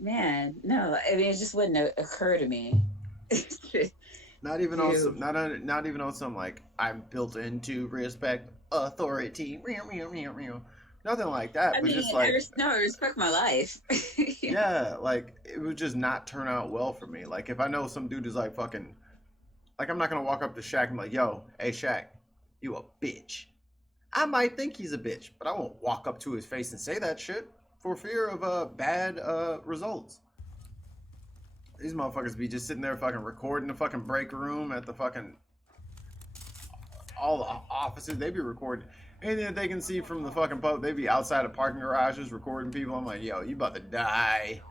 Man, no. I mean, it just wouldn't occur to me. Not even on to some, not even on some like I'm built into respect authority. Nothing like that, I but mean, just like, I respect my life. yeah, like it would just not turn out well for me. Like if I know some dude is like fucking, like I'm not gonna walk up to Shaq and be like, yo, hey Shaq, you a bitch. I might think he's a bitch, but I won't walk up to his face and say that shit for fear of bad results. These motherfuckers be just sitting there fucking recording the fucking break room at the fucking all the offices. They be recording. Anything that they can see from the fucking pub, they be outside of parking garages recording people. I'm like, yo, you about to die.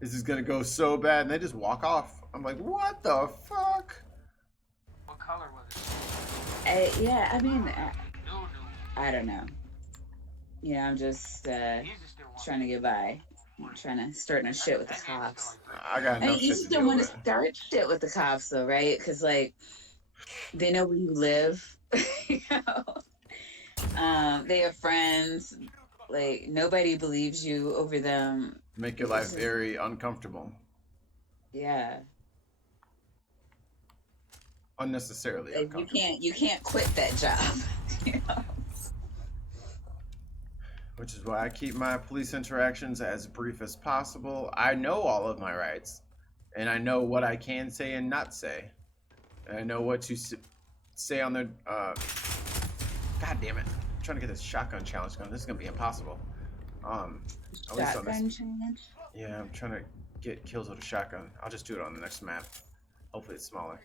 This is gonna go so bad. And they just walk off. I'm like, what the fuck? What color was it? Yeah, I mean, I don't know. Yeah, I'm just trying to get by. I'm trying to start no shit with the cops. I got I enough mean, you shit just to don't deal want to with. start shit with the cops, though, right? Because, like, they know where you live. You know? They have friends. Like, nobody believes you over them. Make your life very uncomfortable. Yeah. Unnecessarily Like, uncomfortable. you can't quit that job. You know? Which is why I keep my police interactions as brief as possible. I know all of my rights, and I know what I can say and not say. And I know what to say on the. God damn it! I'm trying to get this shotgun challenge going. This is gonna be impossible. At least on this. Shotgun challenge? Yeah, I'm trying to get kills with a shotgun. I'll just do it on the next map. Hopefully it's smaller.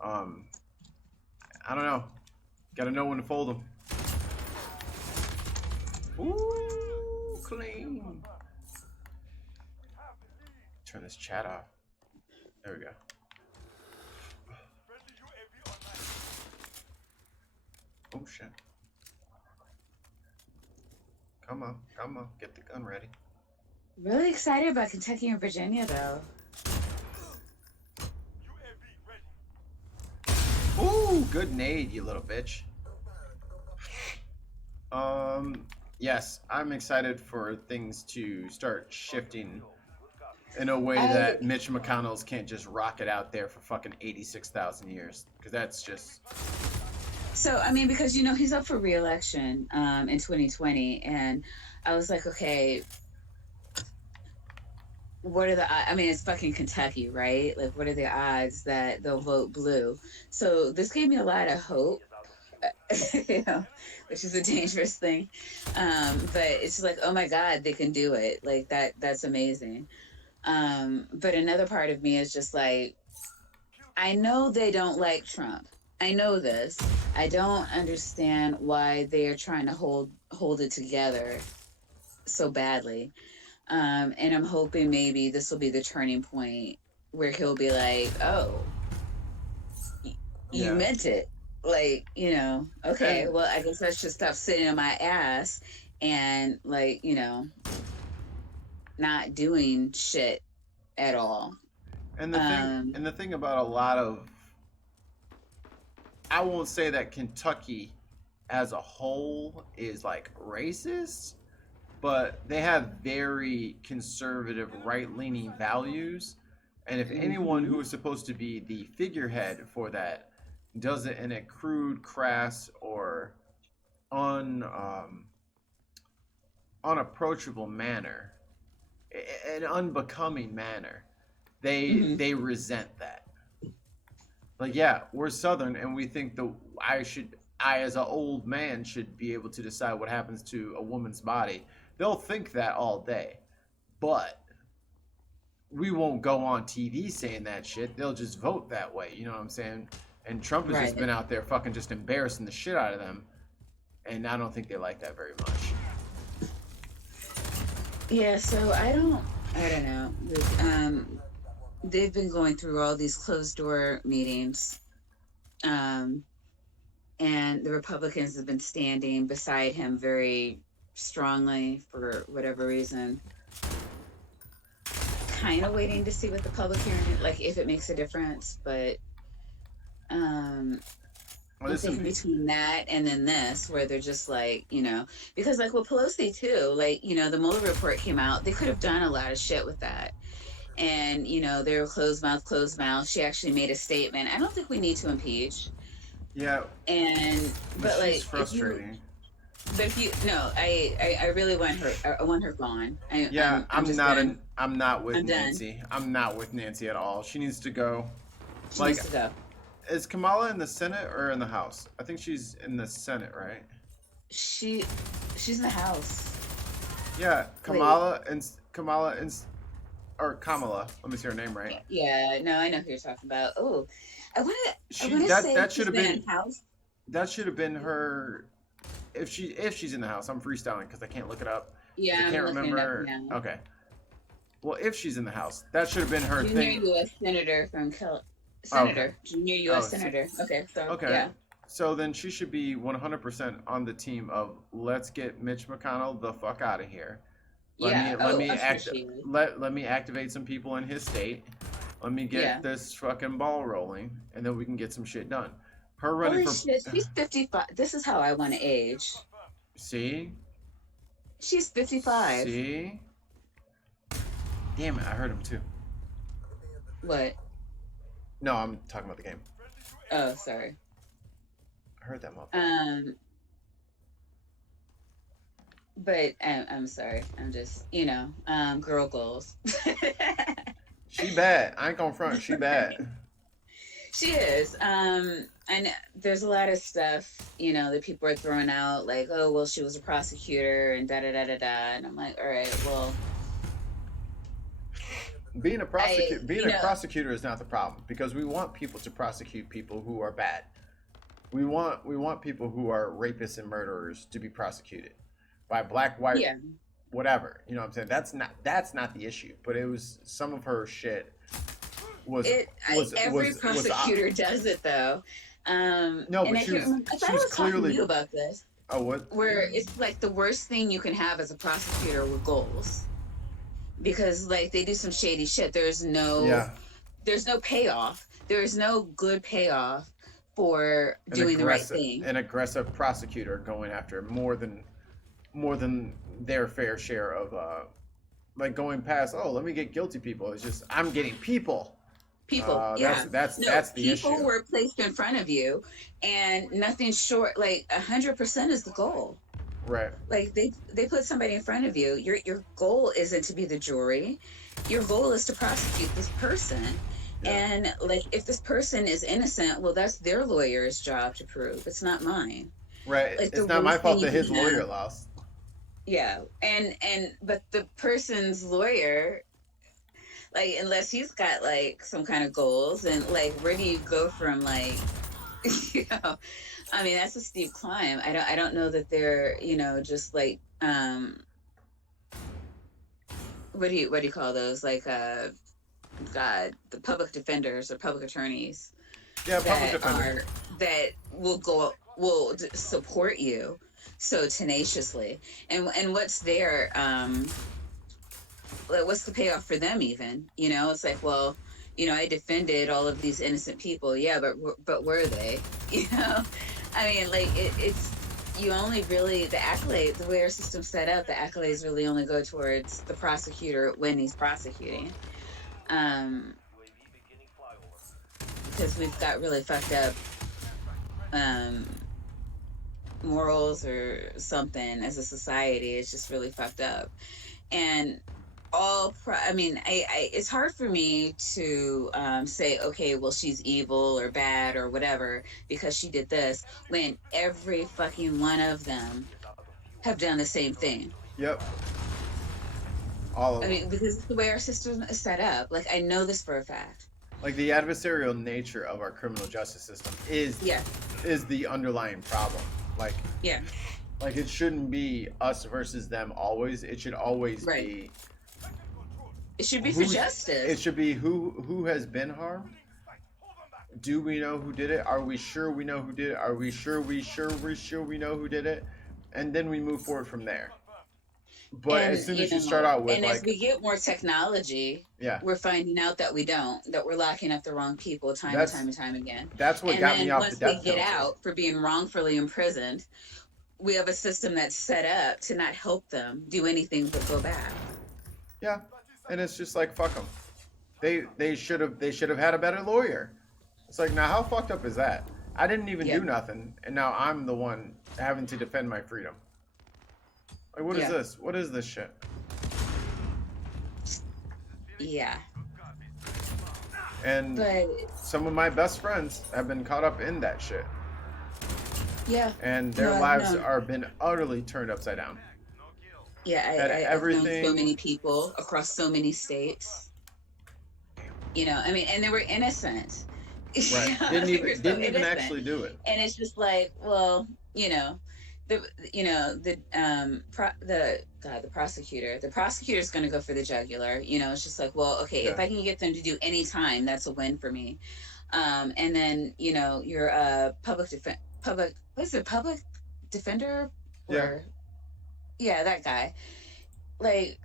I don't know. Gotta know when to fold them. Ooh, clean. Turn this chat off. There we go. Oh shit. Come on, get the gun ready. Really excited about Kentucky and Virginia, though. Ooh, good nade, you little bitch. Yes, I'm excited for things to start shifting in a way that Mitch McConnell's can't just rock it out there for fucking 86,000 years. Because that's just... So, I mean, because, you know, he's up for re-election in 2020, and I was like, okay, what are the odds? I mean, it's fucking Kentucky, right? Like, what are the odds that they'll vote blue? So this gave me a lot of hope, you know, which is a dangerous thing. But it's like, oh my God, they can do it. Like, that's amazing. But another part of me is just like, I know they don't like Trump. I know this. I don't understand why they are trying to hold it together so badly. And I'm hoping maybe this will be the turning point where he'll be like, oh, you meant it. Like, you know, okay, well, I guess I should stop sitting on my ass and, like, you know, not doing shit at all. And the thing about a lot of, I won't say that Kentucky as a whole is like racist, but they have very conservative, right-leaning values. And if anyone who is supposed to be the figurehead for that does it in a crude, crass, or unapproachable manner, an unbecoming manner, they resent that. Like, yeah, we're Southern, and we think I as an old man should be able to decide what happens to a woman's body. They'll think that all day, but we won't go on TV saying that shit. They'll just vote that way. You know what I'm saying? And Trump has just been out there fucking just embarrassing the shit out of them, and I don't think they like that very much. Yeah, so I don't know. They've been going through all these closed door meetings, and the Republicans have been standing beside him very strongly for whatever reason. Kind of waiting to see what the public hearing, like, if it makes a difference, but I'm thinking between that and then this, where they're just like, you know, because like with Pelosi too, like, you know, the Mueller report came out, they could have done a lot of shit with that. And, you know, they were closed mouth. She actually made a statement. I don't think we need to impeach. Yeah. But like, frustrating. But if you no, I really want her. I want her gone. Yeah, I'm just done. I'm not with I'm done. Nancy. I'm not with Nancy at all. She needs to go. She Like, needs to go. is Kamala in the Senate or in the House? I think she's in the Senate, right? She she's in the house. Yeah, Wait. or Kamala. Let me see her name right. Yeah, no, I know who you're talking about. Oh, I She wanna say that should she's have been been in house. her. If she's in the House, I'm freestyling because I can't look it up because Yeah, I I'm can't looking it up remember. now. Okay. Well, if she's in the House, that should have been her Junior thing. U.S. Senator Oh, okay. Senator, Junior Oh, U.S. Senator. Okay, so okay. yeah, So then she should be 100% on the team of let's get Mitch McConnell the fuck out of here. yeah. Oh, I'm sure she is. Let me activate some people in his state. Let me Yeah. get this fucking ball rolling, and then we can get some shit done. Her running Holy for shit, she's 55. This is how I want to age. see She's 55. see. Damn it! I heard him too. What? No, I'm talking about the game. Oh, sorry. I heard that motherfucker. But I'm sorry. I'm just, girl goals. She bad. I ain't gonna front. She bad. She is. And there's a lot of stuff, that people are throwing out, like, oh, well, she was a prosecutor and da da da da da. And I'm like, all right, well, Being a prosecutor is not the problem because we want people to prosecute people who are bad. We want people who are rapists and murderers to be prosecuted by black, white, yeah. whatever. You know what I'm saying? That's not the issue. But it was some of her shit every prosecutor does it though. No, but I thought I was talking to you about this. Oh, what? Where it's like the worst thing you can have as a prosecutor with goals, because like they do some shady shit. There's no payoff. There's no good payoff for doing the right thing. An aggressive prosecutor going after more than their fair share of like going past. Oh, let me get guilty people. It's just I'm getting people. Yeah, that's the issue. People were placed in front of you, and nothing short, like 100% is the goal. Right. Like they put somebody in front of you. Your goal isn't to be the jury. Your goal is to prosecute this person. Yeah. And like if this person is innocent, well, that's their lawyer's job to prove. It's not mine. Right. Like, it's not my fault that his lawyer lost. Yeah, but the person's lawyer, like, unless he's got like some kind of goals, and like, where do you go from like, I mean, that's a steep climb. I don't know that they're, just like, what do you call those? Like, God, the public defenders or public attorneys. Yeah, public defenders that will support you so tenaciously, and what's their like, what's the payoff for them even? It's like, well, I defended all of these innocent people. Yeah, but were they? I mean, like it's you only really the accolade, the way our system's set up, the accolades really only go towards the prosecutor when he's prosecuting. Because we've got really fucked up morals or something as a society. It's just really fucked up, and it's hard for me to say, okay, well, she's evil or bad or whatever because she did this, when every fucking one of them have done the same thing. Yep. All of them. I mean, because it's the way our system is set up. Like, I know this for a fact. Like, the adversarial nature of our criminal justice system is the underlying problem. Like, yeah. Like, it shouldn't be us versus them always. It should always be... It should be for justice. It should be who has been harmed. Do we know who did it? Are we sure we know who did it? Are we sure we know who did it? And then we move forward from there. But as soon as you start out with, and as we get more technology, we're finding out that we don't, that we're locking up the wrong people time and time again. That's what got me off the death penalty. Once we get out for being wrongfully imprisoned, we have a system that's set up to not help them do anything but go back. Yeah. And it's just like, fuck them. They should have had a better lawyer. It's like, now how fucked up is that? I didn't even do nothing, and now I'm the one having to defend my freedom. Like, what is this? What is this shit? Yeah. And But some of my best friends have been caught up in that shit. yeah. And their lives are been utterly turned upside down. Yeah, I've known so many people across so many states. You know, I mean, and they were innocent. Right. Didn't even actually do it. And it's just like, well, the prosecutor's going to go for the jugular. It's just like, well, okay, if I can get them to do any time, that's a win for me. And then your public defender, that guy. Like,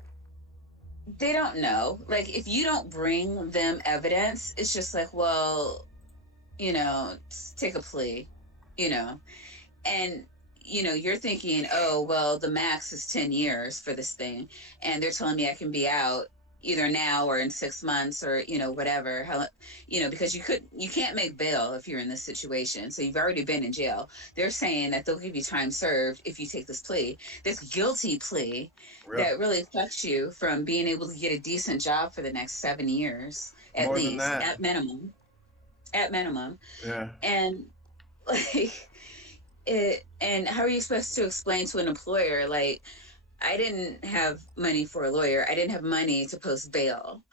they don't know. Like, if you don't bring them evidence, it's just like, well, take a plea, and you're thinking, oh, well, the max is 10 years for this thing, and they're telling me I can be out either now or in 6 months or whatever, because you can't make bail if you're in this situation, so you've already been in jail. They're saying that they'll give you time served if you take this guilty plea that really affects you from being able to get a decent job for the next 7 years at least, at minimum. Yeah. And like it, and how are you supposed to explain to an employer, like, I didn't have money for a lawyer, I didn't have money to post bail,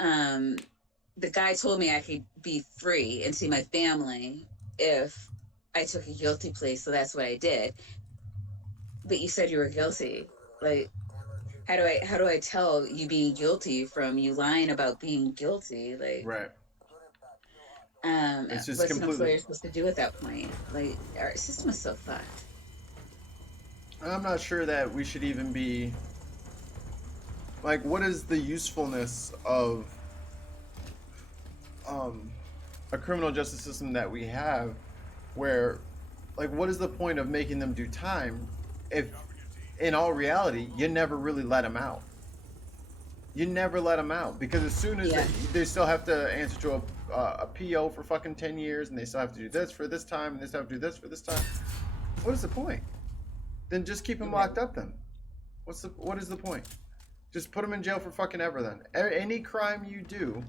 the guy told me I could be free and see my family if I took a guilty plea, so that's what I did. But you said you were guilty. Like, how do I tell you being guilty from you lying about being guilty? Like, right. It's just what's an employer supposed to do at that point? Like, our system is so fucked. I'm not sure that we should even be like, what is the usefulness of a criminal justice system that we have where, like, what is the point of making them do time if in all reality you never really let them out? You never let them out, because as soon as they still have to answer to a PO for fucking 10 years, and they still have to do this for this time, and they still have to do this for this time. What is the point? Then just keep them locked up then. What is the point? Just put them in jail for fucking ever then. Any crime you do,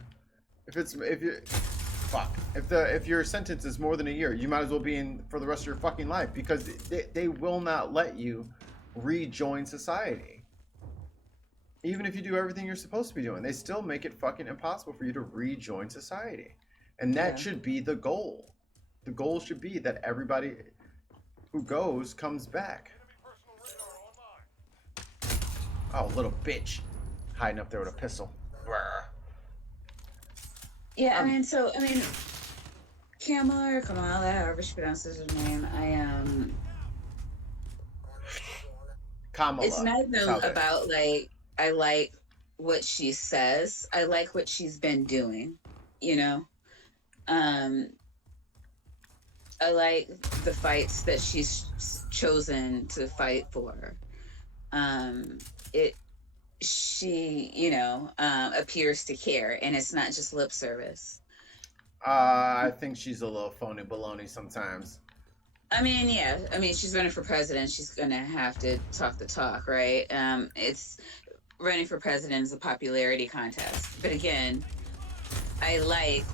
if your sentence is more than a year, you might as well be in for the rest of your fucking life, because they will not let you rejoin society. Even if you do everything you're supposed to be doing, they still make it fucking impossible for you to rejoin society. And that should be the goal. The goal should be that everybody who goes comes back. Oh, little bitch. Hiding up there with a pistol. Yeah, Kamala, however she pronounces her name, Kamala. It's not even about, like, I like what she says. I like what she's been doing, I like the fights that she's chosen to fight for. She appears to care, and it's not just lip service. I think she's a little phony baloney sometimes. She's running for president. She's gonna have to talk the talk, right? It's running for president is a popularity contest, but again, I like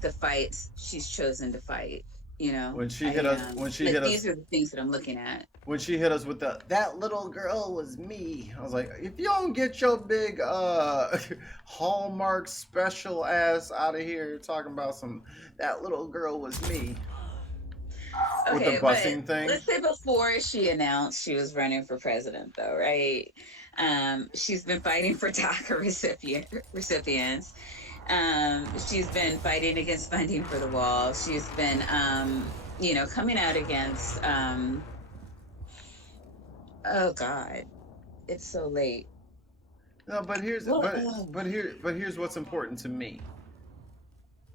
the fights she's chosen to fight. When she hit us, these are the things that I'm looking at. When she hit us with that little girl was me, I was like, if you don't get your big Hallmark special ass out of here talking about that little girl was me. With the busing thing. Let's say before she announced she was running for president, though, right? She's been fighting for DACA recipients. She's been fighting against funding for the wall. She's been, coming out against, oh God, it's so late. No, but here's what's important to me.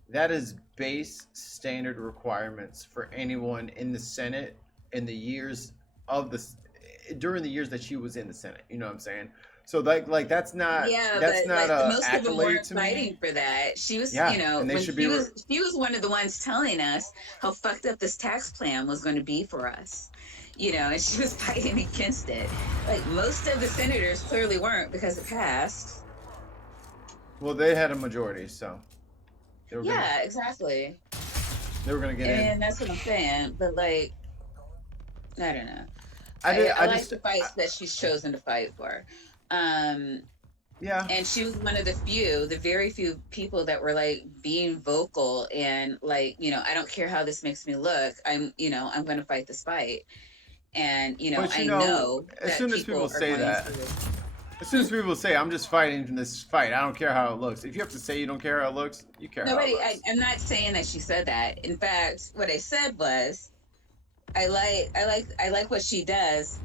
That is base standard requirements for anyone in the Senate in the years during the years that she was in the Senate. You know what I'm saying? So like that's not most of them weren't to fighting me. for that. She was, and when she was one of the ones telling us how fucked up this tax plan was going to be for us. and she was fighting against it. Like, most of the senators clearly weren't because it passed. Well, they had a majority, so they were Yeah, exactly. they were gonna get in. And that's what I'm saying. But, like, I don't know. I like just the fights that she's chosen to fight for. Yeah. And she was one of the very few people that were like being vocal and like, I don't care how this makes me look. I'm going to fight this fight. And, But I know as that soon as people are say going that, to. as soon as people say, I'm just fighting in this fight, I don't care how it looks. If you have to say you don't care how it looks, you care Nobody, how it looks. I'm not saying that she said that. In fact, what I said was, I like what she does.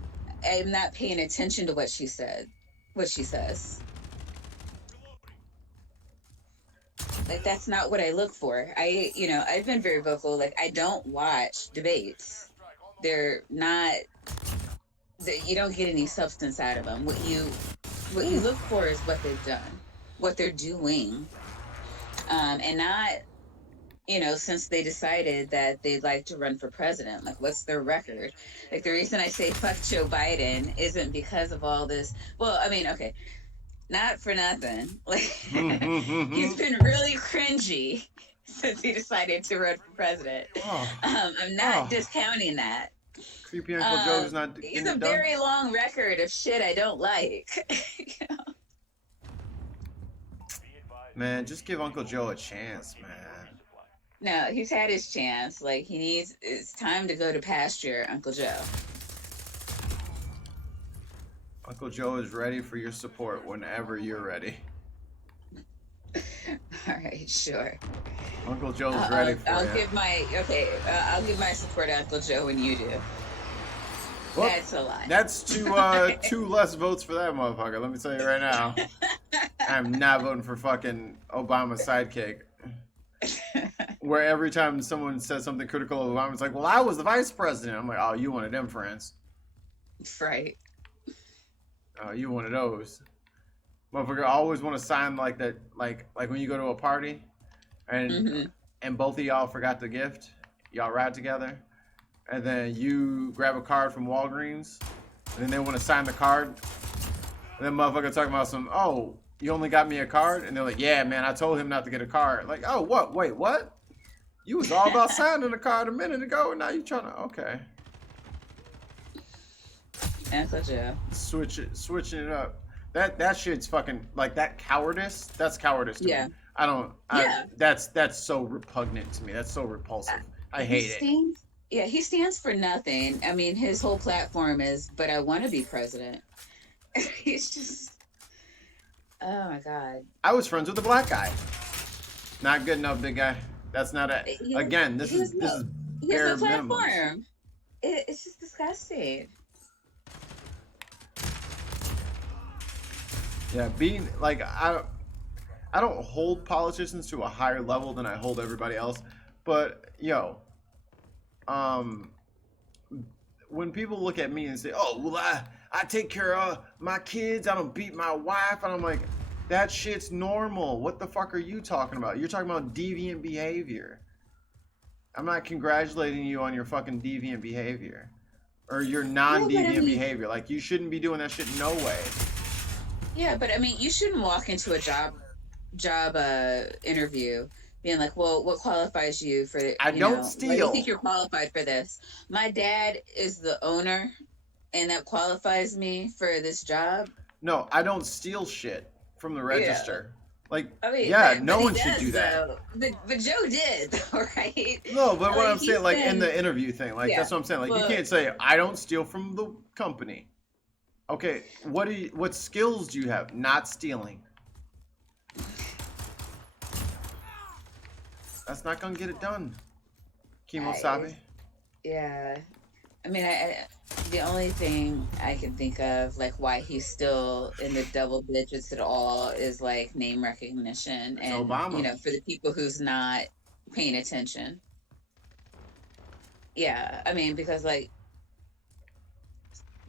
I'm not paying attention to what she says. Like, that's not what I look for. I've been very vocal. Like, I don't watch debates. They're not. You don't get any substance out of them. What you look for is what they've done, what they're doing, and not. Since they decided that they'd like to run for president, like, what's their record? Like, the reason I say fuck Joe Biden isn't because of all this. Well, I mean, okay, not for nothing. Like, he's been really cringy since he decided to run for president. I'm not discounting that. Creepy Uncle Joe's not getting He's it a done. very long record of shit I don't like. Man, just give Uncle Joe a chance, man. No, he's had his chance. Like, it's time to go to pasture, Uncle Joe. Uncle Joe is ready for your support whenever you're ready. All right, sure. Uncle Joe's ready for I'll you. I'll give my support to Uncle Joe when you do. Well, that's a lie. That's two less votes for that motherfucker. Let me tell you right now. I'm not voting for fucking Obama's sidekick. Where every time someone says something critical of Obama, it's like, well, I was the vice president. I'm like, oh, you one of them friends. Right. Oh, you one of those. Motherfucker, I always want to sign like that, like when you go to a party and both of y'all forgot the gift. Y'all ride together. And then you grab a card from Walgreens. And then they want to sign the card. And then motherfucker talking about you only got me a card? And they're like, yeah, man, I told him not to get a card. Like, oh, what? Wait, what? You was all about signing the card a minute ago, and now you trying to, okay. Uncle Joe. Switching it up. That shit's fucking, like, that cowardice, that's cowardice to me. That's so repugnant to me. That's so repulsive. I hate it. Yeah, he stands for nothing. I mean, his whole platform is, but I want to be president. He's just, oh my God. I was friends with a black guy. Not good enough, big guy. That's not a, again, this is bare minimum. It's just disgusting. Yeah, being, like, I don't hold politicians to a higher level than I hold everybody else, but, when people look at me and say, oh, well, I take care of my kids, I don't beat my wife, and I'm like, that shit's normal. What the fuck are you talking about? You're talking about deviant behavior. I'm not congratulating you on your fucking deviant behavior. Or your non-deviant behavior. Like, you shouldn't be doing that shit no way. Yeah, but I mean, you shouldn't walk into a job interview being like, well, what qualifies you for it? I don't steal. Why do you think you're qualified for this? My dad is the owner, and that qualifies me for this job. No, I don't steal shit from the register. Like, I mean, no one should do that. But Joe did, right? No, but what I'm saying, like, in the interview thing, like, that's what I'm saying. Like, you can't say, I don't steal from the company. Okay, what skills do you have? Not stealing. That's not gonna get it done. Kimosabe. Yeah. I mean, the only thing I can think of, like, why he's still in the double digits at all is, like, name recognition. And, Obama. For the people who's not paying attention. Yeah, I mean, because, like,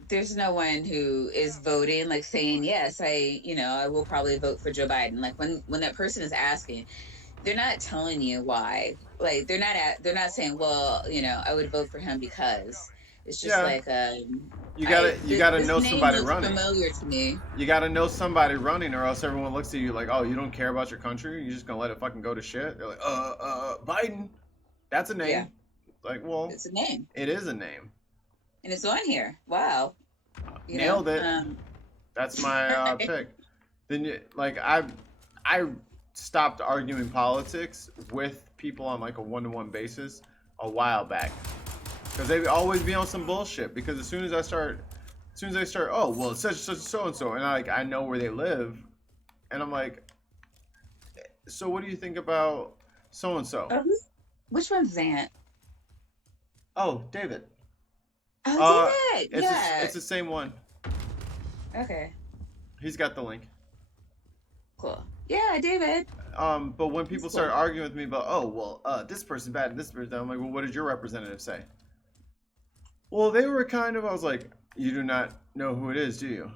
there's no one who is voting, like, saying, yes, I will probably vote for Joe Biden. Like, when that person is asking, they're not telling you why. Like, they're not saying, well, I would vote for him because. It's just like you gotta know somebody looks running. familiar to me. You gotta know somebody running, or else everyone looks at you like, oh, you don't care about your country. You're just gonna let it fucking go to shit. They're like, Biden. That's a name. Yeah. Like, well, It's a name, it is a name. and it's on here. Wow. Nailed it. That's my pick. Then I stopped arguing politics with people on like a one-to-one basis a while back, because they always be on some bullshit. Because as soon as they start, oh well, it's such so and so, and I know where they live, and I'm like, so what do you think about so and so? Which one's that? Oh, David. Oh, David. It's the same one. Okay. He's got the link. Cool. Yeah, David. But when people start arguing with me about, oh, well, this person's bad and this person, I'm like, well, what did your representative say? Well, they were I was like, you do not know who it is, do you?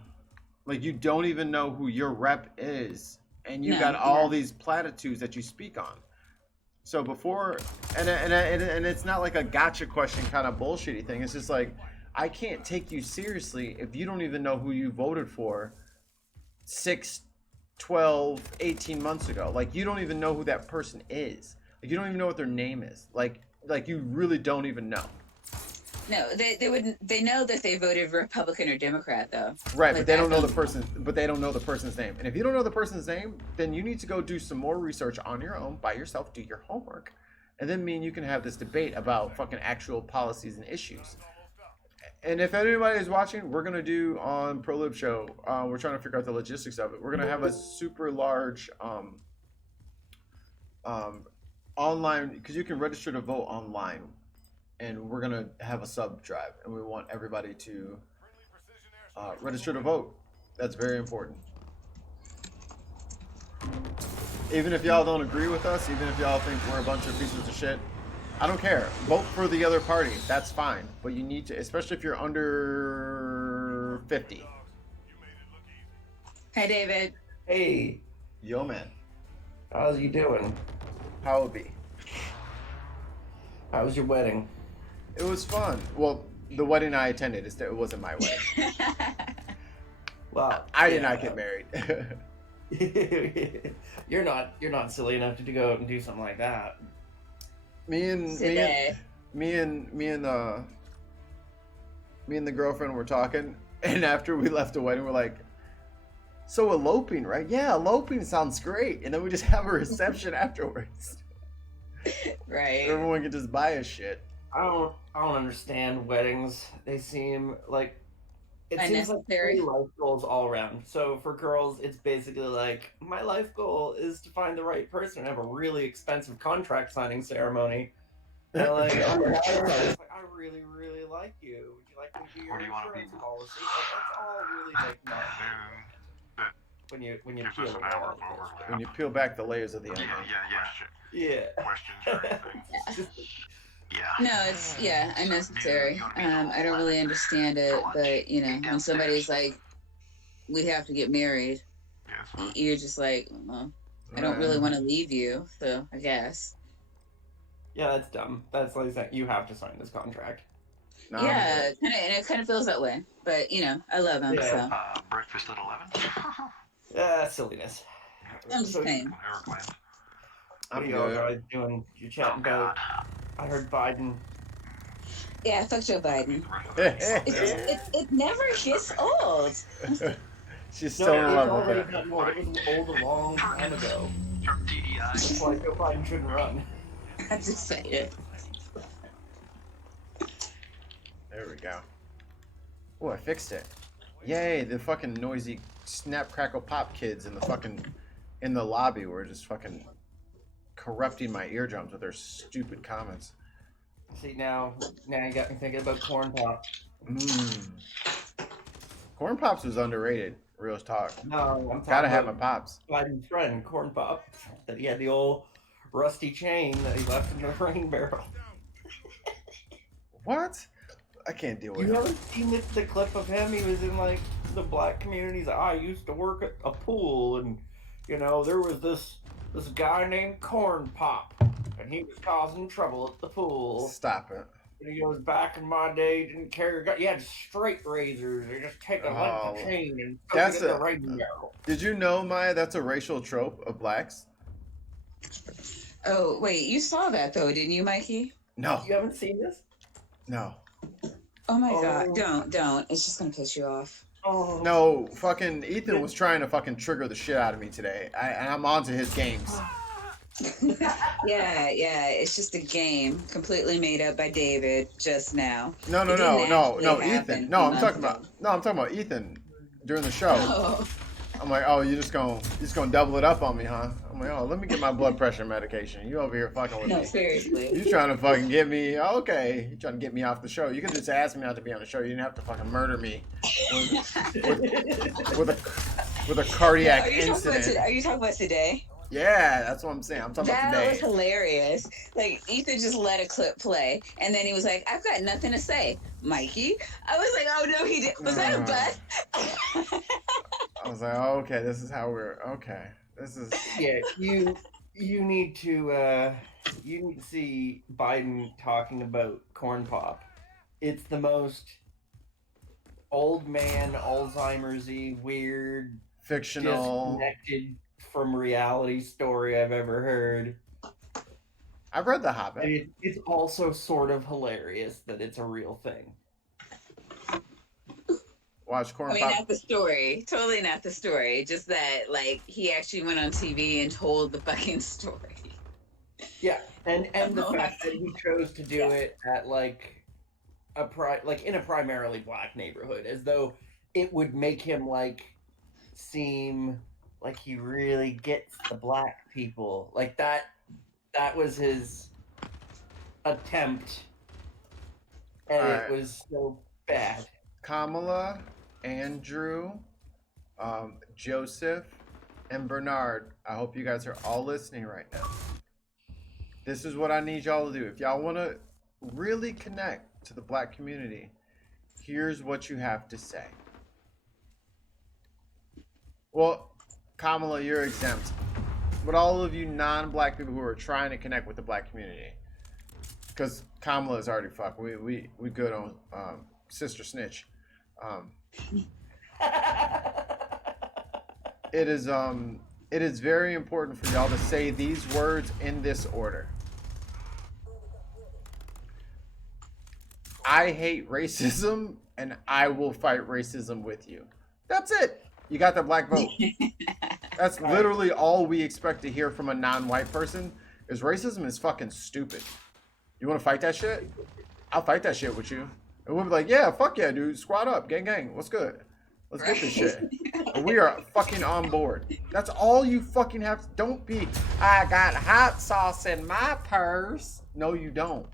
Like, you don't even know who your rep is, and you got all these platitudes that you speak on. So before, and it's not like a gotcha question kind of bullshitty thing. It's just like, I can't take you seriously if you don't even know who you voted for 6, 12, 18 months ago. Like, you don't even know who that person is. Like, you don't even know what their name is. Like you really don't even know. No, they know that they voted Republican or Democrat though. Right, but they don't know the person. But they don't know the person's name. And if you don't know the person's name, then you need to go do some more research on your own by yourself. Do your homework, and then me and you can have this debate about fucking actual policies and issues. And if anybody is watching, we're gonna do on ProLib Show. We're trying to figure out the logistics of it. We're gonna have a super large online, because you can register to vote online. And we're going to have a sub drive, and we want everybody to register to vote. That's very important. Even if y'all don't agree with us, even if y'all think we're a bunch of pieces of shit, I don't care. Vote for the other party. That's fine. But you need to, especially if you're under 50. Hi, David. Hey. Yo, man. How's you doing? How it be? How was your wedding? It was fun. Well, the wedding I attended, it wasn't my wedding. Well, I did not get married. You're not silly enough to go out and do something like that. Me and the girlfriend were talking, and after we left the wedding, we're like, so eloping, right? Yeah, eloping sounds great. And then we just have a reception afterwards. Right. Everyone can just buy us shit. I don't understand weddings. They seem like seems like three life goals all around. So for girls, it's basically like, my life goal is to find the right person and have a really expensive contract signing ceremony. And like, on the guy side, it's like, I really, really like you. Would you like me to be your insurance policy? Like, that's all really like not when you peel it all. When you peel back the layers of the onion. Yeah. Questions or anything. No, it's unnecessary. I don't really understand it, but when somebody's like, we have to get married, you're just like, well, I don't really want to leave you, so I guess. Yeah, that's dumb. That's like that you have to sign this contract. No, Yeah, it kind of feels that way, but I love him. Yeah. So Breakfast at 11. Silliness. I'm just saying. What are you all guys doing? You're chatting about. I heard Biden. Yeah, fuck Joe Biden. It never gets old. She's still in love with it. It was old a long time ago. That's why Joe Biden shouldn't run. I'm just saying. There we go. Oh, I fixed it. Yay, the fucking noisy snap, crackle, pop kids in the lobby were just fucking corrupting my eardrums with their stupid comments. See, now you got me thinking about corn pop. Corn pops was underrated. Real talk. No, I'm talking Gotta have my about pops. Biden's friend, corn pop, that he had the old rusty chain that he left in the rain barrel. What? I can't deal with You it. ever seen the clip of him? He was in like the black community. He's like, I used to work at a pool, and there was this guy named Corn Pop, and he was causing trouble at the pool. Stop it. And he goes, back in my day, you didn't carry your gun. You had straight razors. You just take a length of chain and that's poke it in the radio. Did you know, Maya, that's a racial trope of blacks? Oh, wait, you saw that though, didn't you, Mikey? No. You haven't seen this? No. Oh my God, don't. It's just gonna piss you off. Oh. No, fucking Ethan was trying to fucking trigger the shit out of me today. And I'm onto his games. Yeah, it's just a game completely made up by David just now. No, It didn't actually Ethan. happen No, a I'm month talking ago. about I'm talking about Ethan during the show. Oh. I'm like, oh, you're just gonna double it up on me, huh? I'm like, oh, let me get my blood pressure medication. You over here fucking with No, me. seriously. You trying to fucking get me? Okay, you trying to get me off the show? You could just ask me not to be on the show. You didn't have to fucking murder me with a cardiac incident. Are you talking about today? Yeah, that's what I'm saying. I'm talking about That was today. hilarious. Like, Ethan just let a clip play, and then he was like, I've got nothing to say. Mikey? I was like, oh no, he did. Was that a bust? I was like, oh, okay, this is how we're okay. This is Yeah, you need to see Biden talking about corn pop. It's the most old man Alzheimer's-y, weird, fictional, disconnected from reality story I've ever heard. I've read The Hobbit. And it's also sort of hilarious that it's a real thing. Watch corn I mean, pop. not the story. Totally not the story. Just that, like, he actually went on TV and told the fucking story. Yeah, and the fact that he chose to do it at like in a primarily black neighborhood, as though it would make him like seem like he really gets the black people. Like that was his attempt, and it was so bad. Kamala, Andrew, Joseph, and Bernard, I hope you guys are all listening right now. This is what I need y'all to do. If y'all want to really connect to the black community, here's what you have to say. Well, Kamala, you're exempt. But all of you non-black people who are trying to connect with the black community, because Kamala is already fucked. We good on Sister Snitch. It is very important for y'all to say these words in this order. I hate racism, and I will fight racism with you. That's it. You got the black vote. That's literally all we expect to hear from a non-white person, is racism is fucking stupid. You want to fight that shit? I'll fight that shit with you. And we'll be like, yeah, fuck yeah, dude. Squad up. Gang, gang. What's good? Let's get this shit. And we are fucking on board. That's all you fucking have to. Don't be, I got hot sauce in my purse. No, you don't.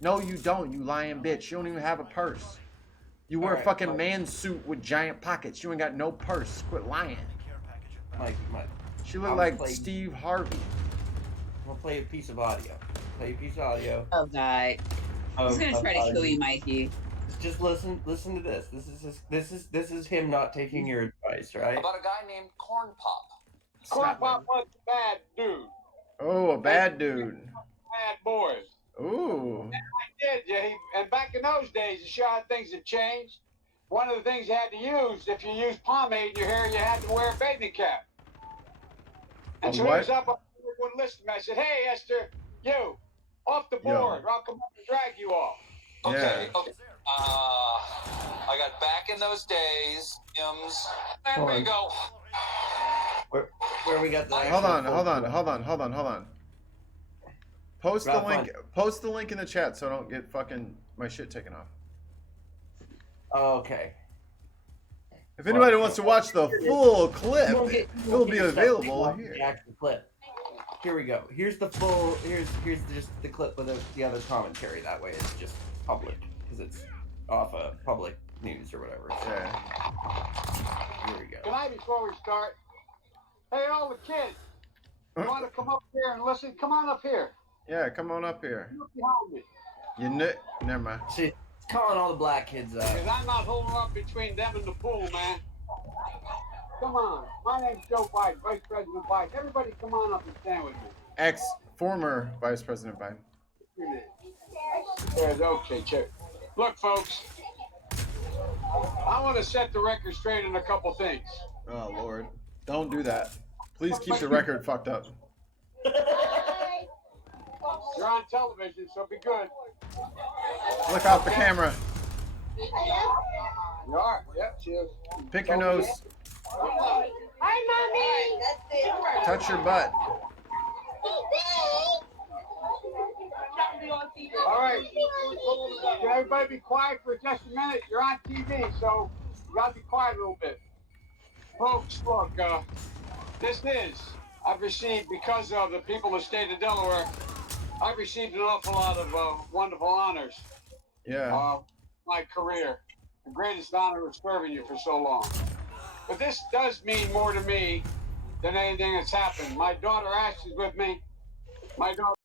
No, you don't, you lying bitch. You don't even have a purse. You wear a fucking man suit with giant pockets. You ain't got no purse. Quit lying. Mike. She look like Steve Harvey. I'm gonna play a piece of audio. Oh God. He's gonna try to kill you, Mikey. Just listen to this. This is him not taking your advice, right? About a guy named Corn Pop. Corn Pop was a bad dude. Oh, a bad dude. Bad boys. Ooh. And I did, and back in those days, to show how things have changed, one of the things you had to use, if you used pomade in your hair, you had to wear a bathing cap. And so he was up on one list, and I said, hey, Esther, you, off the board, or I'll come up and drag you off. Okay. I got back in those days, hymns. There we go. Where we got the Hold on. Post the link in the chat so I don't get fucking my shit taken off. Okay. If anybody wants to watch the full clip, it will be available here. The actual clip. Here we go. Here's the full. Here's just the clip with the other commentary. That way, it's just public because it's off of public news or whatever. So. Yeah. Here we go. Tonight, before we start, hey, all the kids, you want to come up here and listen? Come on up here. Yeah, come on up here. Look behind me. Never mind. See, calling all the black kids out. Because I'm not holding up between them and the pool, man. Come on. My name's Joe Biden, Vice President Biden. Everybody come on up and stand with me. Former Vice President Biden. Yeah, okay, check. Look, folks, I want to set the record straight on a couple things. Oh, Lord. Don't do that. Please keep the record fucked up. You're on television, so be good. Look out the camera. You are? Yep, she is. Pick your nose. Hi, Mommy. Touch your butt. All right. Can everybody be quiet for just a minute? You're on TV, so you got to be quiet a little bit. Folks, look, I've received, because of the people of the state of Delaware, I've received an awful lot of wonderful honors. Yeah. My career. The greatest honor was serving you for so long. But this does mean more to me than anything that's happened. My daughter Ashley's with me. My daughter